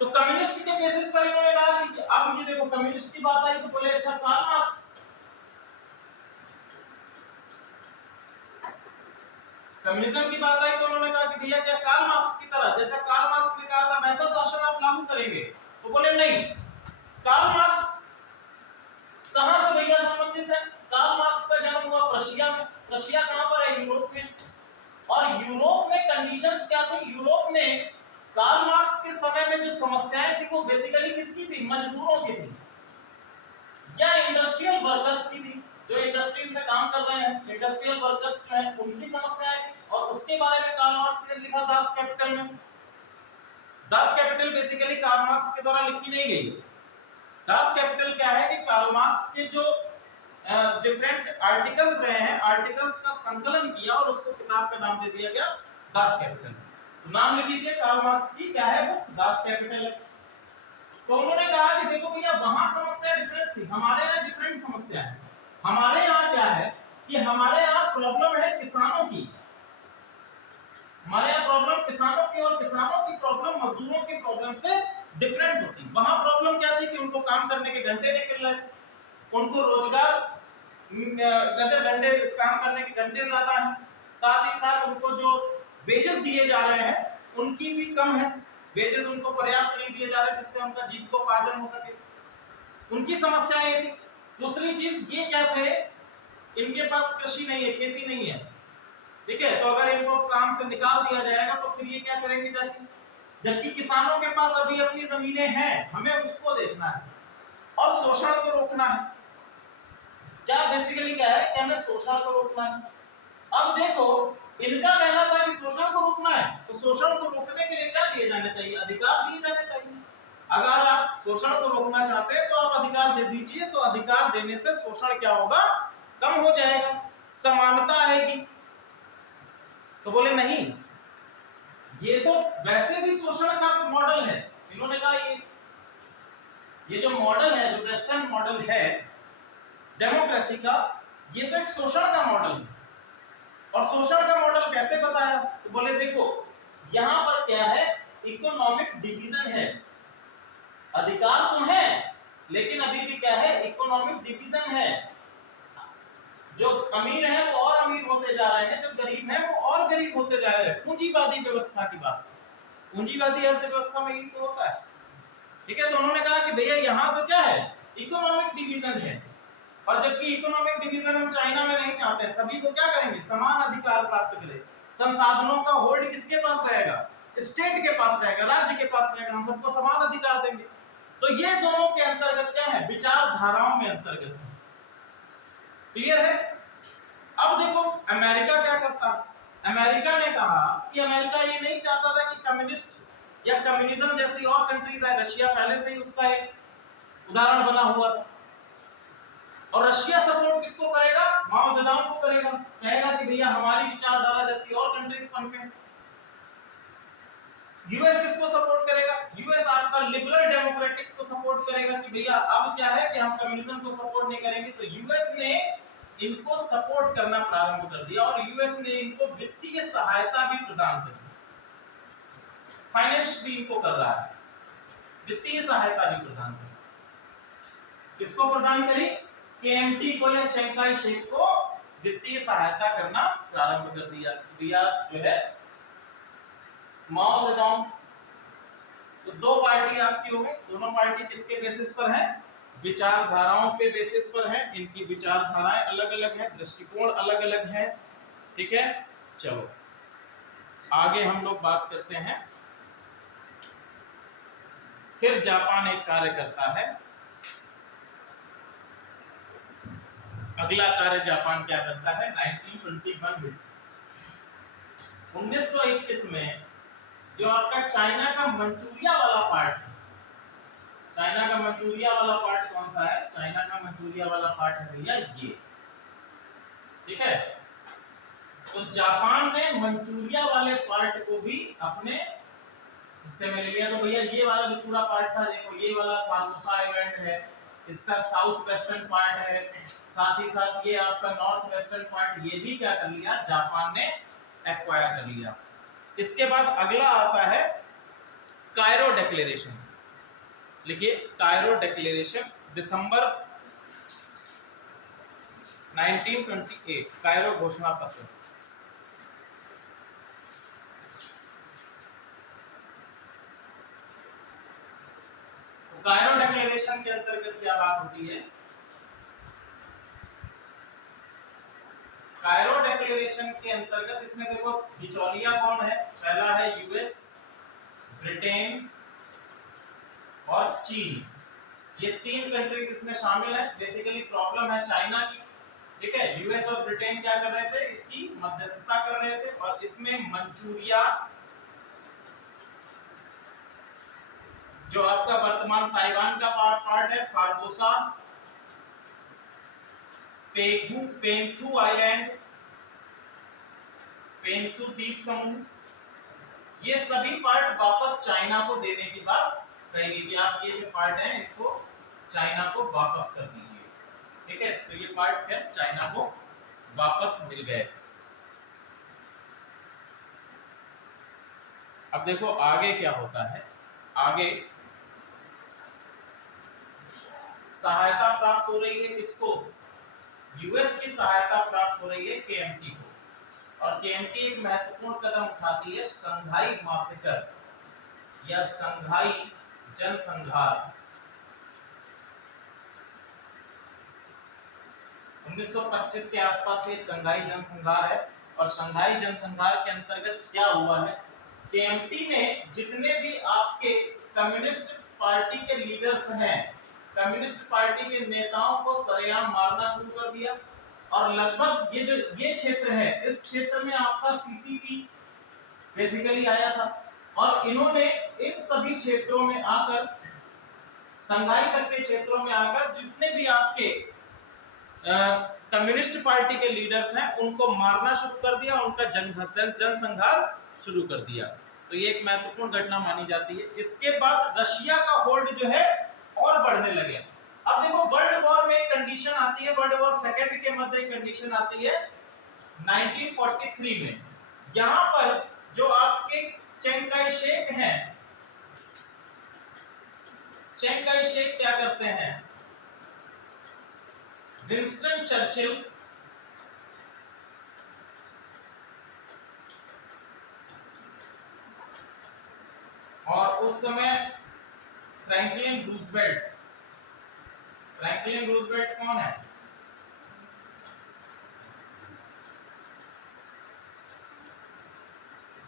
तो कम्युनिस्ट के बेसिस पर इन्होंने कहा कि अब ये देखो, कम्युनिस्ट की बात आई तो बोले अच्छा कार्ल मार्क्स। कम्युनिज्म की बात आई तो उन्होंने कहा कि भैया क्या कार्ल मार्क्स की तरह, जैसा कार्ल मार्क्स ने कहा था वैसा शासन आप लागू करेंगे? तो बोले नहीं। कार्ल मार्क्स कहां से भैया संबंधित है? कार्ल मार्क्स का जन्म हुआ प्रशिया में। प्रशिया कहां पर है? यूरोप में। और यूरोप में कंडीशंस क्या थी? यूरोप में कार्ल मार्क्स के समय में जो समस्याएं थी वो बेसिकली किसकी थी? मजदूरों की थी या इंडस्ट्रियल वर्कर्स की थी, जो इंडस्ट्रीज में काम कर रहे हैं, इंडस्ट्रियल वर्कर्स जो हैं उनकी समस्याएं थी। और उसके बारे में कार्ल मार्क्स ने लिखा दास कैपिटल में। Das Kapital basically Karl Marx के द्वारा लिखी नहीं गई। दास कैपिटल क्या है कि कार्ल मार्क्स के जो डिफरेंट आर्टिकल्स रहे हैं, आर्टिकल्स का संकलन किया और उसको किताब का नाम दे दिया गया दास कैपिटल। तो नाम लिख लीजिए कार्ल मार्क्स की, क्या है वो? दास कैपिटल है। तो उन्होंने कहा कि देखो भैया वहां समस्या डिफरेंस थी, हमारे यहाँ डिफरेंट समस्या है। हमारे यहाँ क्या है कि हमारे यहाँ प्रॉब्लम है किसानों की, हमारे यहाँ प्रॉब्लम किसानों की, और किसानों की प्रॉब्लम मजदूरों की प्रॉब्लम से डिफरेंट होती। वहां प्रॉब्लम क्या थी कि उनको काम करने के घंटे नहीं मिल रहे थे, उनको रोजगार अगर घंटे काम करने के घंटे ज्यादा हैं, साथ ही साथ उनको जो वेजेस दिए जा रहे हैं उनकी भी कम है, वेजेस उनको पर्याप्त नहीं दिए जा रहे जिससे उनका जीविकोपार्जन हो सके, उनकी समस्या ये थी। दूसरी चीज ये क्या थे, इनके पास कृषि नहीं है, खेती नहीं है, ठीक है। तो अगर इनको काम से निकाल दिया जाएगा तो फिर ये क्या करेंगे जैसे, जबकि किसानों के पास अभी अपनी जमीनें हैं, हमें उसको देखना है और शोषण को रोकना है। क्या बेसिकली क्या है कि हमें शोषण को रोकना है। अब देखो इनका कहना था कि शोषण को रोकना है, तो शोषण को रोकने के लिए क्या दिए जाने चाहिए? अधिकार दिए जाने चाहिए। अगर आप शोषण को रोकना चाहते हैं तो आप अधिकार दे दीजिए, तो अधिकार देने से शोषण क्या होगा? कम हो जाएगा, समानता आएगी। तो बोले नहीं, ये तो वैसे भी शोषण का मॉडल है। इन्होंने कहा ये जो मॉडल है, जो वेस्टर्न मॉडल है डेमोक्रेसी का, ये तो एक शोषण का मॉडल है। और शोषण का मॉडल कैसे बताया? तो बोले देखो यहां पर क्या है, इकोनॉमिक डिवीजन है, अधिकार तो है लेकिन अभी भी क्या है, इकोनॉमिक डिवीजन है। जो अमीर हैं वो और अमीर होते जा रहे हैं, जो गरीब हैं वो और गरीब होते जा रहे हैं। पूंजीवादी व्यवस्था की बात, पूंजीवादी अर्थव्यवस्था में ये तो होता है, ठीक है। तो उन्होंने कहा कि भैया यहाँ तो क्या है, इकोनॉमिक डिवीजन है। और जबकि इकोनॉमिक डिवीजन हम चाइना में नहीं चाहते, सभी को क्या करेंगे, समान अधिकार प्राप्त करें। संसाधनों का होल्ड किसके पास रहेगा? स्टेट के पास रहेगा, राज्य के पास रहेगा, हम सबको समान अधिकार देंगे। तो ये दोनों के अंतर्गत क्या है, विचारधाराओं में अंतर्गत है। क्लियर है? अब देखो अमेरिका क्या करता है। अमेरिका ने कहा कि अमेरिका ये नहीं चाहता था कि कम्युनिस्ट या कम्युनिज्म जैसी और कंट्रीज है, रशिया पहले से ही उसका एक उदाहरण बना हुआ था। और रशिया सपोर्ट किसको करेगा? माओ जेडोंग को करेगा, कहेगा कि भैया हमारी विचारधारा जैसी और कंट्रीज पनपे। यूएस किसको सपोर्ट करेगा? यूएस आपका लिबरल डेमोक्रेटिक को सपोर्ट करेगा कि भैया अब क्या है कि हम कम्युनिज्म को सपोर्ट नहीं करेंगे। तो यूएस ने इनको सपोर्ट करना प्रारंभ कर दिया और यूएस ने इनको वित्तीय सहायता भी प्रदान कर दी, फाइनेंस भी इनको कर रहा है, वित्तीय सहायता भी प्रदान कर दी। किसको प्रदान करी? केएमटी को या चेंकाई शेक को वित्तीय सहायता करना प्रारंभ कर दिया जो है माओ जेडोंग। तो दो पार्टी आपकी हो गई, दोनों पार्टी किसके बेसिस पर है? विचारधाराओं के बेसिस पर है। इनकी विचारधाराएं अलग अलग हैं, दृष्टिकोण अलग अलग हैं, ठीक है। चलो आगे हम लोग बात करते हैं फिर जापान एक कार्य करता है, अगला कार्य जापान क्या करता है 1921 में, 1921 में जो आपका चाइना का मंचूरिया वाला पार्ट है, चाइना का मंचूरिया वाला पार्ट कौन सा है, चाइना का मंचूरिया वाला पार्ट है भैया ये, ठीक है। तो जापान ने मंचूरिया वाले पार्ट को भी अपने हिस्से में ले लिया। तो भैया ये वाला जो पूरा पार्ट था, देखो ये वाला फार्मोसा आइलैंड है, इसका साउथ वेस्टर्न पार्ट है, साथ ही साथ ये आपका नॉर्थ वेस्टर्न पार्ट, ये भी क्या कर लिया जापान ने एक्वायर कर लिया। इसके बाद अगला आता है कायरो डिक्लेरेशन। लिखिए कायरो डिक्लेरेशन, दिसंबर 1928, कायरो घोषणा पत्र। कायरो डिक्लेरेशन के अंतर्गत क्या बात होती है, कायरो डिक्लेरेशन के अंतर्गत इसमें देखो बिचौलिया कौन है, पहला है यूएस, ब्रिटेन और चीन, ये तीन कंट्रीज इसमें शामिल है। बेसिकली प्रॉब्लम है चाइना की, ठीक है। यूएस और ब्रिटेन क्या कर रहे थे, इसकी मध्यस्थता कर रहे थे, और इसमें मंचूरिया जो आपका वर्तमान ताइवान का पार्ट है, फार्मोसा, पेंथू आइलैंड, पेंथू द्वीप समूह, ये सभी पार्ट वापस चाइना को देने की बात कहेगी कि आप ये जो पार्ट है इनको चाइना को वापस कर दीजिए, ठीक है। तो ये पार्ट है चाइना को वापस मिल गए। अब देखो आगे क्या होता है, आगे सहायता प्राप्त हो रही है किसको, यूएस की सहायता प्राप्त हो रही है केएमटी को, और केएमटी एक महत्वपूर्ण कदम उठाती है शंघाई मासेकर या शंघाई जनसंहार। 1925 के आसपास ये शंघाई जनसंहार है, और शंघाई जनसंहार के अंतर्गत क्या हुआ है, केएमटी ने जितने भी आपके कम्युनिस्ट पार्टी के लीडर्स हैं, कम्युनिस्ट पार्टी के नेताओं को सरेआम मारना शुरू कर दिया। और लगभग ये जो ये क्षेत्र है, इस क्षेत्र में आपका सीसीपी बेसिकली आया था, और इन्होंने इन सभी क्षेत्रों में आकर, शंघाई तक के क्षेत्रों में आकर जितने भी आपके कम्युनिस्ट पार्टी के लीडर्स हैं उनको मारना शुरू कर दिया, उनका जनसंहार शुरू कर दिया। तो ये एक महत्वपूर्ण घटना मानी जाती है। इसके बाद रशिया का होल्ड जो है और बढ़ने लगे। अब देखो वर्ल्ड वॉर में एक कंडीशन आती है, वर्ल्ड वॉर सेकेंड के मध्य एक कंडीशन आती है 1943 में। यहां पर जो आपके चिंग काई शेक हैं, चिंग काई शेक क्या करते हैं, विंस्टन चर्चिल और उस समय फ्रैंकलिन रूजवेल्ट, फ्रैंकलिन रूजवेल्ट कौन है,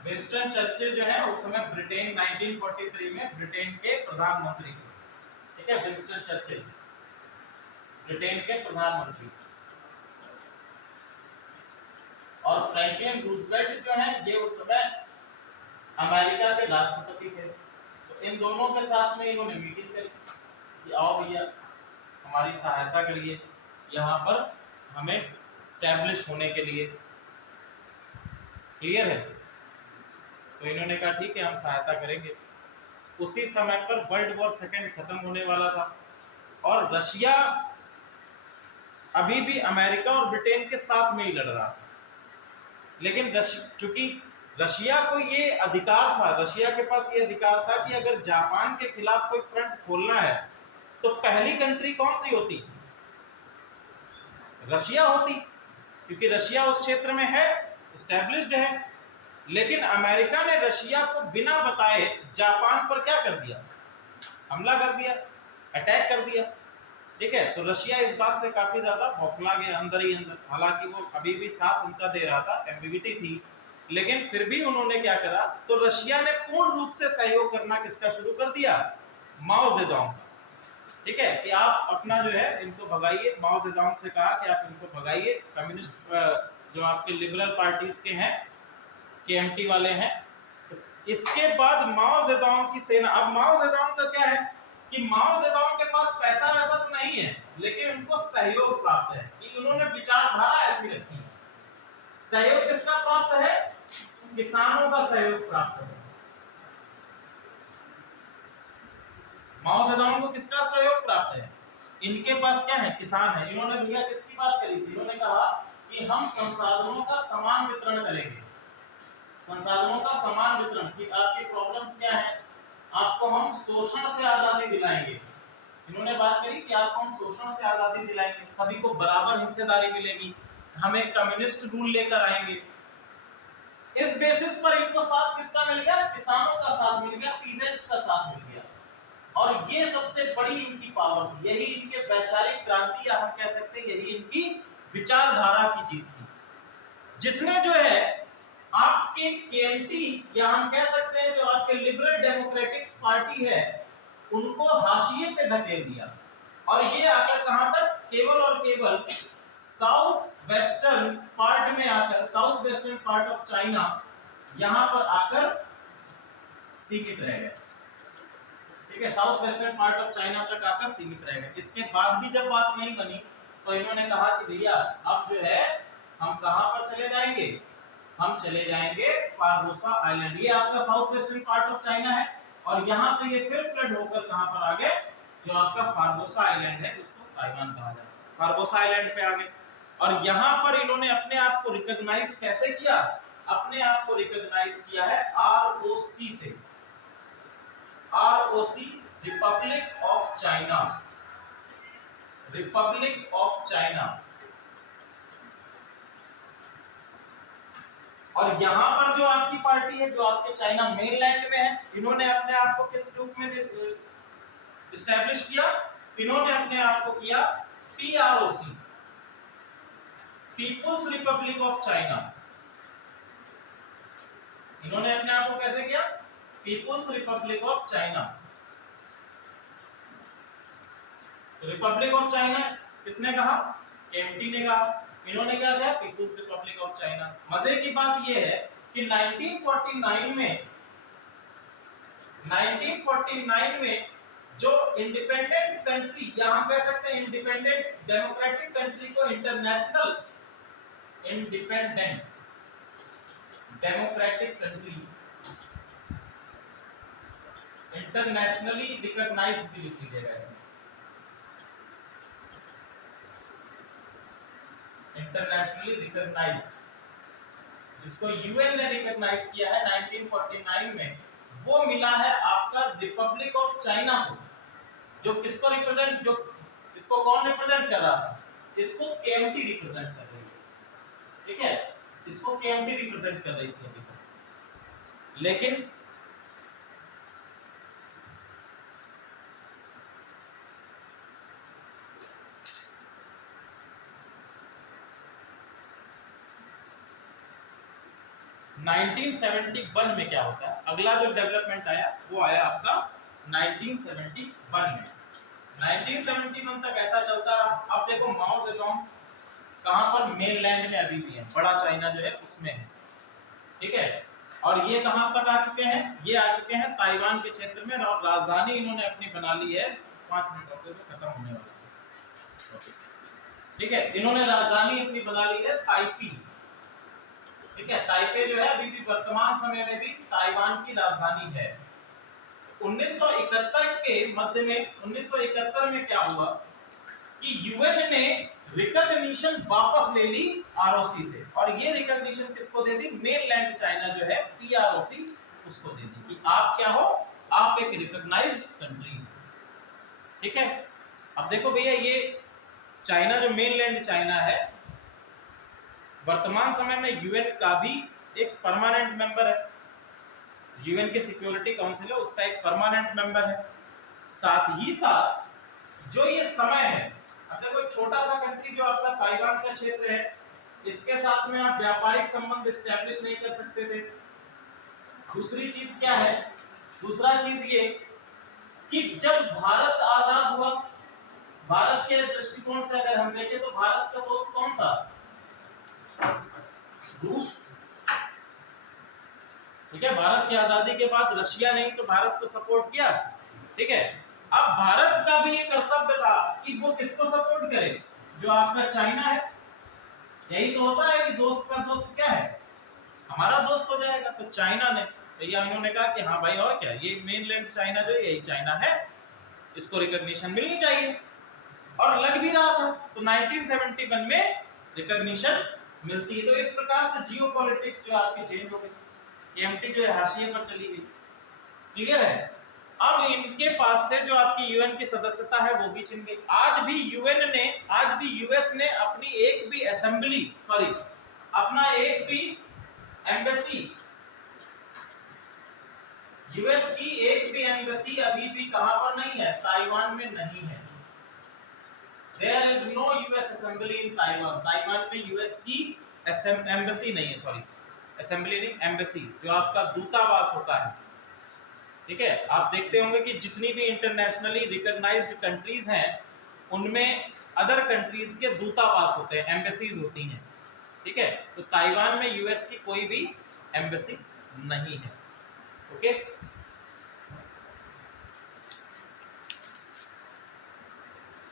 विंस्टन चर्चिल जो है उस समय ब्रिटेन 1943 में ब्रिटेन के प्रधानमंत्री थे, ठीक है। विंस्टन चर्चिल ब्रिटेन के प्रधानमंत्री, और फ्रैंकलिन रूजवेल्ट जो है ये उस समय अमेरिका के राष्ट्रपति थे। तो इन दोनों के साथ में इन्होंने मीटिंग करी कि आओ भैया हमारी सहायता करिए यहाँ पर हमें स्टैब्लिश होने के लिए, क्लियर है। तो इन्होंने कहा ठीक है हम सहायता करेंगे। उसी समय पर वर्ल्ड वॉर सेकेंड खत्म होने वाला था, और रशिया अभी भी अमेरिका और ब्रिटेन के साथ में ही लड़ रहा था। लेकिन चूंकि रशिया को ये अधिकार था, रशिया के पास ये अधिकार था कि अगर जापान के खिलाफ कोई फ्रंट खोलना है तो पहली कंट्री कौन सी होती, रशिया होती, क्योंकि रशिया उस क्षेत्र में है, एस्टैब्लिश्ड है। लेकिन अमेरिका ने रशिया को बिना बताए जापान पर क्या कर दिया, हमला कर दिया, अटैक कर दिया, ठीक है। तो रशिया इस बात से काफी ज्यादा बौखला गया अंदर ही अंदर। हालांकि वो अभी भी साथ उनका दे रहा था, एम्बिगिटी थी, लेकिन फिर भी उन्होंने क्या करा, तो रशिया ने पूर्ण रूप से सहयोग करना किसका शुरू कर दिया, माओ जेडोंग का, ठीक है, कि आप अपना जो है इनको भगाइए। माओ जेडोंग से कहा कि आप इनको भगाइए, कम्युनिस्ट जो आपके लिबरल पार्टीज के हैं, केएमटी वाले हैं। तो इसके बाद माओ जेडोंग की सेना, अब माओ जेडोंग का क्या है कि माओ जेडोंग के पास पैसा वैसा तो नहीं है, लेकिन उनको सहयोग प्राप्त है कि उन्होंने विचारधारा ऐसी रखी है। सहयोग किसका प्राप्त है? किसानों का सहयोग प्राप्त है। माओ जेडोंग को किसका सहयोग प्राप्त है? इनके पास क्या है? किसान है। इन्होंने भैया किसकी बात करी थी? इन्होंने कहा कि हम संसाधनों का समान वितरण करेंगे। संसाधनों का समान वितरण कि आपकी प्रॉब्लम्स क्या है, आपको हम शोषण से आजादी दिलाएंगे। इन्होंने बात करी कि आपको हम शोषण से आजादी दिलाएंगे, सभी को बराबर हिस्सेदारी मिलेगी, हम एक कम्युनिस्ट रूल लेकर आएंगे। इस बेसिस पर इनको साथ किसका मिल गया? किसानों का साथ मिल गया, पीजेंट्स का साथ मिल गया। और ये सबसे बड़ी इनकी पावर थी, यही इनके वैचारिक क्रांति, या हम कह सकते हैं यही इनकी विचारधारा की जीत थी, जिसने जो है आपके केएमटी, या हम कह सकते हैं जो आपके लिबरल डेमोक्रेटिक्स पार्टी है, उनको हाशिए पे धकेल दिया। और ये आकर कहां तक? केवल और केवल साउथ वेस्टर्न पार्ट में आकर, south western part of China, यहां पर आकर सीमित रह गए। ठीक है, south western part of China तक आकर सीमित रह गए। इसके बाद भी जब बात नहीं बनी तो इन्होंने कहा कि भैया अब जो है हम कहां पर चले जाएंगे? हम चले जाएंगे फार्मोसा आइलैंड। ये आपका south western part of China है, और यहां से ये फिर फ्लड होकर कहां पर आ गए? जो आपका फार्मोसा आइलैंड है, जिसको ताइवान कहा जाता है, फार्मोसा आइलैंड पे आ गए। और यहां पर इन्होंने अपने आप को रिकॉग्नाइज कैसे किया? अपने आप को रिकॉग्नाइज किया है आरओसी से। ROC, Republic of China, Republic of China. और यहां पर जो आपकी पार्टी है, जो आपके चाइना मेनलैंड में है, इन्होंने अपने आप को किस रूप में एस्टैब्लिश किया? इन्होंने अपने आप को किया PROC, People's Republic of China. इन्होंने अपने आप को कैसे किया? People's Republic of China. Republic of China किसने कहा? केएमटी ने कहा। इन्होंने क्या किया? People's Republic of China. मजे की बात यह है कि 1949 में जो इंडिपेंडेंट कंट्री, या हम कह सकते हैं इंडिपेंडेंट डेमोक्रेटिक कंट्री को international independent democratic country, internationally recognised भी लिख लीजिएगा इसमें, इंटरनेशनली रिकॉग्नाइज्ड, जिसको यूएन ने रिकॉग्नाइज किया है 1949 में, वो मिला है आपका रिपब्लिक ऑफ चाइना को। जो किसको रिप्रेजेंट, जो इसको कौन रिप्रेजेंट कर रहा था? इसको केएमटी रिप्रेजेंट कर रही थी। ठीक है, इसको केएमटी रिप्रेजेंट कर रही थी अभी तक। लेकिन नाइनटीन 1971 में क्या होता है? अगला जो डेवलपमेंट आया वो आया आपका 1971 में। 1971 तक ऐसा चलता रहा। अब देखो माओ जेडोंग कहां पर? मेनलैंड में अभी भी है, बड़ा चाइना जो है उसमें है। ठीक है, और ये कहां तक आ चुके हैं? ये आ चुके हैं ताइवान के क्षेत्र में, और राजधानी इन्होंने अपनी बना ली है। 5 मिनट होते तो खत्म होने वाला है। ठीक है, इन्होंने राजधानी अपनी बना ली है ताइपी। ठीक है, ताइपे जो है अभी भी वर्तमान समय में भी ताइवान की राजधानी है। 1971 के मध्य में, 1971 में क्या हुआ कि यूएन ने रिकॉग्निशन वापस ले ली आरओसी से, और ये रिकॉग्निशन किसको दे दी? मेनलैंड चाइना जो है पीआरओसी, उसको दे दी कि आप क्या हो? आप एक रिकॉग्नाइज्ड कंट्री हो। ठीक है, अब देखो भैया, ये चाइना जो मेनलैंड चाइना है, वर्तमान समय में यूएन का भी एक परमानेंट मेंबर है। यूएन के सिक्योरिटी काउंसिल है, उसका एक परमानेंट मेंबर है। साथ ही साथ जो ये समय है, अब देखो छोटा सा कंट्री जो आपका ताइवान का क्षेत्र है, इसके साथ में आप व्यापारिक संबंध एस्टैब्लिश नहीं कर सकते थे। दूसरी चीज क्या है? दूसरा चीज ये कि जब भारत आजाद हुआ, भारत के दृष्टिकोण से अगर हम देखें तो भारत का दोस्त कौन था? रूस। ठीक है, भारत की आजादी के बाद रशिया ने तो भारत को सपोर्ट किया। ठीक है, अब भारत का भी ये कर्तव्य था कि वो किसको सपोर्ट करे? जो आपका चाइना है। यही तो होता है कि दोस्त का दोस्त क्या है? हमारा दोस्त हो जाएगा। तो चाइना ने भैया इन्होंने कहा कि हाँ भाई और क्या, ये मेनलैंड चाइना जो यही चाइना है, इसको रिकॉग्निशन मिलनी चाहिए। और लग भी रहा था, तो 1971 में रिकॉग्निशन मिलती है। तो इस प्रकार से जियोपॉलिटिक्स जो आपकी चेंज हो गई, केएमटी जो है हाशिए पर चली गई। क्लियर है? अब इनके पास से जो आपकी यूएन की सदस्यता है वो भी छिन गई। आज भी यूएस ने अपनी एक भी असेंबली, सॉरी, अपना एक भी एम्बेसी, यूएस की एक भी एम्बेसी अभी भी कहां पर नहीं है? ताइवान में नहीं है। There is no US assembly in Taiwan. Taiwan में यूएस की एम्बेसी नहीं है, सॉरी, असेंबली नहीं, एम्बेसी, जो आपका दूतावास होता है। ठीक है, आप देखते होंगे कि जितनी भी इंटरनेशनली रिकॉग्नाइज्ड कंट्रीज हैं उनमें अदर कंट्रीज के दूतावास होते हैं, एम्बेसीज होती हैं। ठीक है, तो ताइवान में यूएस की कोई भी एम्बेसी नहीं है। ओके,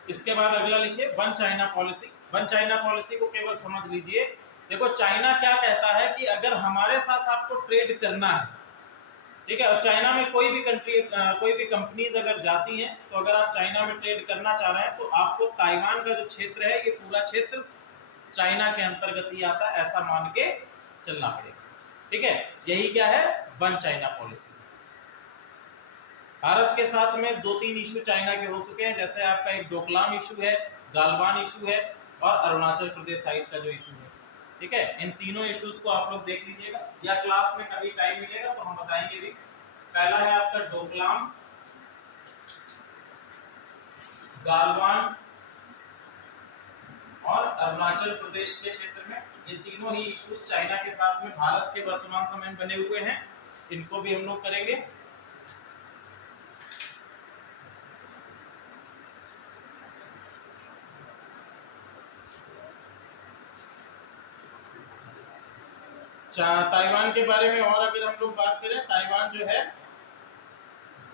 इसके बाद अगला लिखिए one China policy. One China policy को केवल समझ लीजिए। देखो चाइना क्या कहता है कि अगर हमारे साथ आपको ट्रेड करना है, ठीक है, और चाइना में कोई भी कंट्री, कोई भी कंपनीज अगर जाती हैं, तो अगर आप चाइना में ट्रेड करना चाह रहे हैं तो आपको ताइवान का जो क्षेत्र है, ये पूरा क्षेत्र चाइना के अंतर्गत ही आता है, ऐसा मान के चलना पड़ेगा। ठीक है, यही क्या है? One China policy. भारत के साथ में 2-3 इशू चाइना के हो चुके हैं, जैसे आपका एक डोकलाम इशू है, गालवान इशू है, और अरुणाचल प्रदेश साइड का जो इशू है। ठीक है, इन तीनों इश्यूज को आप लोग देख लीजिएगा, या क्लास में कभी टाइम मिलेगा तो हम बताएंगे भी। पहला है आपका डोकलाम, गालवान और अरुणाचल प्रदेश के क्षेत्र में, ये तीनों ही इश्यूज चाइना के साथ में भारत के वर्तमान समय में बने हुए हैं, इनको भी हम लोग करेंगे। ताइवान के बारे में और अगर हम लोग बात करें, ताइवान जो है,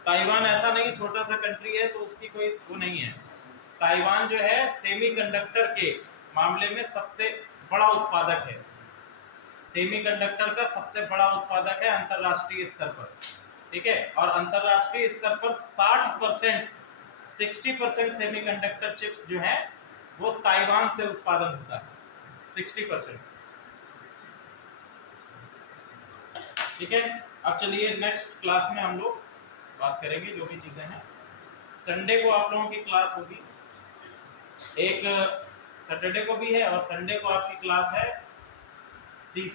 ताइवान ऐसा नहीं छोटा सा कंट्री है तो उसकी कोई वो नहीं है। ताइवान जो है सेमीकंडक्टर के मामले में सबसे बड़ा उत्पादक है। सेमीकंडक्टर का सबसे बड़ा उत्पादक है अंतरराष्ट्रीय स्तर पर। ठीक है, और अंतरराष्ट्रीय स्तर पर 60% सेमीकंडक्टर चिप्स जो हैं वो ताइवान से उत्पादन होता है, 60%। ठीक है, अब चलिए नेक्स्ट क्लास में हम लोग बात करेंगे जो भी चीजें हैं। संडे को आप लोगों की क्लास होगी, एक सैटरडे को भी है और संडे को आपकी क्लास है सी